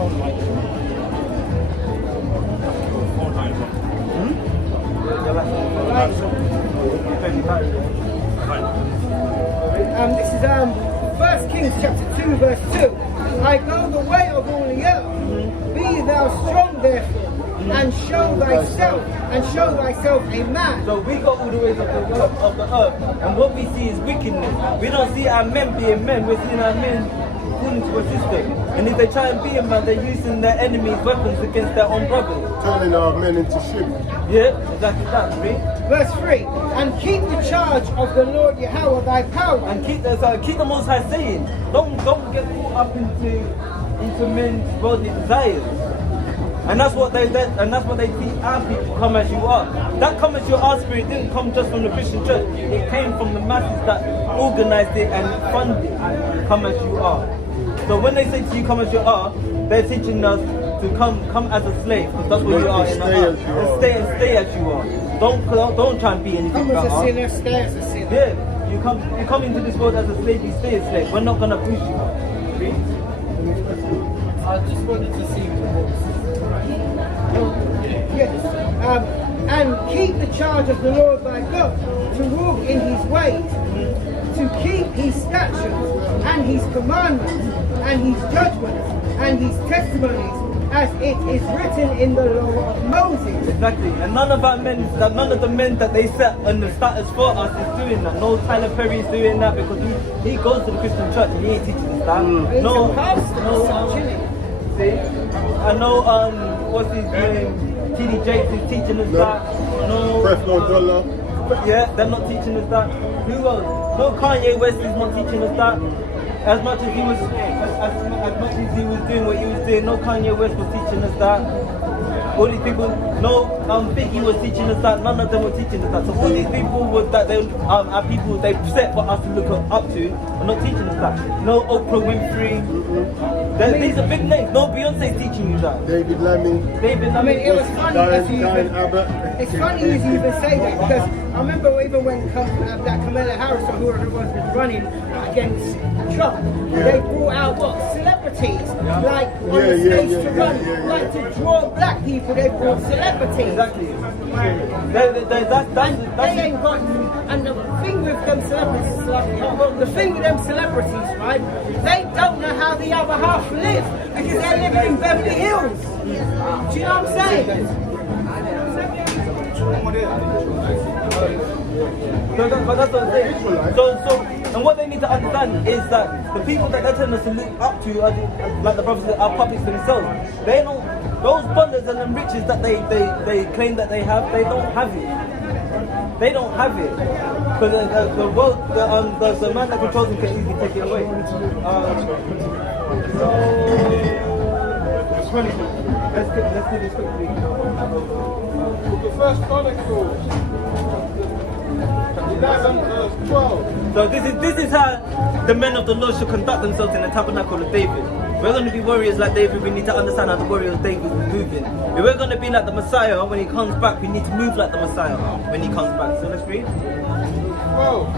this is 1 Kings chapter 2 verse 2. I go the way of all the earth. Be thou strong therefore, and show thyself a man. So we go all the ways of the earth, and what we see is wickedness. We don't see our men being men, we're seeing our men falling to a system. And if they try and be a man, they're using their enemies' weapons against their own brothers. Turning our men into sheep. Yeah, exactly that, read. Verse 3. And keep the charge of the Lord Yahweh thy power. And keep the Most High saying, don't get caught up into men's worldly desires. And that's what they teach our people, come as you are. That come as you are spirit didn't come just from the Christian church. It came from the masses that organized it and funded it. Come as you are. So when they say to you, come as you are, they're teaching us to come as a slave, because that's what you are in the Stay earth. as you are. And stay as you are. Don't try and be anything Come as a better. sinner, stay as a sinner. Yeah, you come into this world as a slave, you stay a slave. We're not gonna push you. I just wanted to see Yes. And keep the charge of the Lord thy God, to walk in his ways, to keep his statutes and his commandments and his judgments and his testimonies, as it is written in the law of Moses. Exactly. And none of the men that they set on the status for us is doing that. No Tyler Perry is doing that, because he goes to the Christian church and he ain't teaching us that. He's No, a pastor, no, such, isn't he? see, I know what's his name? TD Jakes is teaching us that. No, Creflo Dollar. yeah, they're not teaching us that. Who else? No, Kanye West is not teaching us that. As much as he was, as much as he was doing what he was doing, no Kanye West was teaching us that. All these people, no, Biggie was teaching us that. None of them were teaching us that. So all these people that they are people they set for us to look up to are not teaching us that. No Oprah Winfrey. These are big names. No Beyonce teaching you that. David Lammy. I mean, it was funny as you Diane even, Abbott. it's funny as you even say that, because I remember even when that Kamala Harris or whoever it was running against Trump, they brought out what celebrities like on the stage to run, like to draw black people. They brought celebrities. Exactly. They ain't got, and the thing with them celebrities, the thing with them celebrities, right? They don't know how the other half live, because they're living in Beverly Hills. Do you know what I'm saying? But that's what I'm saying. So, and what they need to understand is that the people that they're telling us to look up to, like the brothers, are puppets themselves. They don't. Those bundles and them riches that they claim that they have, they don't have it. They don't have it. Because the world, the man that controls them can easily take it away. Let's do this quickly. The first Chronicles 11 verse 12. So this is how the men of the Lord should conduct themselves in the Tabernacle of David. We're going to be warriors like David. We need to understand how the warrior of David was moving. If we're going to be like the Messiah when he comes back, we need to move like the Messiah when he comes back. So let's read. 12.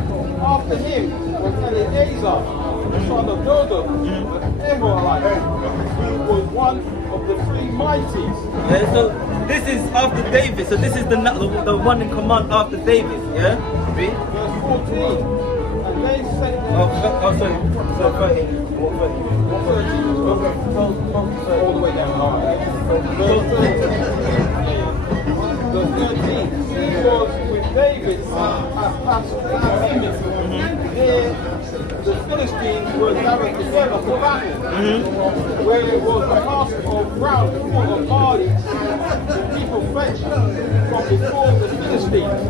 After him was Eleazar, the son of Joseph, the Israelite, who was one of the three mighties. Yeah, so this is after David. So this is the one in command after David. Yeah. Read. Verse 14. And they set sorry. So 13. What 13? 13. All the way down. Verse 13. He was with David at Tabernacle. Here, the Philistines were gathered together for battle, where it was a basket of ground full of barley. The people fetched from before the Philistines.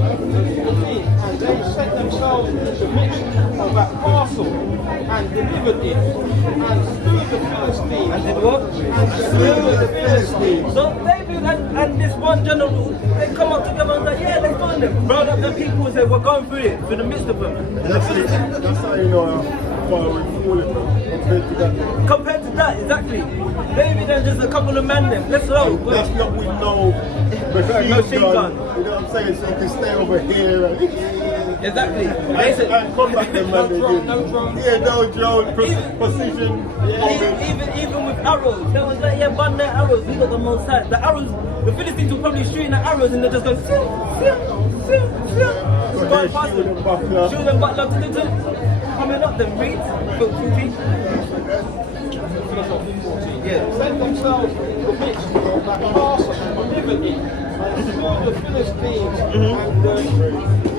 And they set themselves in the midst of that castle and delivered it, and slew the Philistines. And did what? And slew the Philistines. So David and this one general, they come up together and like, yeah, let's go in them. Brought up the people and said, we're going through it, through the midst of them. That's how you know how far we've fallen compared to that. Compared to that, exactly. David and just a couple of men then, let's go. That's not with no machine gun. You know what I'm saying? So you can stay over here and Exactly. and combat them, man. No drone. Yeah, no drone, precision. Even with arrows, they was like, yeah, burn their arrows. We got the most side. The arrows, the Philistines were probably shooting at arrows and they're just going, going past them. Shoot them butler, coming up them, read. Book 14. Yeah. Set themselves in the midst of that castle and delivered it, and slew the Philistines,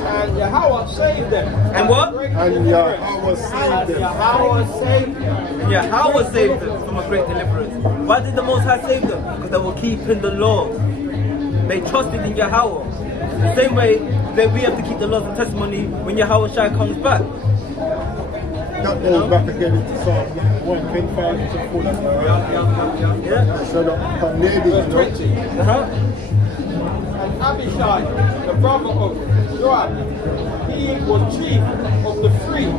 and Yahweh saved them. And what? And Yahweh saved them. Yahweh saved them. Yeah, Yahweh saved them from a great deliverance. Why did the Most High save them? Because they were keeping the law. They trusted in Yahweh. The same way that we have to keep the laws and testimony when Yahweh Shai comes back. That goes back again into Psalm 125 to 40. Yeah. So that near this, you know. 20. And Abishai, the brother of Joab, he was chief of the three,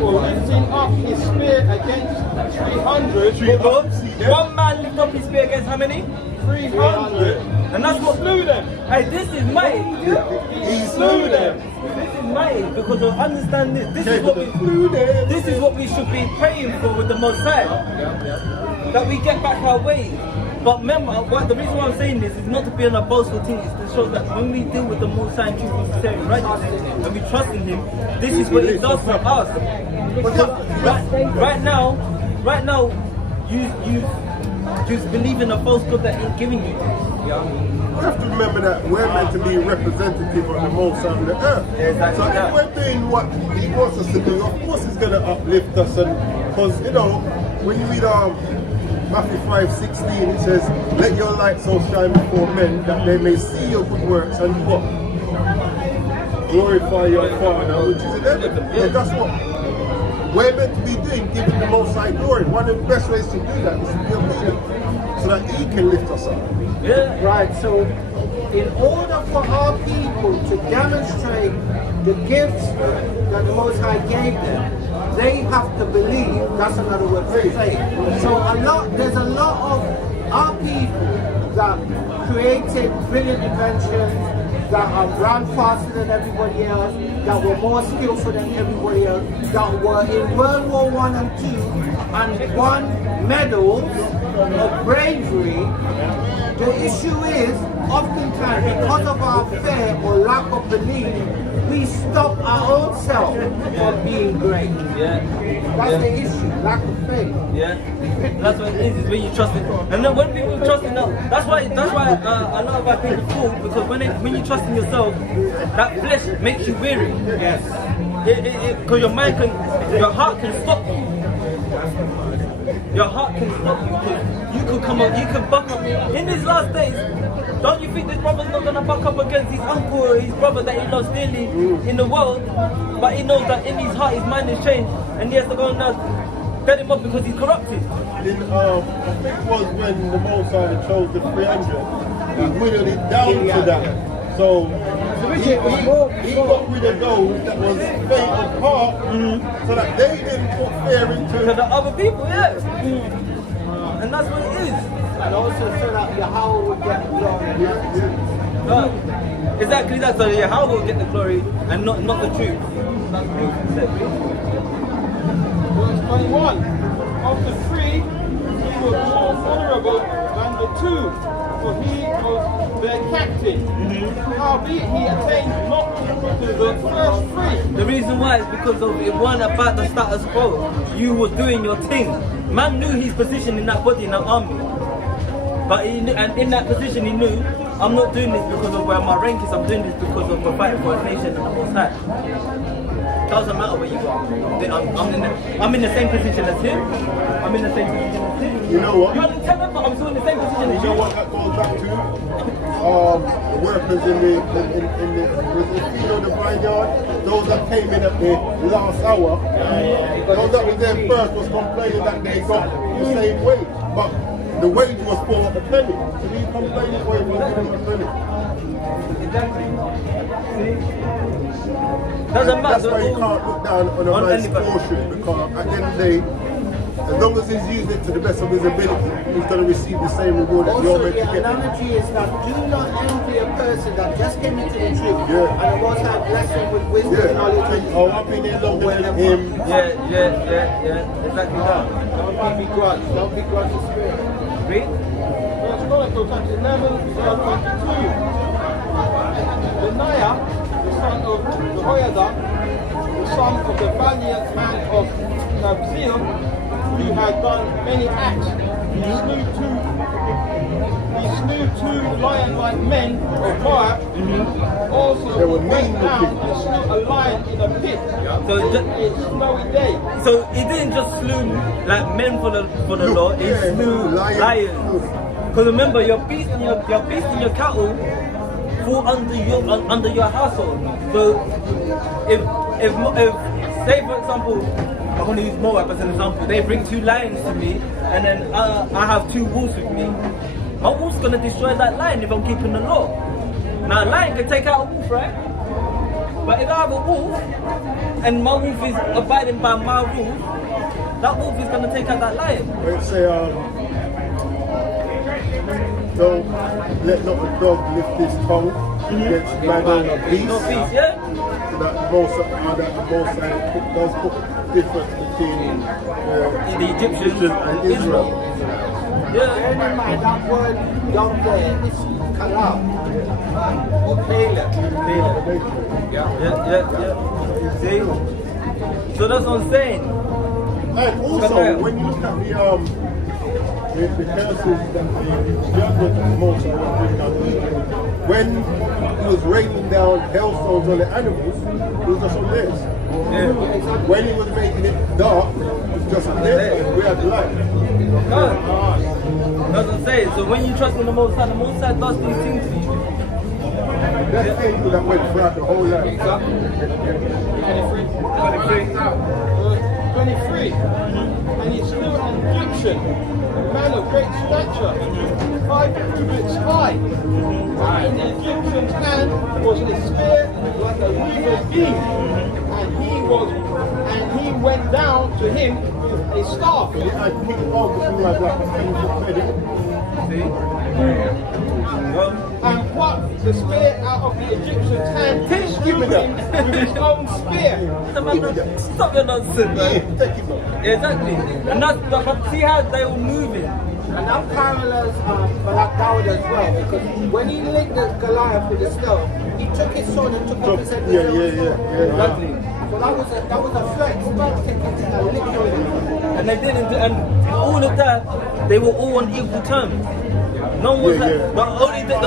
for lifting up his spear against the 300. One man lift up his spear against how many? 300. And that's what Slew them. Hey, this is mighty. He slew them. This is mighty because you understand this. This is what we should be praying for with the Most High. That we get back our ways. But remember, the reason why I'm saying this is not to be on a boastful thing. It's to show that when we deal with the Most High and truth, sincerity, and righteousness, and we trust in Him, this is what He does for us. Because right now, you just believe in a false God that ain't giving you this. Yeah. We have to remember that we're meant to be representative of the Most High on the earth. Yeah, exactly so that. if we're doing what He wants us to do, of course He's going to uplift us. And because when you read Matthew 5:16, it says, "Let your light so shine before men that they may see your good works and what? Glorify your Father which is in heaven." So that's what we're meant to be doing, giving the Most High glory. One of the best ways to do that is to be obedient, so that He can lift us up. Yeah. Right, so in order for our people to demonstrate the gifts that the Most High gave them, they have to believe. That's another word for faith. So there's a lot of our people that created brilliant inventions, that ran faster than everybody else, that were more skillful than everybody else, that were in World War I and II and won medals of bravery. The issue is, oftentimes, because of our fear or lack of belief, we stop our own self from being great. Yeah. That's the issue, lack of faith. Yeah, that's what it is when you trust it. And then when people trust in that's why a lot of our people fall, because when you trust in yourself, that flesh makes you weary. Yes. Because your heart can stop you. Your heart can stop you. You could come up, you could buck up. In these last days, don't you think this brother's not going to buck up against his uncle or his brother that he loves dearly in the world? But he knows that in his heart, his mind has changed, and he has to go and get him up because he's corrupted. I think it was when the Most High chose the 300, He whittled it down to that. So he got rid of those that was faint of heart, so that they didn't put fear into To the other people, yeah. And that's what it is. And also so that Yahweh would get glory. Exactly that. So Yahweh will get the glory and not the truth. That's beautiful said, Verse 21. Of the three, he was more honorable than the two, for he was their captain. Howbeit he attained not to the first three. The reason why is because of it wasn't about the status quo. You were doing your thing. Man knew his position in that body, in that army. But and in that position he knew, I'm not doing this because of where my rank is, I'm doing this because of the fight for a nation and the Most High. Doesn't matter where you are. I'm in the same position as him. I'm in the same position as him. You know what? You're on the tenth, but I'm still in the same position as You know you. what that goes back to? The workers in the field of the vineyard, those that came in at the last hour, those that was there first was complaining that they got the same wage, but the wage was for a penny. So he complained why he was giving a penny. Doesn't matter. That's why you can't look down on a man's portion, because at the end of the day, as long as he's using it to the best of his ability, he's going to receive the same reward that you're Also, meant to the get. analogy is that do not envy a person that just came into the truth and the Most High blessed him with wisdom and knowledge. Think, oh, I've been here longer than him. Yeah. Exactly that. Don't be grudge. Don't be grudge of spirit. Read. First Chronicles chapter 11, verse 22. Benaiah, the son of Jehoiada, the son of the valiant man of Kabzeel, who had done many acts, he slew two lion-like men of Moab. Also They were he went mean down looking. and slew a lion in a pit. So It's a snowy day. So he didn't just slew like men for the law, he slew lions. Because remember, your beast and your cattle fall under your household. So if say for example, I'm going to use Moab as an example, they bring two lions to me and then I have two wolves with me. My wolf's going to destroy that lion if I'm keeping the law. Now a lion can take out a wolf, right? But if I have a wolf and my wolf is abiding by my rules, that wolf is going to take out that lion. Let's say, don't let not a dog lift his tongue against man or beast. No peace, yeah? So that most does put difference between The Egyptians and Israel. Yeah. Bear in mind that word down there is kalam or Caleb. Yeah. See? So that's what I'm saying. And also, when you look at the curses that the judgment of Moses was bringing on Egypt, when he was raining down hailstones on the animals, it was just on theirs. Yeah. When he was making it dark, it was just on theirs, and we had light. God. That's what I'm saying. So when you trust in the Most High does these things to you. That's angel that went throughout the whole land. 23. 23. And he slew an Egyptian, a man of great stature, 5 cubits high. And in the Egyptian's hand was a spear like a weaver's beam. And he went down to him with a staff. I think all the thing like a 10-foot head. See? And plucked the spear out of the Egyptian's hand, slew him with his own spear. Stop your nonsense, man. Take him up. Yeah, exactly. And that's, but see how they were moving. And that parallels Balak Dawud as well, because when he licked the Goliath with the stone, he took his sword and took off his head. Yeah. Exactly. So that was a flex. And they didn't do, and all of that, they were all on equal terms. No one was the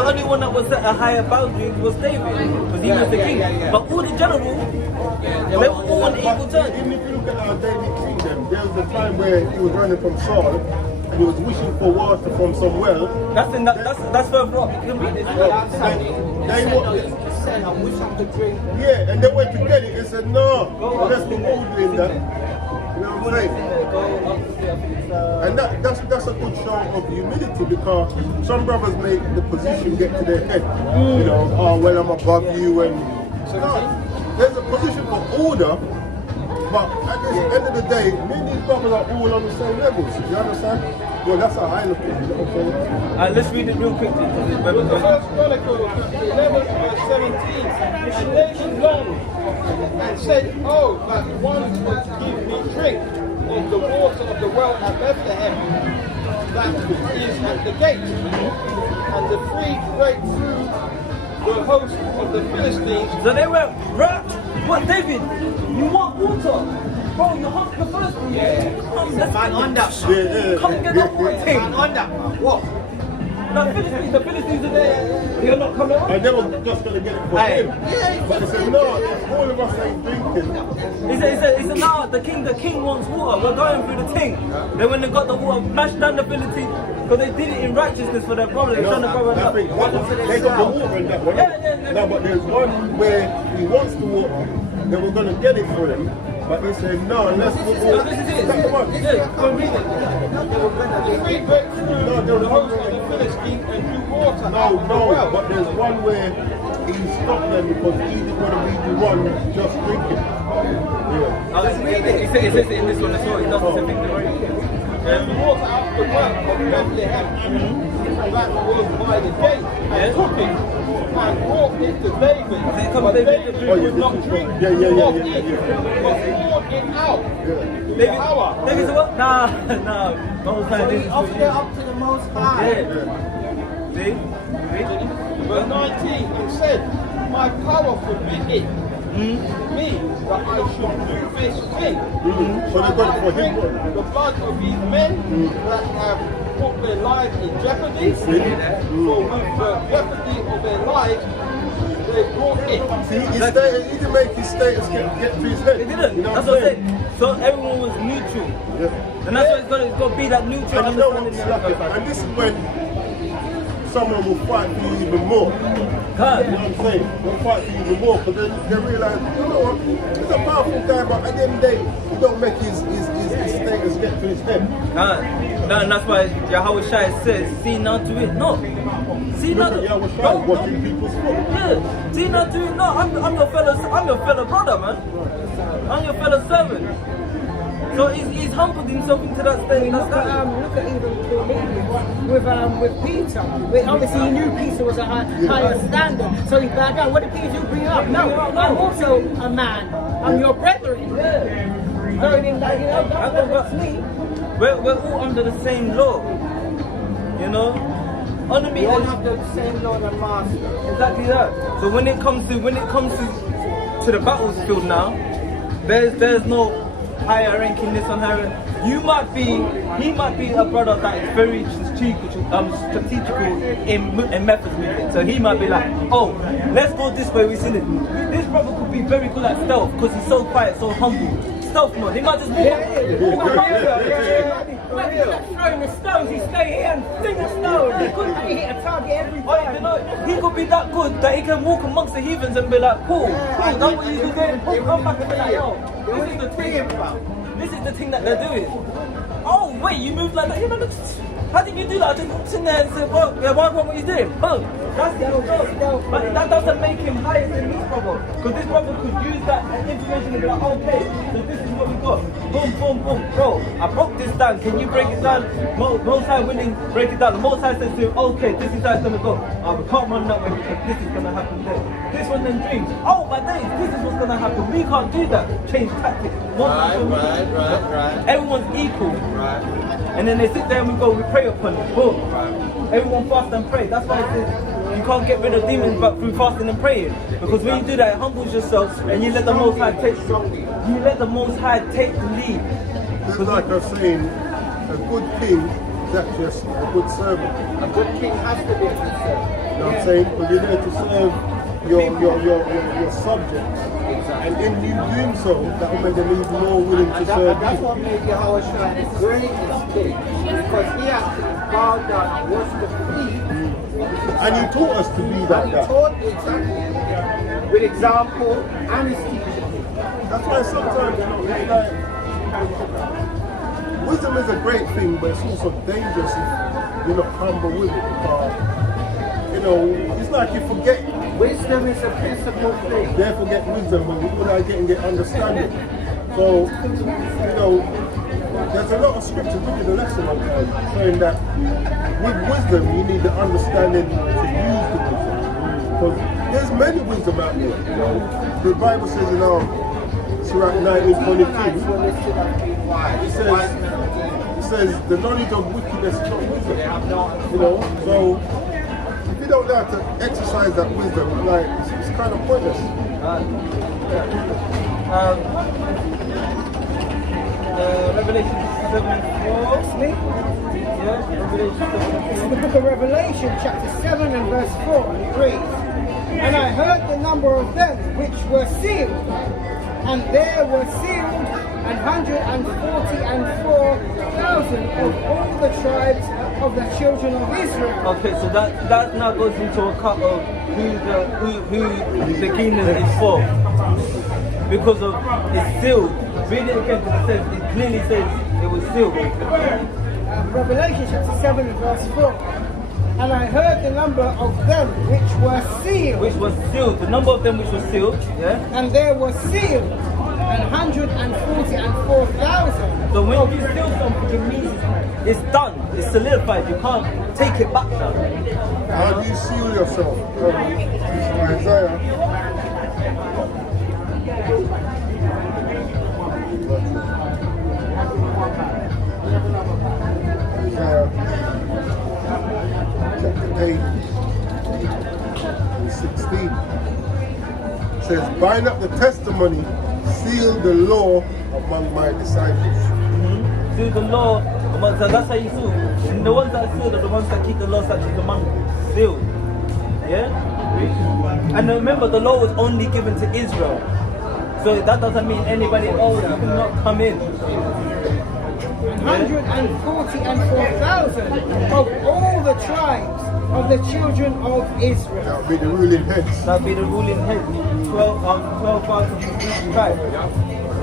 only one that was at a higher boundary was David, because he was the king. But all the generals, they were all on equal terms. Even if you look at David King, there was a time where he was running from Saul, and he was wishing for water from some well. That's further up. You can read it. I wish I could drink. Yeah, and they went to get it and said, no, let's be all doing that. You know what I'm saying? And that's a good show of humility, because some brothers make the position get to their head. You know, oh, well, I'm above you. And no, there's a position for order, but at the end of the day, me and these brothers are all on the same levels. You understand? Well, that's how I look at it. You know what I'm saying? Let's read it real quickly. The first Chronicle, 11 verse 17. And David longed and said, oh, that one would give me drink of the water of the well at Bethlehem, that is at the gate, and the free break through the host of the Philistines. So they went, right, what, David, you want water? Bro, you're hot for first. Yeah. Come, Man on that. come get that thing. Man on that. What? The Philistines are there. You're not coming on? And they were just going to get it for him. But they said, no, if all of us ain't drinking. He said, no, the king wants water. We're going through the thing. Then when they got the water, mashed down the Philistines, because they did it in righteousness for their brother. They got the water in that one. Yeah. No, but there's one where he wants the water, they were going to get it for him. But he said, no, unless we all... This is it. Come on. Yeah, go read it. The free break through the host of the Philistines and drew water out of the No, well. but there's one where he stopped them because he didn't want to be the one just drinking. Yeah. He says it in this one as well. He doesn't say things right. And water out of the well of Bethlehem, that was by the gate, and took it and brought it to David. But David would not drink of it, but poured it out to the hour. David said what? Nah. Most High So he didn't. offered it up to the Most High. Yeah. See? Verse 19, and said, my power forbid it me that I should do this thing. So they got it for Drink him. the blood of these men that have put their lives in jeopardy, for with the jeopardy of their lives they brought it. See, he didn't make his status get to his head. They didn't. You know That's what what I'm I said. So everyone was neutral. Yeah. And that's why it's got to be that neutral And you know understanding. what's lucky? And this is when someone will fight for you even more. You know what I'm saying? They'll fight for you even more because they realize, you know what, he's a powerful guy, but at the end of the day, he don't make his status get to his head. No, and that's why Yahweh Shai says, see not to it. No. See not to it. Yahweh Shai watching people's foot. Yeah. See not to it. No, I'm your fellow brother, man. I'm your fellow servant. So he's humbled himself into that I state. mean, look at even Cornelius with Peter. Obviously, he knew Peter was a higher standard, so he bowed down. What did Peter do? Bring it up? No, I'm also a man. I'm your brethren. Yeah. So, I mean, like, you know, that's me. We're all under the same law. You know? Honor me We all as have the same Lord and Master. exactly that. So when it comes to the battlefield now, there's no higher ranking this on higher. He might be a brother that is very strategical in methods with it. So he might be like, oh, let's go this way. We've seen it. This brother could be very good at stealth because he's so quiet, so humble. Stealth mode. He might just walk. When he's not throwing the stones, he stay here and fling a stone. He couldn't hit a target every time. You know, he could be that good that he can walk amongst the heathens and be like, cool, that's what you do there. Come back and be like, yo, this is the thing. This is the thing that they're doing. Oh wait, you move like that. You know, how did you do that? I just walked in there and said, well, yeah, what he's doing. Boom. That's the goal. But that doesn't make him higher than this brother. Because this brother could use that information and be like, okay, so this is what we got. Boom, boom, boom. Bro, I broke this down. Can you break it down? Most High willing, break it down. The Most High says to him, okay, this is how it's going to go. We can't run that way because this is going to happen there. This one then dreams. Oh my days, this is what's going to happen. We can't do that. Change tactics. Right. Everyone's equal. Right. And then they sit there and we go, we pray upon it. Boom. Everyone fast and pray. That's why it says you can't get rid of demons but through fasting and praying. Because when you do that, it humbles yourself and you let the Most High take the lead. It's like I was saying, a good king is actually a good servant. A good king has to be a good servant. You know what I'm saying? Because you're there to serve your subjects. And in you doing so, that will make them even more willing to serve That's you. what made Yahushua the greatest king. Because he actually bowed down, washed the feet. And he taught us to be like He that. taught exactly with example and his teaching. That's why sometimes, you know, it's like, wisdom is a great thing, but it's also dangerous if you're not humble with it. You know, it's like you forget. Wisdom is a principal thing. Therefore, get wisdom when you are getting get understanding. So, you know, there's a lot of scripture giving the lesson on saying that with wisdom you need the understanding to use the wisdom. Because there's many wisdom out there. You know, the Bible says in Surah 19:22, it says the knowledge of wickedness is not wisdom. You know, so if you don't know how to exercise that wisdom, like it's kind of pointless. Revelation 7:4. Yeah, Revelation 7:4. This is the book of Revelation, chapter 7 and verse 4, and it reads, "And I heard the number of them which were sealed, and there were sealed 144,000 of all the tribes of the children of Israel." Okay, so that now goes into account of who the kingdom is for. Because of it's sealed. Read it again because it clearly says it was sealed. Revelation chapter 7 and verse 4. "And I heard the number of them which were sealed." Which was sealed. The number of them which was sealed, yeah? "And there were sealed 144,000. So when you seal something, it means it's done. It's solidified. You can't take it back now. How do you seal yourself? Isaiah. Chapter 8 and 16 says, "Bind up the testimony, seal the law among my disciples." Seal the law. So that's how you seal. And the ones that are sealed are the ones that keep the law statutes among sealed. Yeah? And remember, the law was only given to Israel. So that doesn't mean anybody else cannot come in. 144,000 of all the tribes of the children of Israel. That would be the ruling heads. That would be the ruling head. 12,000 each tribe.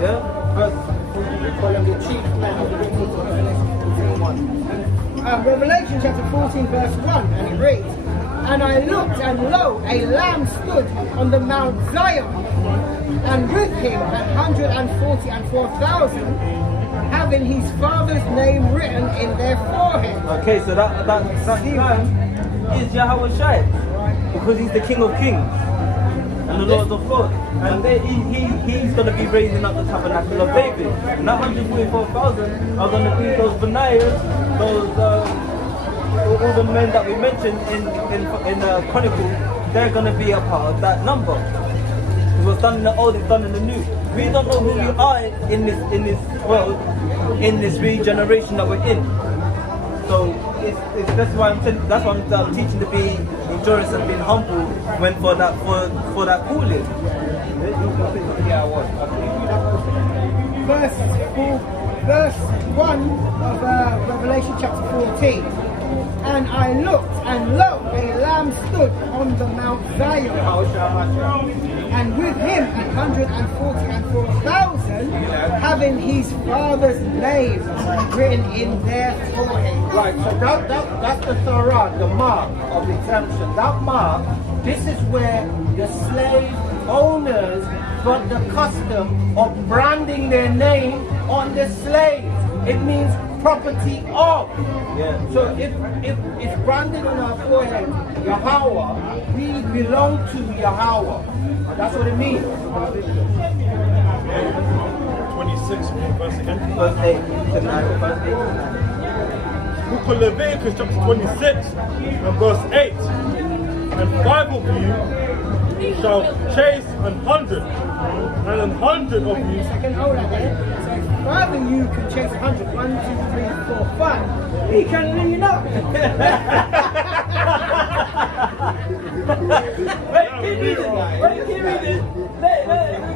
Yeah? Verse Revelation chapter 14 verse 1, and it reads, "And I looked, and lo, a lamb stood on the Mount Zion, and with him 144,000, having his father's name written in their forehead. Okay, so that man is Yahweh Shai, because he's the King of Kings and the Lord of Lords. And he's going to be raising up the Tabernacle of David. And that 144,000 are going to be those Benaiahs, those all the men that we mentioned in Chronicle. They're going to be a part of that number. It was done in the old, it's done in the new. We don't know who we are in this world, in this regeneration that we're in. So that's why I'm teaching to be endurance and being humble when for that calling. Verse 1 of Revelation chapter 14. And I looked, and lo, a lamb stood on the Mount Zion, and with him 144,000, having his father's name written in their forehead. Right, so that's the Torah, the mark of exemption. That mark, this is where the slave owners got the custom of branding their name on the slaves. It means property of. Yeah. So if it's branded on our forehead, Yahweh, we belong to Yahweh. That's what it means. 26, verse again. Verse 8 to 9. Verse 8 to 9. Book of Leviticus chapter 26 and verse 8. And 5 of you shall chase 100, and 100 of you. Second, hold on there. So if 5 of you can chase 100, 1, 2, 3, 4, 5, he can lean up. Keep reading.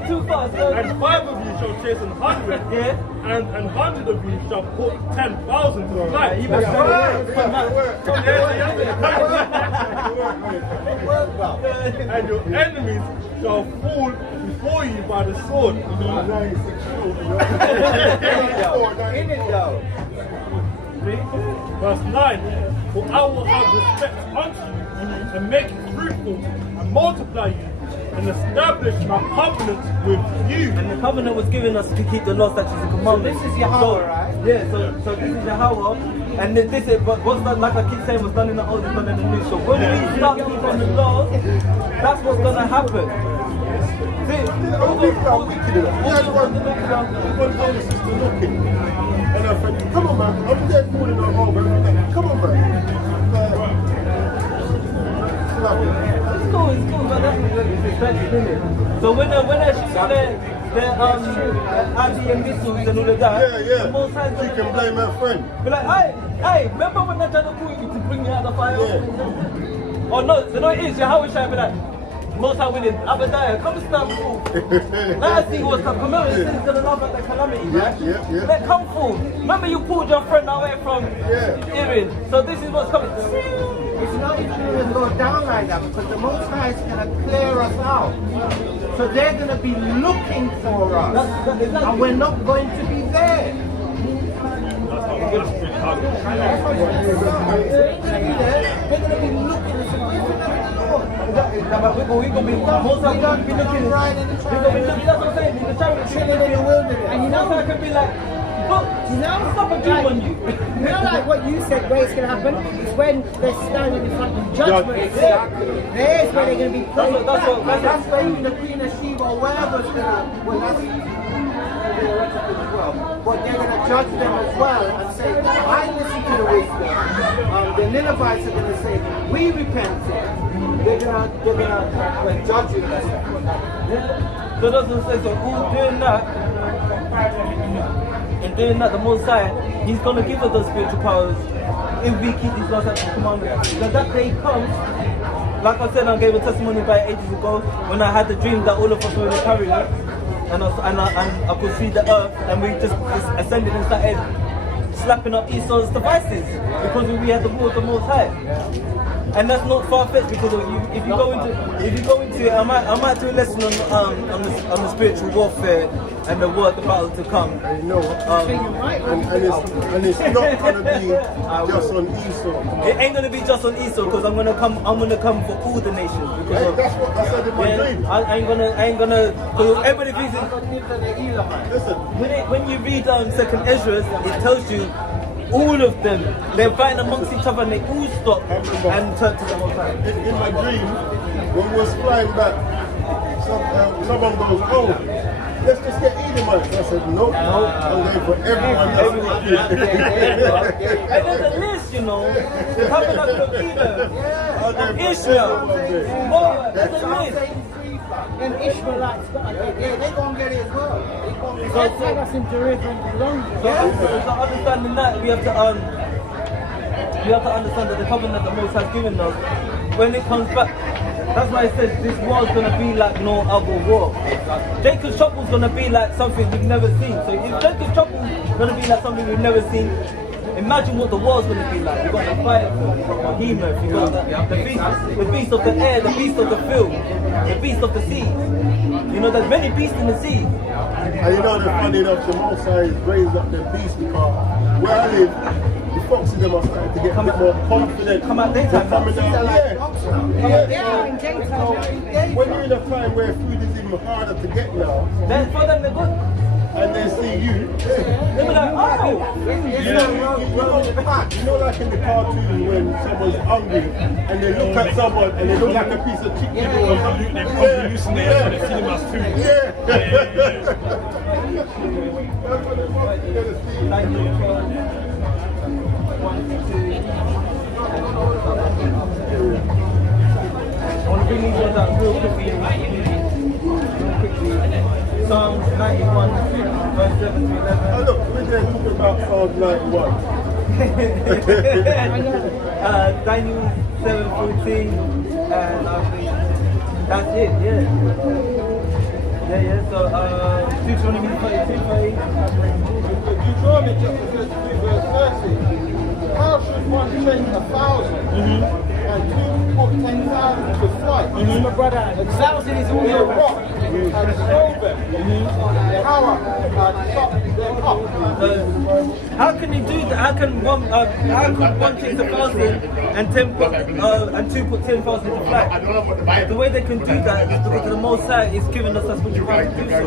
Too fast. And 5 of you shall chase 100, Yeah. and 100 of you shall put 10,000 to flight. You better And your enemies shall fall before you by the sword. In it though. Verse 9. For I will have respect unto you, and make you fruitful, and multiply you, and establish my covenant with you. And the covenant was given us to keep the law, statutes, and commandments. So this is Yahweh, right? Yeah, so this is Yahweh. And then this is, but what's done, like I keep saying, was done in the old, is done in the new. So when we start keeping the laws, that's what's going to happen. See, All people are wicked enough. That's one honest is looking. And I said, come on man, I'm dead more than I'm over. Come on man. It's cool, but that's it's expensive, isn't it? So when they're shooting their IBM missiles and all of that, Yeah. the Most High She can blame her friend. be like, hey, remember when they tried to pull you to bring you out of the fire? Yeah. Oh no, so no it is, Yahweh Shai be like, Most High winning, Abadiah, come and stand forth. Let us see what's coming. Remember, the sin's gonna laugh at the calamity, right? Yeah. Let come forth. Remember you pulled your friend away from Irin. So this is what's coming. It's not even going to go down like that because the Most High is going to clear us out. So they're going to be looking for us. And we're not going to be there. That's what it's they're going to be looking. We're gonna be most of them be looking right in the chariot. We're gonna be looking, that's what I'm saying, in the chariot, chilling in the wilderness. And you know, I could be like, look, you know, stop a dream on you. You know, like what you said, where it's going to happen is when they're standing in front of judgment. Exactly. There's where they're going to be playing That's where even the Queen of Sheba or wherever's going to, well, that's theoretical as well. But they're going to judge them as well and say, I listen to the wisdom. The Ninevites are going to say, we repented. They're gonna judge you. Yeah. So that's what I'm saying, so who's doing that? And doing that, the Most High, He's gonna give us those spiritual powers if we keep these laws and commandments. Because that day comes, like I said, I gave a testimony about ages ago when I had the dream that all of us were in a chariot and I could see the earth and we just ascended and started slapping up Esau's devices because we had the rule of the Most High. And that's not far-fetched because if you go into it, I might do a lesson on the spiritual warfare and the war, the battle to come. And you know what? And it's not going to be just on Esau. It ain't gonna be just on Esau because I'm gonna come for all the nations. Because That's what I said in my dream. I ain't gonna because everybody thinks Listen, when you read Second Ezra, it tells you all of them, they're fighting amongst each other and they all stop and turn to the Most High. In my dream, when we was flying back, someone goes, oh, let's just get Edomites. I said, no, I'm going for everyone else. And there's a list, you know, the Tabernacle of Edom, of Israel. Oh, there's a list. And Ishmaelites got to get it. They're going to get it as well. That's how us in Jerusalem belong. So understanding that, we have to understand that the covenant that the Most has given us, when it comes back, that's why it says this war's going to be like no other war. Jacob's trouble's going to be like something we've never seen. So if Jacob's trouble's going to be like something we've never seen, imagine what the war's going to be like. You've got the fire from Behemoth, you've got the beast of the air, the beast of the field, the beast of the sea. You know, there's many beasts in the sea. And you know, they're funny enough, the Most High is raising up their beasts because where I live, the foxes them are starting to get a bit more confident. Come out daytime. Coming out, Yeah, in daytime. When you're in a time where food is even harder to get now, Then for them, they're good. and they see you, They be like, oh! you know, like in the cartoon when someone's hungry and they look at someone and they look like a piece of chicken or something. They hallucinate when they see them as food. Yeah. Like, 1, 2. I want to bring these ones out real quickly. Psalms 91, verse 7 to 11. Oh look, we're there talking about Psalms 91. Daniel 7:14, and I think that's it, yeah. So, Deuteronomy 32:30. Deuteronomy chapter 32 verse 30. How should one train 1,000 and two put 10,000 to flight? My brother, 1,000 is all Their your rock and slow them. Their power and stop them up. How can he do that? How can one take 1,000 and 2 put 10,000 to flight? The way they can do that is because the Most High is giving us that special power to do so.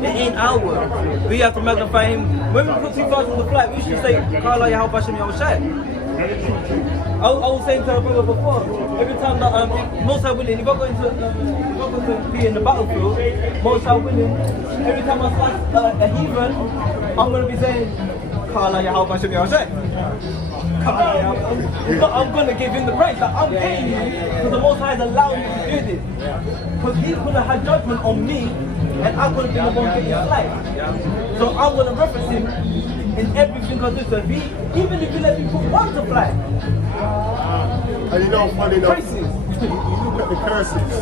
It ain't our word. We have to magnify him. When we put 2,000 to flight, we should say, Kala Yahweh Hashem Yahushai. I was saying to our brother before, every time that Most High willing, if I go into be in the battlefield, Most High willing, every time I start a heathen, I'm going to be saying, Kala Yahweh Hashem Yahushai. I'm going to give him the praise that I'm getting you because the Most High is allowing me to do this. Because he's going to have judgment on me and I'm going to be the one getting flight. So I'm going to reference him in everything I do. So even if you let me put one to fly. And you know, funny enough, you look at the curses.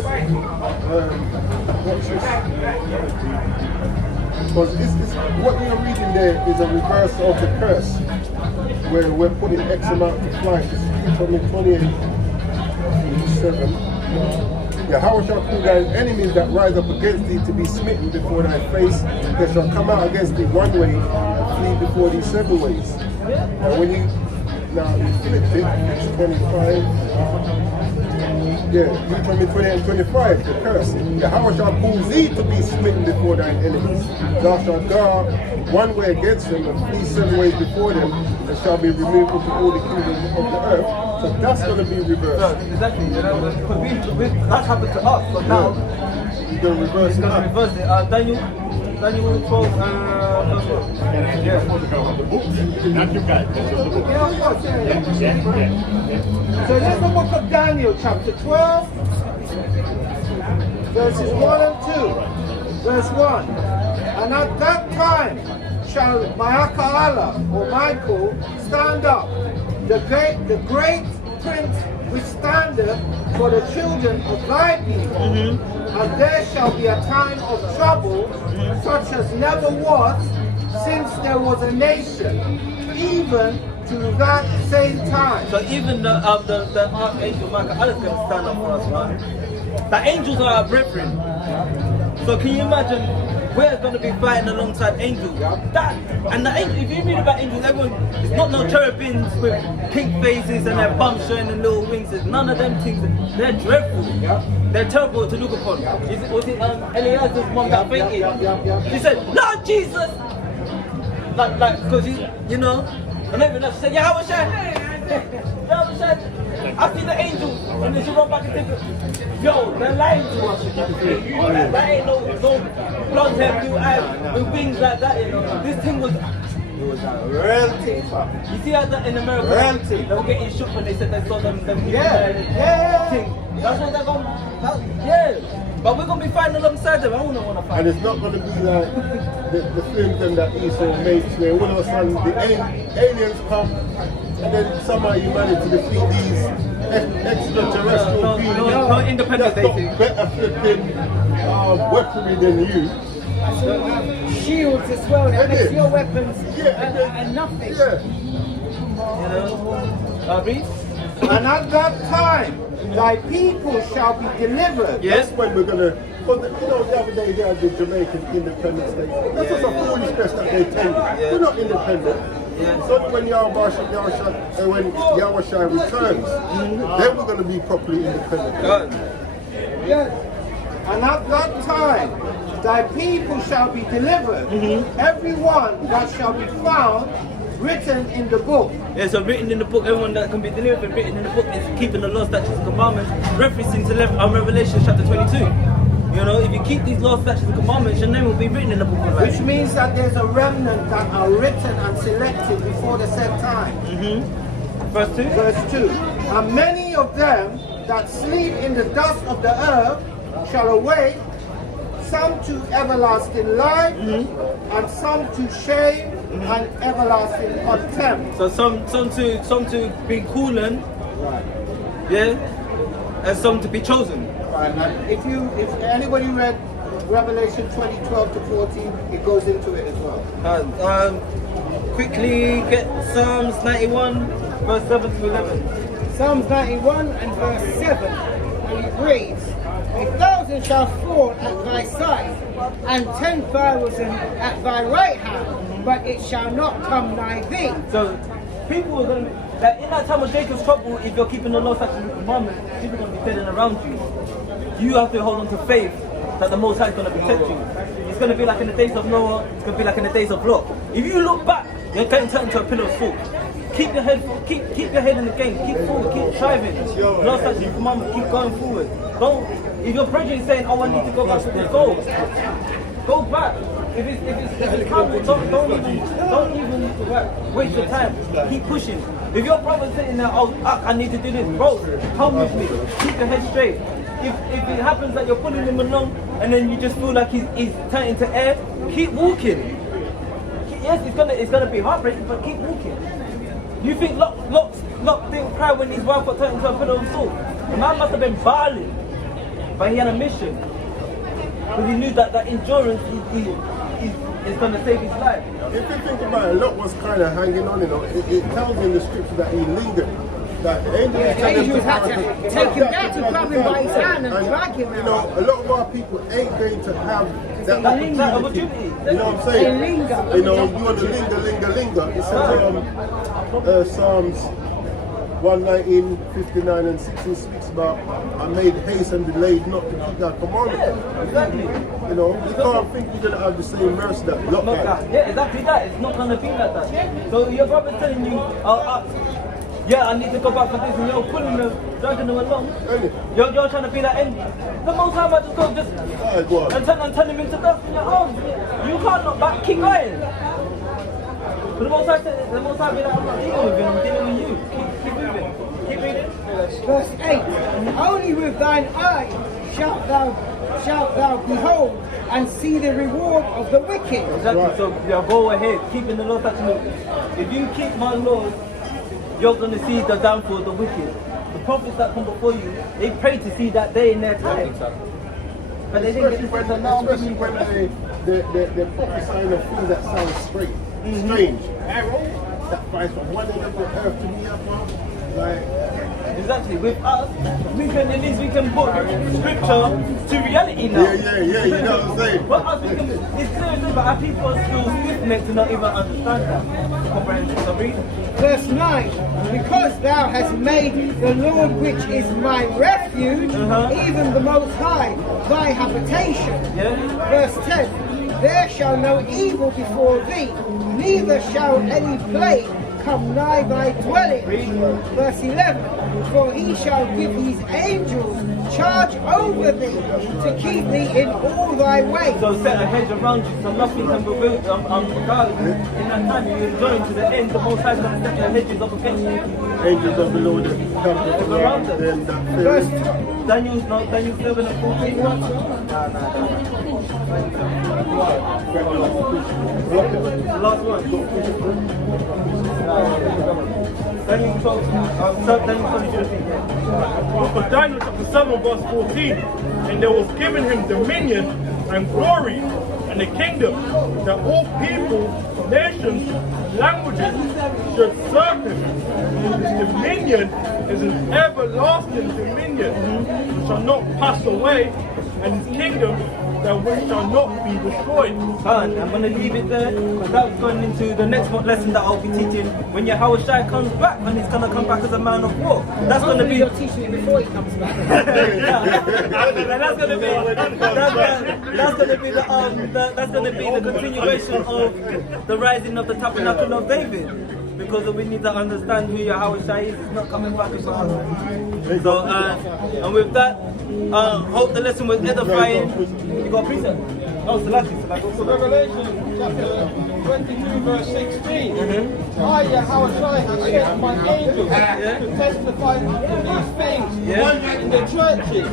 Watch this. Because what you're reading there is a reverse of the curse, where we're putting X amount to flight. It's from 28:7. Yeah, how shall call thy enemies that rise up against thee to be smitten before thy face? They shall come out against thee one way and flee before thee 7 ways. Now when you flip it, it's 25. Deuteronomy 28 and 25, the curse. Yahweh shall cause thee to be smitten before thine enemies. Thou shalt go one way against them and flee 7 ways before them, and shall be removed into all the kingdoms of the earth. So that's going to be reversed. Exactly, you know, because that's happened to us, but now You're going to reverse it. reverse it. Daniel 12, So here's the book of Daniel, chapter 12, verses 1 and 2. Verse 1. And at that time shall Maakala, or Michael, stand up, the great prince which standeth for the children of thy people. And there shall be a time of trouble, such as never was since there was a nation, even to that same time. So even the archangel Michael, Allah is going to stand up for us, man. The angels are our brethren. So can you imagine we're going to be fighting alongside angels. That and the angel, if you read about angels, everyone, it's not no cherubims with pink faces and their bums showing and little wings. It's none of them things. They're dreadful. They're terrible to look upon. Was it Eliezer's mom that fainted? She said, "Lord Jesus!" Like, because you know, and everyone else said, "Yeah, how was that? I see the angels," and then she run back and think, "Yo, they're lying to us. That ain't no blonde hair, blue eyes, with wings like that. You know, this thing was." It was a real thing, fam. You see how that in America, real thing. They were getting shook when they said they saw them thing. That's what they're going. But we're gonna be fighting alongside them. I don't want to fight. And it's not gonna be like the films them that Esau makes, where all of a sudden the aliens come, and then somehow you manage to defeat these extraterrestrial beings. No, independent that's got better flipping weaponry than you. Shields as well, that makes your weapons and nothing. Read. And at that time, thy people shall be delivered. That's when we're gonna. Well, you know, the other day they had the Jamaican Independence Day. That's just a foolishness that they tell you. We're not independent. So when Yahweh returns, then we're going to be properly independent. And at that time, thy people shall be delivered, every one that shall be found written in the book. Yeah, so written in the book, everyone that can be delivered, written in the book is keeping the law, statutes, and commandments, referencing to Revelation chapter 22. You know, if you keep these laws, statutes, and commandments, your name will be written in the book of life. Which means that there's a remnant that are written and selected before the set time. Verse 2? Verse 2. And many of them that sleep in the dust of the earth shall awake, some to everlasting life, and some to shame and everlasting contempt. So some to be cooling, and some to be chosen. Right. And if anybody read Revelation 20:12 to 14, it goes into it as well. Quickly get Psalms 91, verse 7 to 11. Psalms 91 and verse 7, and it reads, 1,000 shall fall at thy side, and 10,000 at thy right hand, but it shall not come nigh thee. So people are going to be, like in that time of Jacob's trouble, if you're keeping the law, statutes, and commandments, people are going to be dead around you. You have to hold on to faith that the Most High is going to protect you. It's going to be like in the days of Noah, it's going to be like in the days of Lot. If you look back, you're getting turned into a pillar of salt. Keep your head in the game, keep forward, keep striving. Law, statutes, and commandments, keep going forward. Don't, if your brethren is saying, "Oh, I need to go back to the soul," go back. If it's time, don't even waste your time. Keep pushing. If your brother's sitting there, "Oh, I need to do this," bro, come with me. Keep your head straight. If it happens that you're pulling him along and then you just feel like he's turning into air, keep walking. Yes, it's gonna be heartbreaking, but keep walking. You think Lot didn't cry when his wife got turned into a pillar of salt? The man must have been bawling, but he had a mission. Because he knew that endurance is going to save his life. If you think about it, Lot was kind of hanging on, you know. It tells in the scripture that he lingered. That the angels had to take him down to grab him by his hand and drag him out. You know, a lot of our people ain't going to have that opportunity. You know what I'm saying? They linger. You know, you want to linger. It says Psalms 119, 59 and 16 speaks about, "I made haste and delayed not to keep thy commandments." Yeah, exactly. You know, you can't think you're going to have the same mercy that Lot had. Yeah, exactly that. It's not going to be like that. So your brother's telling you, I need to go back for this, and you're pulling them, dragging them along. You're trying to be that end. The Most High might just go and turn him into dust in your arms. You can't look back, keep going. But the Most High be like, "I'm not dealing with him, I'm dealing with you." Keep moving. Keep reading. Verse 8, only with thine eye shalt thou behold and see the reward of the wicked. Exactly. So go ahead, keeping the law, statutes. If you keep my laws, you're going to see the downfall of the wicked. The prophets that come before you, they pray to see that day in their time. But they didn't get this until now. Especially when they're prophesying of things that sound strange. Arrow that flies from one end of the earth to the other. Like, Exactly. With us, we can at least we can put scripture to reality now. Yeah, you know what I'm saying? But us, we can, it's clear, but our people are still stiff-necked to not even understand that. Comprehend? So read. Verse 9, because thou hast made the Lord which is my refuge, even the Most High, thy habitation. Yeah. Verse 10, there shall no evil befall thee, neither shall any plague come nigh thy dwelling. Verse 11, for he shall give his angels charge over thee to keep thee in all thy ways. So set a hedge around you so nothing can reveal regardless. In that time you enjoy to the end, the Most High is going to set the hedges up against you. Angels of the Lord that come around them that fear Verse him. Daniel 7 and 14. Nah. The last one. Daniel 12. Daniel 17. For Daniel chapter 7 verse 14, and there was given him dominion and glory and a kingdom, that all people, nations, languages should serve him. His dominion is an everlasting dominion which shall not pass away, and his kingdom that which shall not be destroyed. I'm going to leave it there because that's going into the next lesson that I'll be teaching when Yahweh Shai comes back, and he's going to come back as a man of war. That's going to be. you're teaching it before he comes back. That's going to be the continuation of the rising of the Tabernacle of David. Because we need to understand who Yahweh Shai is. He's not coming back as us. So, and with that, hope the lesson was edifying. You got a precept? Oh, Salaki. So Revelation chapter 22 verse 16. I, Yahweh Shai, have sent my angels to testify to these things in the churches.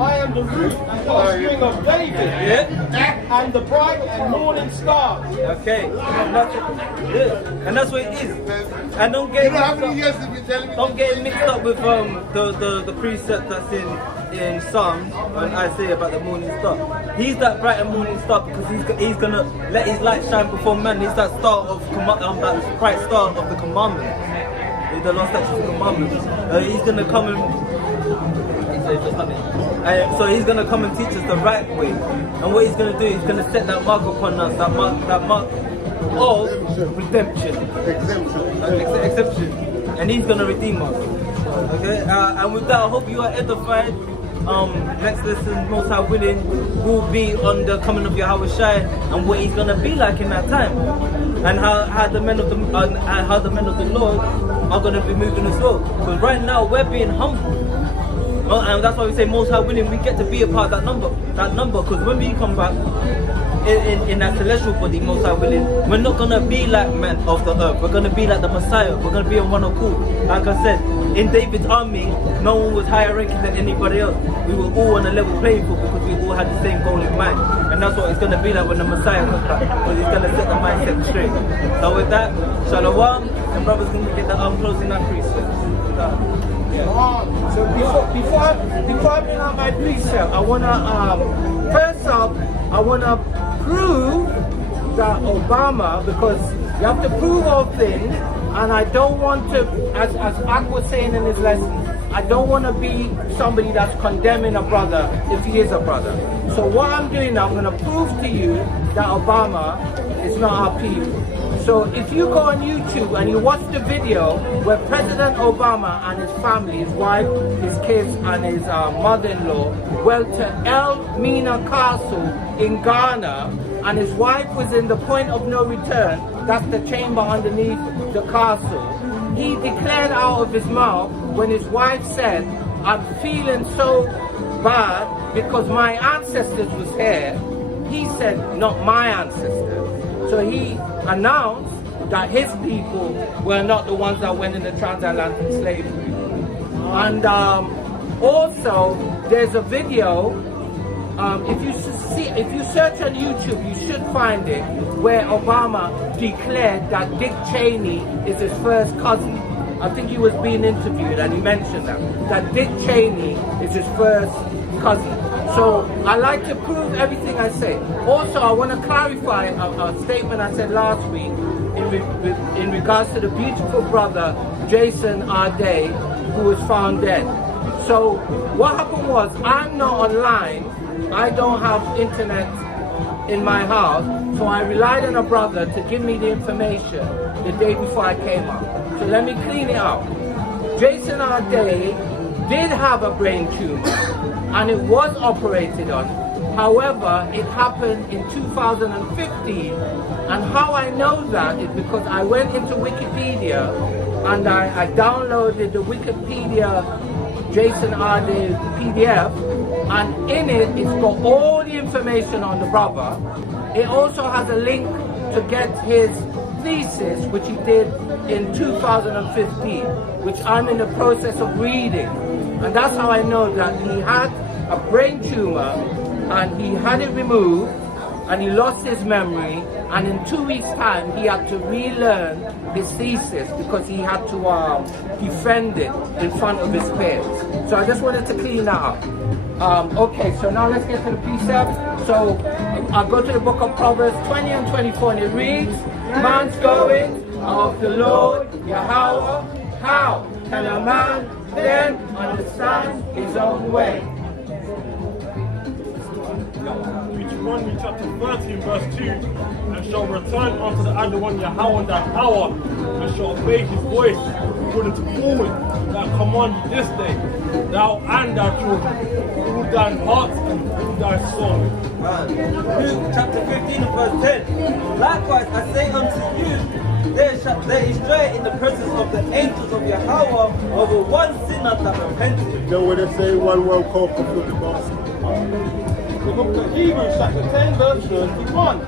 I am the root and offspring of David, and the bright and morning star. Okay. And that's what it is. And don't get mixed up with the precept that's in Psalms and Isaiah about the morning star. He's that bright and morning star because he's gonna let his light shine before man. He's that star of that bright star of the commandments. He's the last statutes of commandments. He's gonna come so he's gonna come and teach us the right way. And what he's gonna do, he's gonna set that mark upon us, that mark of redemption, exemption, and he's gonna redeem us. Okay, and with that, I hope you are edified. Next lesson, most high willing, will be on the coming of Yahweh Shai and what he's gonna be like in that time, and how the men of the Lord are gonna be moving as well. Because right now we're being humble. And that's why we say most high willing, we get to be a part of that number. Because when we come back in that celestial body, most high willing, we're not gonna be like men of the earth. We're gonna be like the Messiah. We're gonna be on one accord. Like I said, in David's army, no one was higher ranking than anybody else. We were all on a level playing field because we all had the same goal in mind. And that's what it's gonna be like when the Messiah comes back, because he's gonna set the mindset straight. So with that, shalom, and brother's gonna get the closing that precept. So before I bring out my precept, I wanna first up I wanna prove that Obama, because you have to prove all things, and I don't want to, as Ak was saying in his lesson, I don't want to be somebody that's condemning a brother if he is a brother. So what I'm doing now, I'm going to prove to you that Obama is not our people. So if you go on YouTube and you watch the video where President Obama and his family, his wife, his kids and his mother-in-law went to El Mina Castle in Ghana, and his wife was in the point of no return, that's the chamber underneath the castle, he declared out of his mouth when his wife said, I'm feeling so bad because my ancestors was here, he said, not my ancestors. So he announced that his people were not the ones that went into transatlantic slavery. And also, there's a video, if you search on YouTube, you should find it, where Obama declared that Dick Cheney is his first cousin. I think he was being interviewed and he mentioned that Dick Cheney is his first cousin. So I like to prove everything I say. Also, I want to clarify a statement I said last week in regards to the beautiful brother Jason Arday, who was found dead. So what happened was, I'm not online, I don't have internet in my house, so I relied on a brother to give me the information the day before I came up. So let me clean it up. Jason Arday did have a brain tumor and it was operated on. However, it happened in 2015, and how I know that is because I went into Wikipedia and I downloaded the Wikipedia Jason Arday PDF, and in it, it's got all the information on the brother. It also has a link to get his thesis, which he did in 2015, which I'm in the process of reading. And that's how I know that he had a brain tumor and he had it removed and he lost his memory, and in 2 weeks' time he had to relearn his thesis because he had to defend it in front of his peers. So I just wanted to clean that up. Okay, so now let's get to the precept. So I'll go to the book of Proverbs 20 and 24, and it reads, man's going of the Lord Yahweh, how can a man then understand his own way? Deuteronomy chapter 13 verse 2, and shall return unto the Adonai Yahweh thy power, and shall obey his voice according to all that I command you this day, thou and thy children, all thine heart and all thy soul. Luke chapter 15 and verse 10. Likewise I say unto you, there is joy in the presence of the angels of Yahweh over one sinner that repents. You know what they say, one call for the gospel. The book of Hebrews chapter 10 verse 31.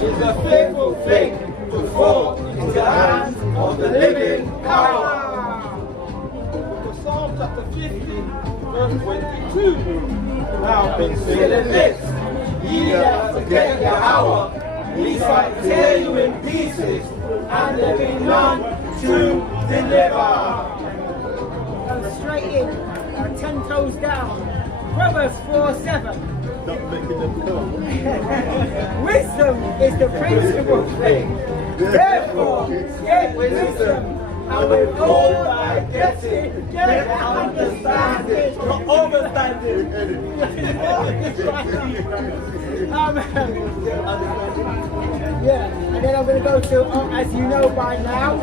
It's a fearful thing to fall into the hands of the living power. The book of Psalm chapter 50 verse 22. Now consider this, ye that forget Yahweh, he shall tear you in pieces, and there be none to deliver. Straight in, 10 toes down. Proverbs 4:7. Not making them come. Wisdom is the principal thing. Therefore, get wisdom, and with all thy getting, get understanding. Not overstanding. Yeah, and then I'm going to go to, as you know by now,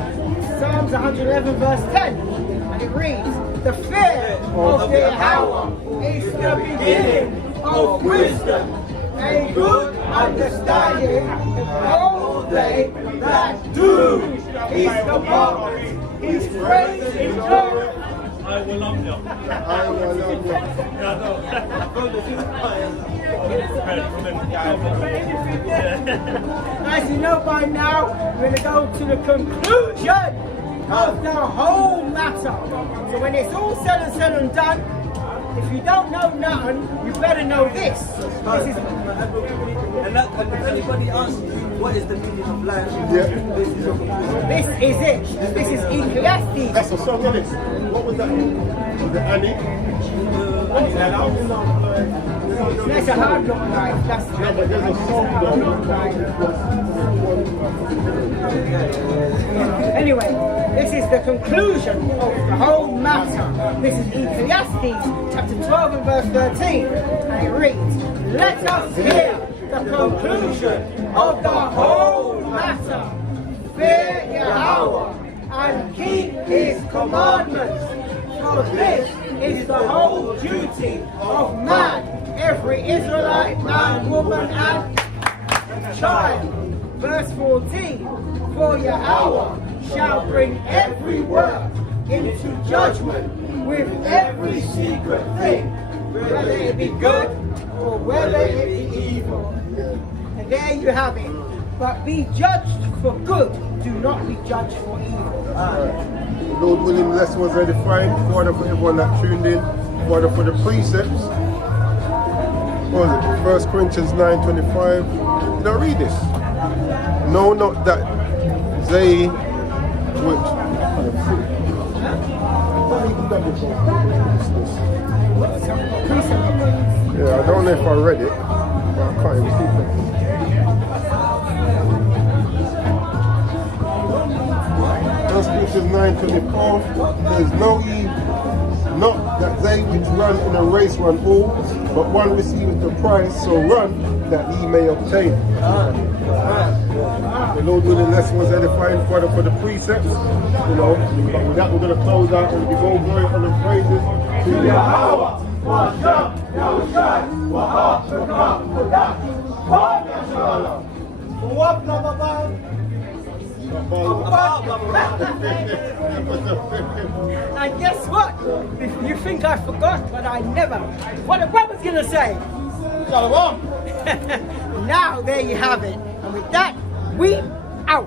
Psalms 111 verse 10, and it reads, the fear of the Yahweh is the beginning of wisdom, a good understanding all they that do. He's the mark, his praise is glory. I will love you. I will love you. Yeah, I know. As you know by now, we're going to go to the conclusion of the whole matter. So when it's all said and done, if you don't know nothing, you better know this. And if anybody asks you what is the meaning of life, Yeah. this is your conclusion. This is it. This is Ecclesiastes. That's a song, isn't it? What was that? Was it Annie? That's a hard knock life. That's No, but there's a song Anyway, this is the conclusion of the whole matter. This is Ecclesiastes chapter 12 and verse 13. And it reads, let us hear the conclusion of the whole matter. Fear Yahweh and keep his commandments. For this is the whole duty of man, every Israelite, man, woman, and child. Verse 14, for Yahweh shall bring every work into judgment with every secret thing, whether it be good or whether it be evil. And there you have it. But be judged for good, do not be judged for evil. Lord willing, the lesson was edifying. Father, for everyone that tuned in. Father, for the precepts. What was it? 1 Corinthians 9:25. Did I read this? No, not that they which. Yeah, I don't know if I read it, but I can't even see it. Let's be Ephesians 9:24 says, "Know ye not that they which run in a race run all, but one receiveth the prize, so run that ye may obtain." The Lord willing, lesson was edifying for the precepts, you know. But with that, we're going to close out and give all glory and praises to Yahweh. And guess what? If you think I forgot, but I never. What the brother's gonna say? Shalom. Now there you have it. And with that, we out.